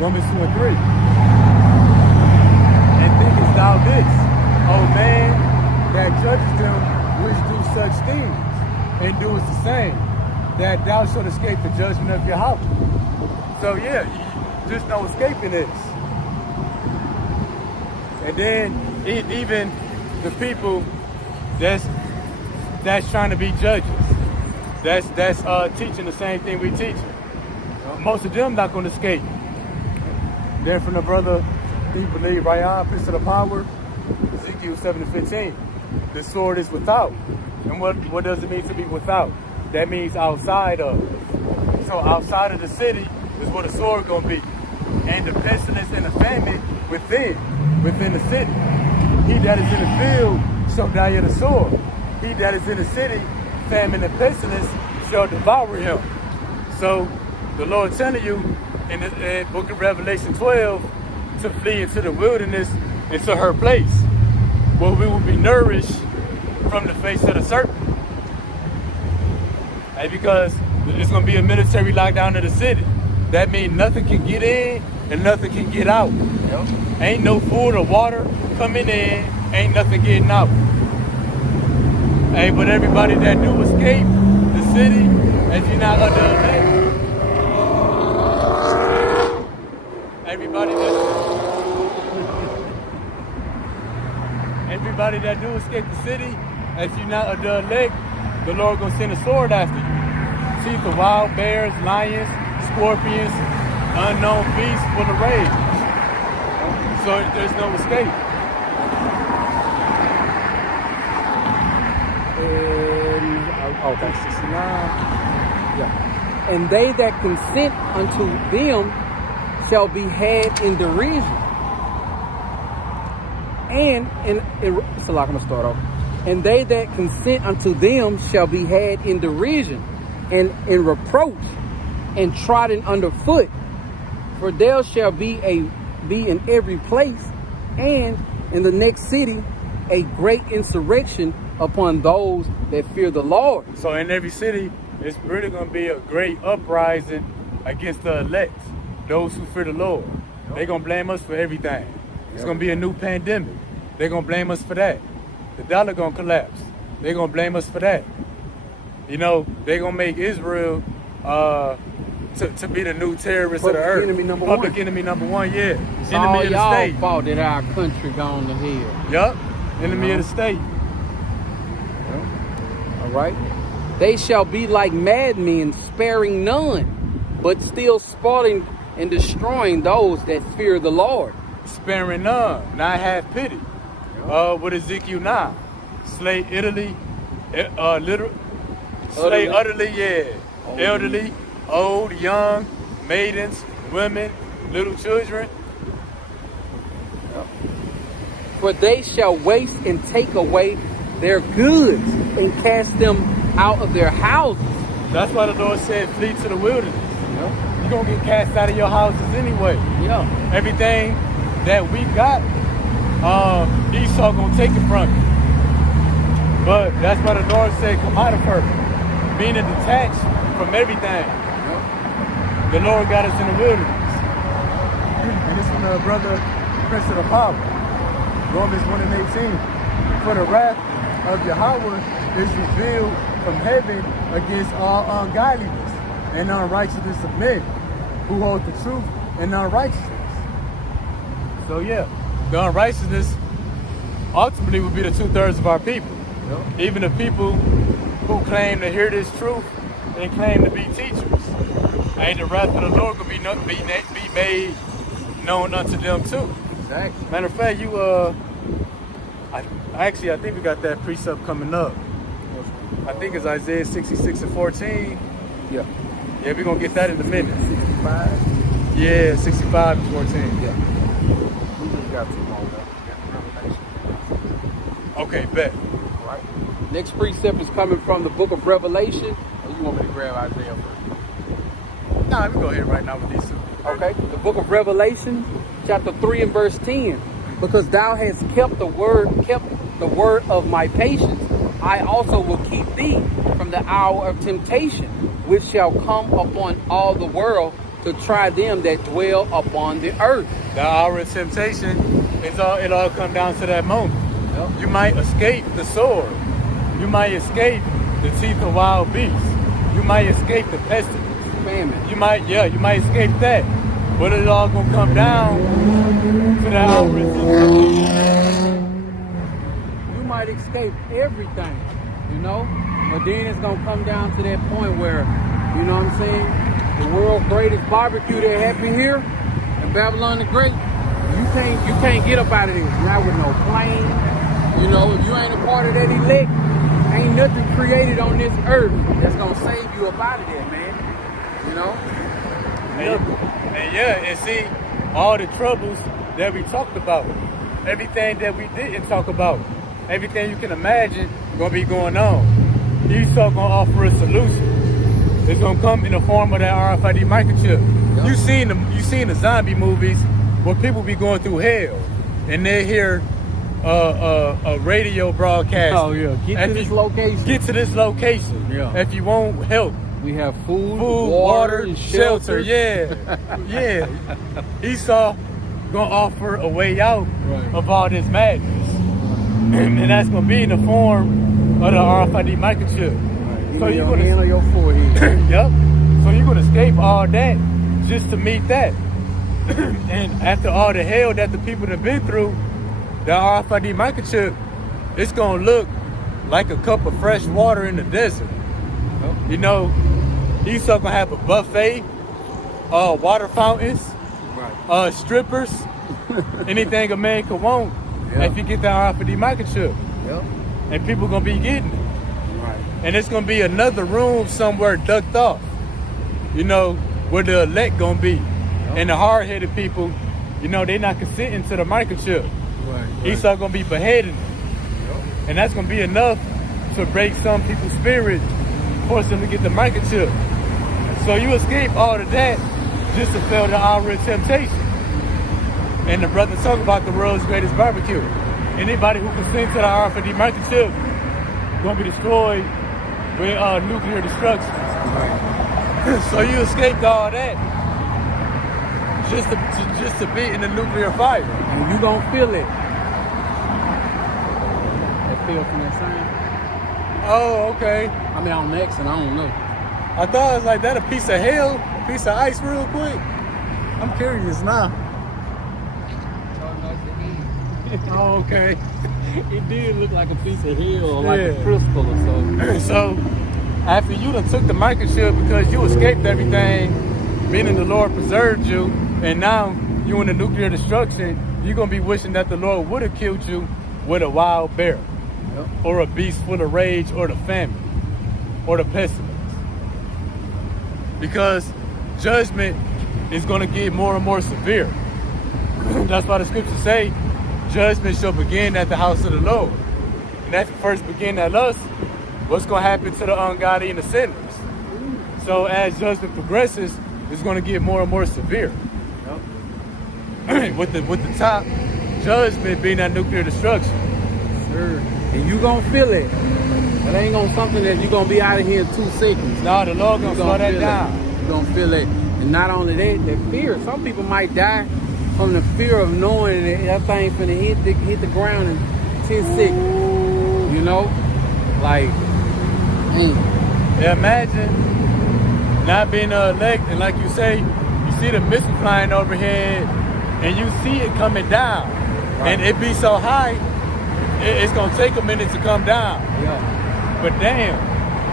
Romans 2 and 3. And thinkest thou this, O man, that judges them which do such things, and doest the same, that thou shalt escape the judgment of your house. So yeah, just no escaping this. And then even the people that's trying to be judges, that's teaching the same thing we teaching. Most of them not going to escape. Then from the brother, he believe Ryan, Prince of the Power, Ezekiel 7:15. The sword is without. And what does it mean to be without? That means outside of. So outside of the city is where the sword gonna be. And the pestilence and the famine within the city. He that is in the field shall die of the sword. He that is in the city, famine and pestilence shall devour him. So the Lord telling you in the book of Revelation 12 to flee into the wilderness, into her place. where we will be nourished from the face of the serpent. And because it's going to be a military lockdown of the city. That means nothing can get in and nothing can get out. Yep. Ain't no food or water coming in, ain't nothing getting out. Hey, but everybody that do escape the city, if you're not under attack, everybody that do escape the city, if you're not under elect, the Lord gonna send a sword after you. Teeth of wild bears, lions, scorpions, unknown beasts full of rage. So there's no escape. Okay. 69. Yeah. And they that consent unto them shall be had in derision. So like I'm gonna start off. And they that consent unto them shall be had in derision and in reproach and trodden underfoot. For there shall be in every place and in the next city a great insurrection upon those that fear the Lord. So in every city, it's really going to be a great uprising against the elect, those who fear the Lord. They're going to blame us for everything. It's going to be a new pandemic. They're going to blame us for that. The dollar going to collapse. They're going to blame us for that. You know, they're going to make Israel to be the new terrorist of the earth. Public enemy number one, yeah. It's enemy all of the y'all state. fault that our country gone to hell. Yup. Enemy of the state. All right. They shall be like madmen, sparing none, but still spoiling and destroying those that fear the Lord. Sparing none, not have pity. What Ezekiel 9? Slay Italy, slay utterly, yeah. Elderly, old, young, maidens, women, little children. For they shall waste and take away their goods and cast them out of their houses. That's why the Lord said, flee to the wilderness. You're going to get cast out of your houses anyway. Yeah. Everything that we got, Esau going to take it from you. But that's why the Lord said, come out of her. Being detached from everything. The Lord got us in the wilderness. And this from the brother, Prince of the Power. Romans 1:18. For the wrath of Yahweh is revealed from heaven against all ungodliness and unrighteousness of men who hold the truth in unrighteousness. So yeah, the unrighteousness ultimately would be the 2/3 of our people. Yep. Even the people who claim to hear this truth and claim to be teachers. And the wrath of the Lord will be made known unto them too. Exactly. Matter of fact, I think we got that precept coming up. I think it's Isaiah 66:14. Yeah. Yeah, we're going to get that in a minute. 65? Yeah, 65:14. Yeah. We just got two more. Okay, bet. All right. Next precept is coming from the book of Revelation. Or you want me to grab Isaiah first? Nah, we go ahead right now with these two. Okay. The book of Revelation, chapter 3 and verse 10. Because thou hast kept the word of my patience, I also will keep thee from the hour of temptation, which shall come upon all the world to try them that dwell upon the earth. The hour of temptation, it all come down to that moment. Yep. You might escape the sword. You might escape the teeth of wild beasts. You might escape the pestilence. Famine. You might escape that. But it's all gonna come down to the hour of temptation. You might escape everything, you know, but then it's gonna come down to that point where, you know what I'm saying, the world's greatest barbecue that happened here in Babylon the Great, you can't get up out of this. Not with no plane. You know, if you ain't a part of that elect, ain't nothing created on this earth that's gonna save you up out of there, man. You know? And see, all the troubles that we talked about, everything that we didn't talk about, everything you can imagine gonna be going on. Esau gonna offer a solution. It's gonna come in the form of that RFID microchip. Yep. You seen the zombie movies where people be going through hell and they hear a radio broadcast. Oh yeah, get to this location. Get to this location. Yeah. If you want help. We have food, water, and shelter. Yeah, yeah. Esau gonna offer a way out of all this madness, and that's gonna be in the form of the RFID microchip. Right. So you're gonna gonna on your forehead. Yep. So you're gonna escape all that just to meet that. And after all the hell that the people have been through, the RFID microchip, it's gonna look like a cup of fresh water in the desert. You know, Esau gonna have a buffet, water fountains, strippers, anything a man could want if you get the RFID microchip. Yep. And people gonna be getting it. Right. And it's gonna be another room somewhere ducked off, you know, where the elect gonna be. And the hard-headed people, you know, they not consenting to the microchip. Right. Esau gonna be beheading. And that's gonna be enough to break some people's spirit, force them to get the microchip. So you escape all of that just to fail the hour of temptation. And the brother talk about the world's greatest barbecue. Anybody who consents to the RFID microchip gonna be destroyed with nuclear destruction. Right. So you escaped all that just to be in the nuclear fire. And you gonna feel it. That feel from that sign. Oh, okay. I mean, on X, and I don't know. I thought it was like that, a piece of hell, a piece of ice real quick. I'm curious now. Oh, okay. It did look like a piece of hell or like a crystal or something. So, after you done took the microchip because you escaped everything, meaning the Lord preserved you, and now you in the nuclear destruction, you're going to be wishing that the Lord would have killed you with a wild bear. Yep. Or a beast full of rage, or the famine, or the pestilence. Because judgment is going to get more and more severe. That's why the scriptures say, judgment shall begin at the house of the Lord. And that first begin at us, what's going to happen to the ungodly and the sinners? So as judgment progresses, it's going to get more and more severe. Yep. with the top judgment being that nuclear destruction. Sure. And you gonna feel it. It ain't gonna something that you gonna be out of here in 2 seconds. No, the Lord gonna slow that down. You gonna feel it. And not only that, the fear. Some people might die from the fear of knowing that thing finna hit the ground in 10 seconds. You know? Like, yeah, imagine not being elect, and like you say, you see the missile flying overhead, and you see it coming down, and it be so high, it's gonna take a minute to come down. Yeah. But damn.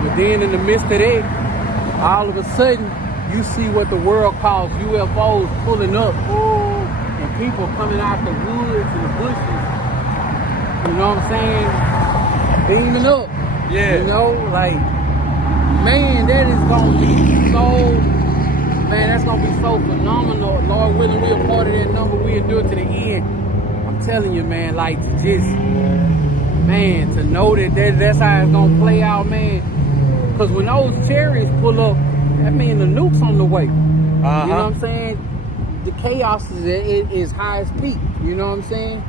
But then in the midst of that, all of a sudden, you see what the world calls UFOs pulling up, and people coming out the woods and the bushes. You know what I'm saying? Beaming up. Yeah. You know, like, man, that is gonna be so, man, that's gonna be so phenomenal. Lord willing, we a part of that number. We'll do it to the end. I'm telling you, man, like, to just, man, to know that's how it's gonna play out, man. Because when those chariots pull up, that means the nuke's on the way. You know what I'm saying? The chaos is at its highest peak. You know what I'm saying?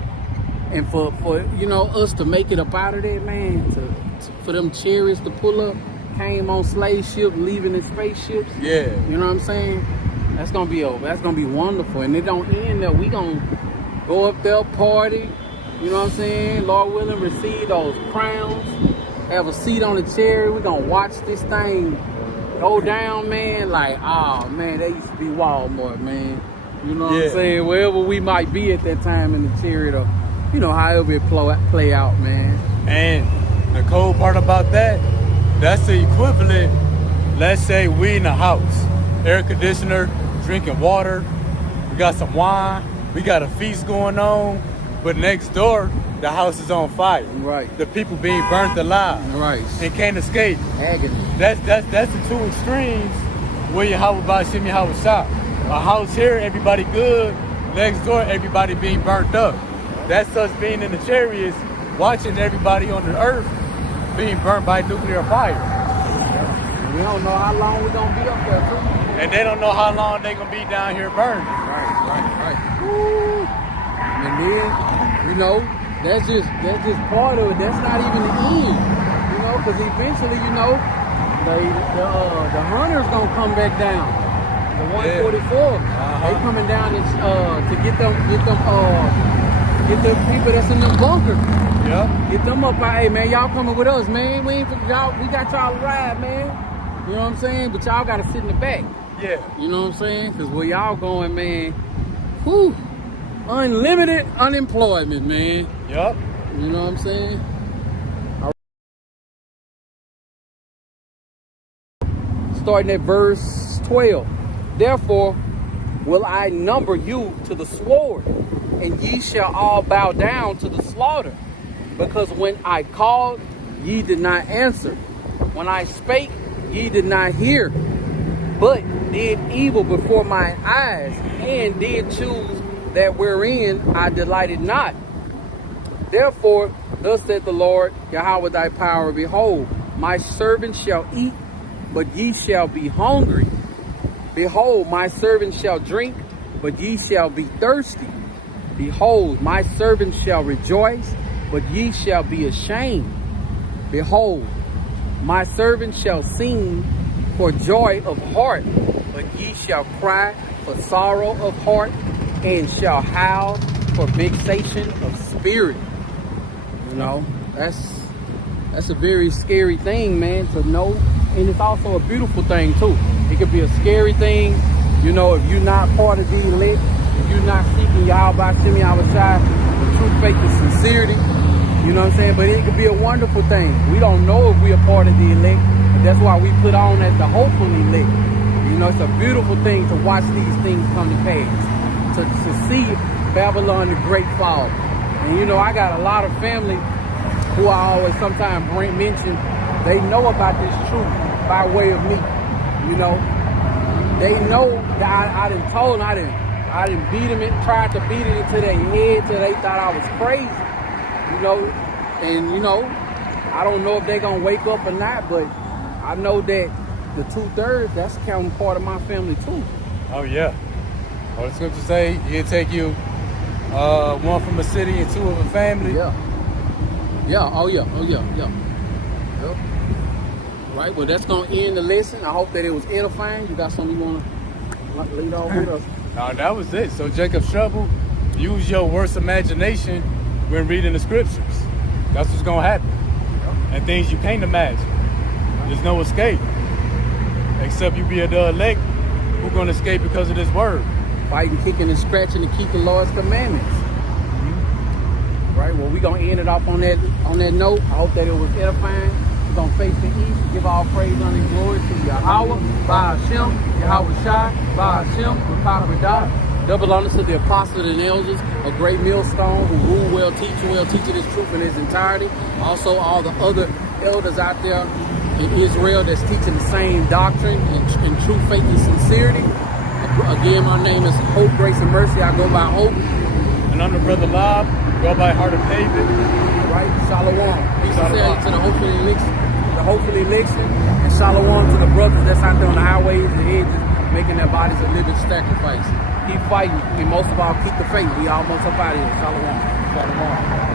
And for you know, us to make it up out of there, man, for them chariots to pull up, came on slave ships, leaving in spaceships. Yeah. You know what I'm saying? That's gonna be wonderful. And it don't end there. We gonna go up there, party. You know what I'm saying? Lord willing, receive those crowns. Have a seat on the chariot. We gonna watch this thing go down, man. Like, oh man, that used to be Walmart, man. You know what I'm saying? Wherever we might be at that time in the chariot, or you know, however it play out, man. And the cool part about that's the equivalent. Let's say we in a house, air conditioner, drinking water, we got some wine, we got a feast going on, but next door, the house is on fire. Right. The people being burnt alive. Right. And can't escape. Agony. That's the two extremes where you how about Shimmy how was shot. A house here, everybody good. Next door, everybody being burnt up. That's us being in the chariots, watching everybody on the earth being burnt by nuclear fire. We don't know how long we're gonna be up there, too. And they don't know how long they're gonna be down here burning. Right. Woo. And then, you know, that's just part of it. That's not even the end, you know, because eventually, you know, the hunters gonna come back down. The 144, they coming down to get them people that's in them bunkers. Yep. Get them up. Hey man, y'all coming with us, man. We ain't for y'all. We got y'all to ride, man. You know what I'm saying? But y'all gotta sit in the back. Yeah. You know what I'm saying? Because where y'all going, man, whew, unlimited unemployment, man. Yep. You know what I'm saying? Starting at verse 12. Therefore will I number you to the sword, and ye shall all bow down to the slaughter. Because when I called, ye did not answer. When I spake, ye did not hear, but did evil before mine eyes, and did choose that wherein I delighted not. Therefore, thus saith the Lord, Yahweh thy power, behold, my servant shall eat, but ye shall be hungry. Behold, my servant shall drink, but ye shall be thirsty. Behold, my servant shall rejoice, but ye shall be ashamed. Behold, my servant shall sing for joy of heart, but ye shall cry for sorrow of heart, and shall howl for vexation of spirit. You know, that's a very scary thing, man, to know. And it's also a beautiful thing too. It could be a scary thing, you know, if you're not part of the elect, if you're not seeking Yahweh Shemi Awashai, the true faith and sincerity. You know what I'm saying? But it could be a wonderful thing. We don't know if we are part of the elect, but that's why we put on as the hopeful elect. You know, it's a beautiful thing to watch these things come to pass, to see Babylon the Great fall. And you know, I got a lot of family who I always sometimes mention, they know about this truth by way of me. You know, they know that I done told them, I done beat them and tried to beat it into their head till they thought I was crazy. You know, and you know, I don't know if they're gonna wake up or not, but I know that the 2/3, that's counting part of my family too. Oh yeah. Well, the scripture say he'll take you one from a city and two of a family. Yeah. Yeah. Oh yeah. Yep. Right. Well, that's gonna end the lesson. I hope that it was edifying. You got something you wanna lead off with us? No, that was it. So Jacob Trouble, use your worst imagination when reading the scriptures. That's what's gonna happen. And things you can't imagine. There's no escape. Except you be the elect who's gonna escape because of this word. Fighting, kicking, and scratching to keep the Lord's commandments. Right. Well, we're gonna end it off on that note. I hope that it was edifying. We're gonna face the east, give all praise, honor, and glory to Yahweh, Ba'ashem, Yahweh Shai, Ba'ashem, Ba'adah. Double honors to the apostles and elders, a great millstone who rule well, teaching this truth in its entirety. Also, all the other elders out there in Israel that's teaching the same doctrine and true faith and sincerity. Again, my name is Hope, Grace, and Mercy. I go by Hope. And I'm the Brother Lob, go by Heart of David. Right, Shalom. Peace and say to the hopefully election, and Shalom to the brothers that's out there on the highways and hedges, making their bodies a living sacrifice. Keep fighting, and most of all, keep the faith. We almost up out of here. Shalom.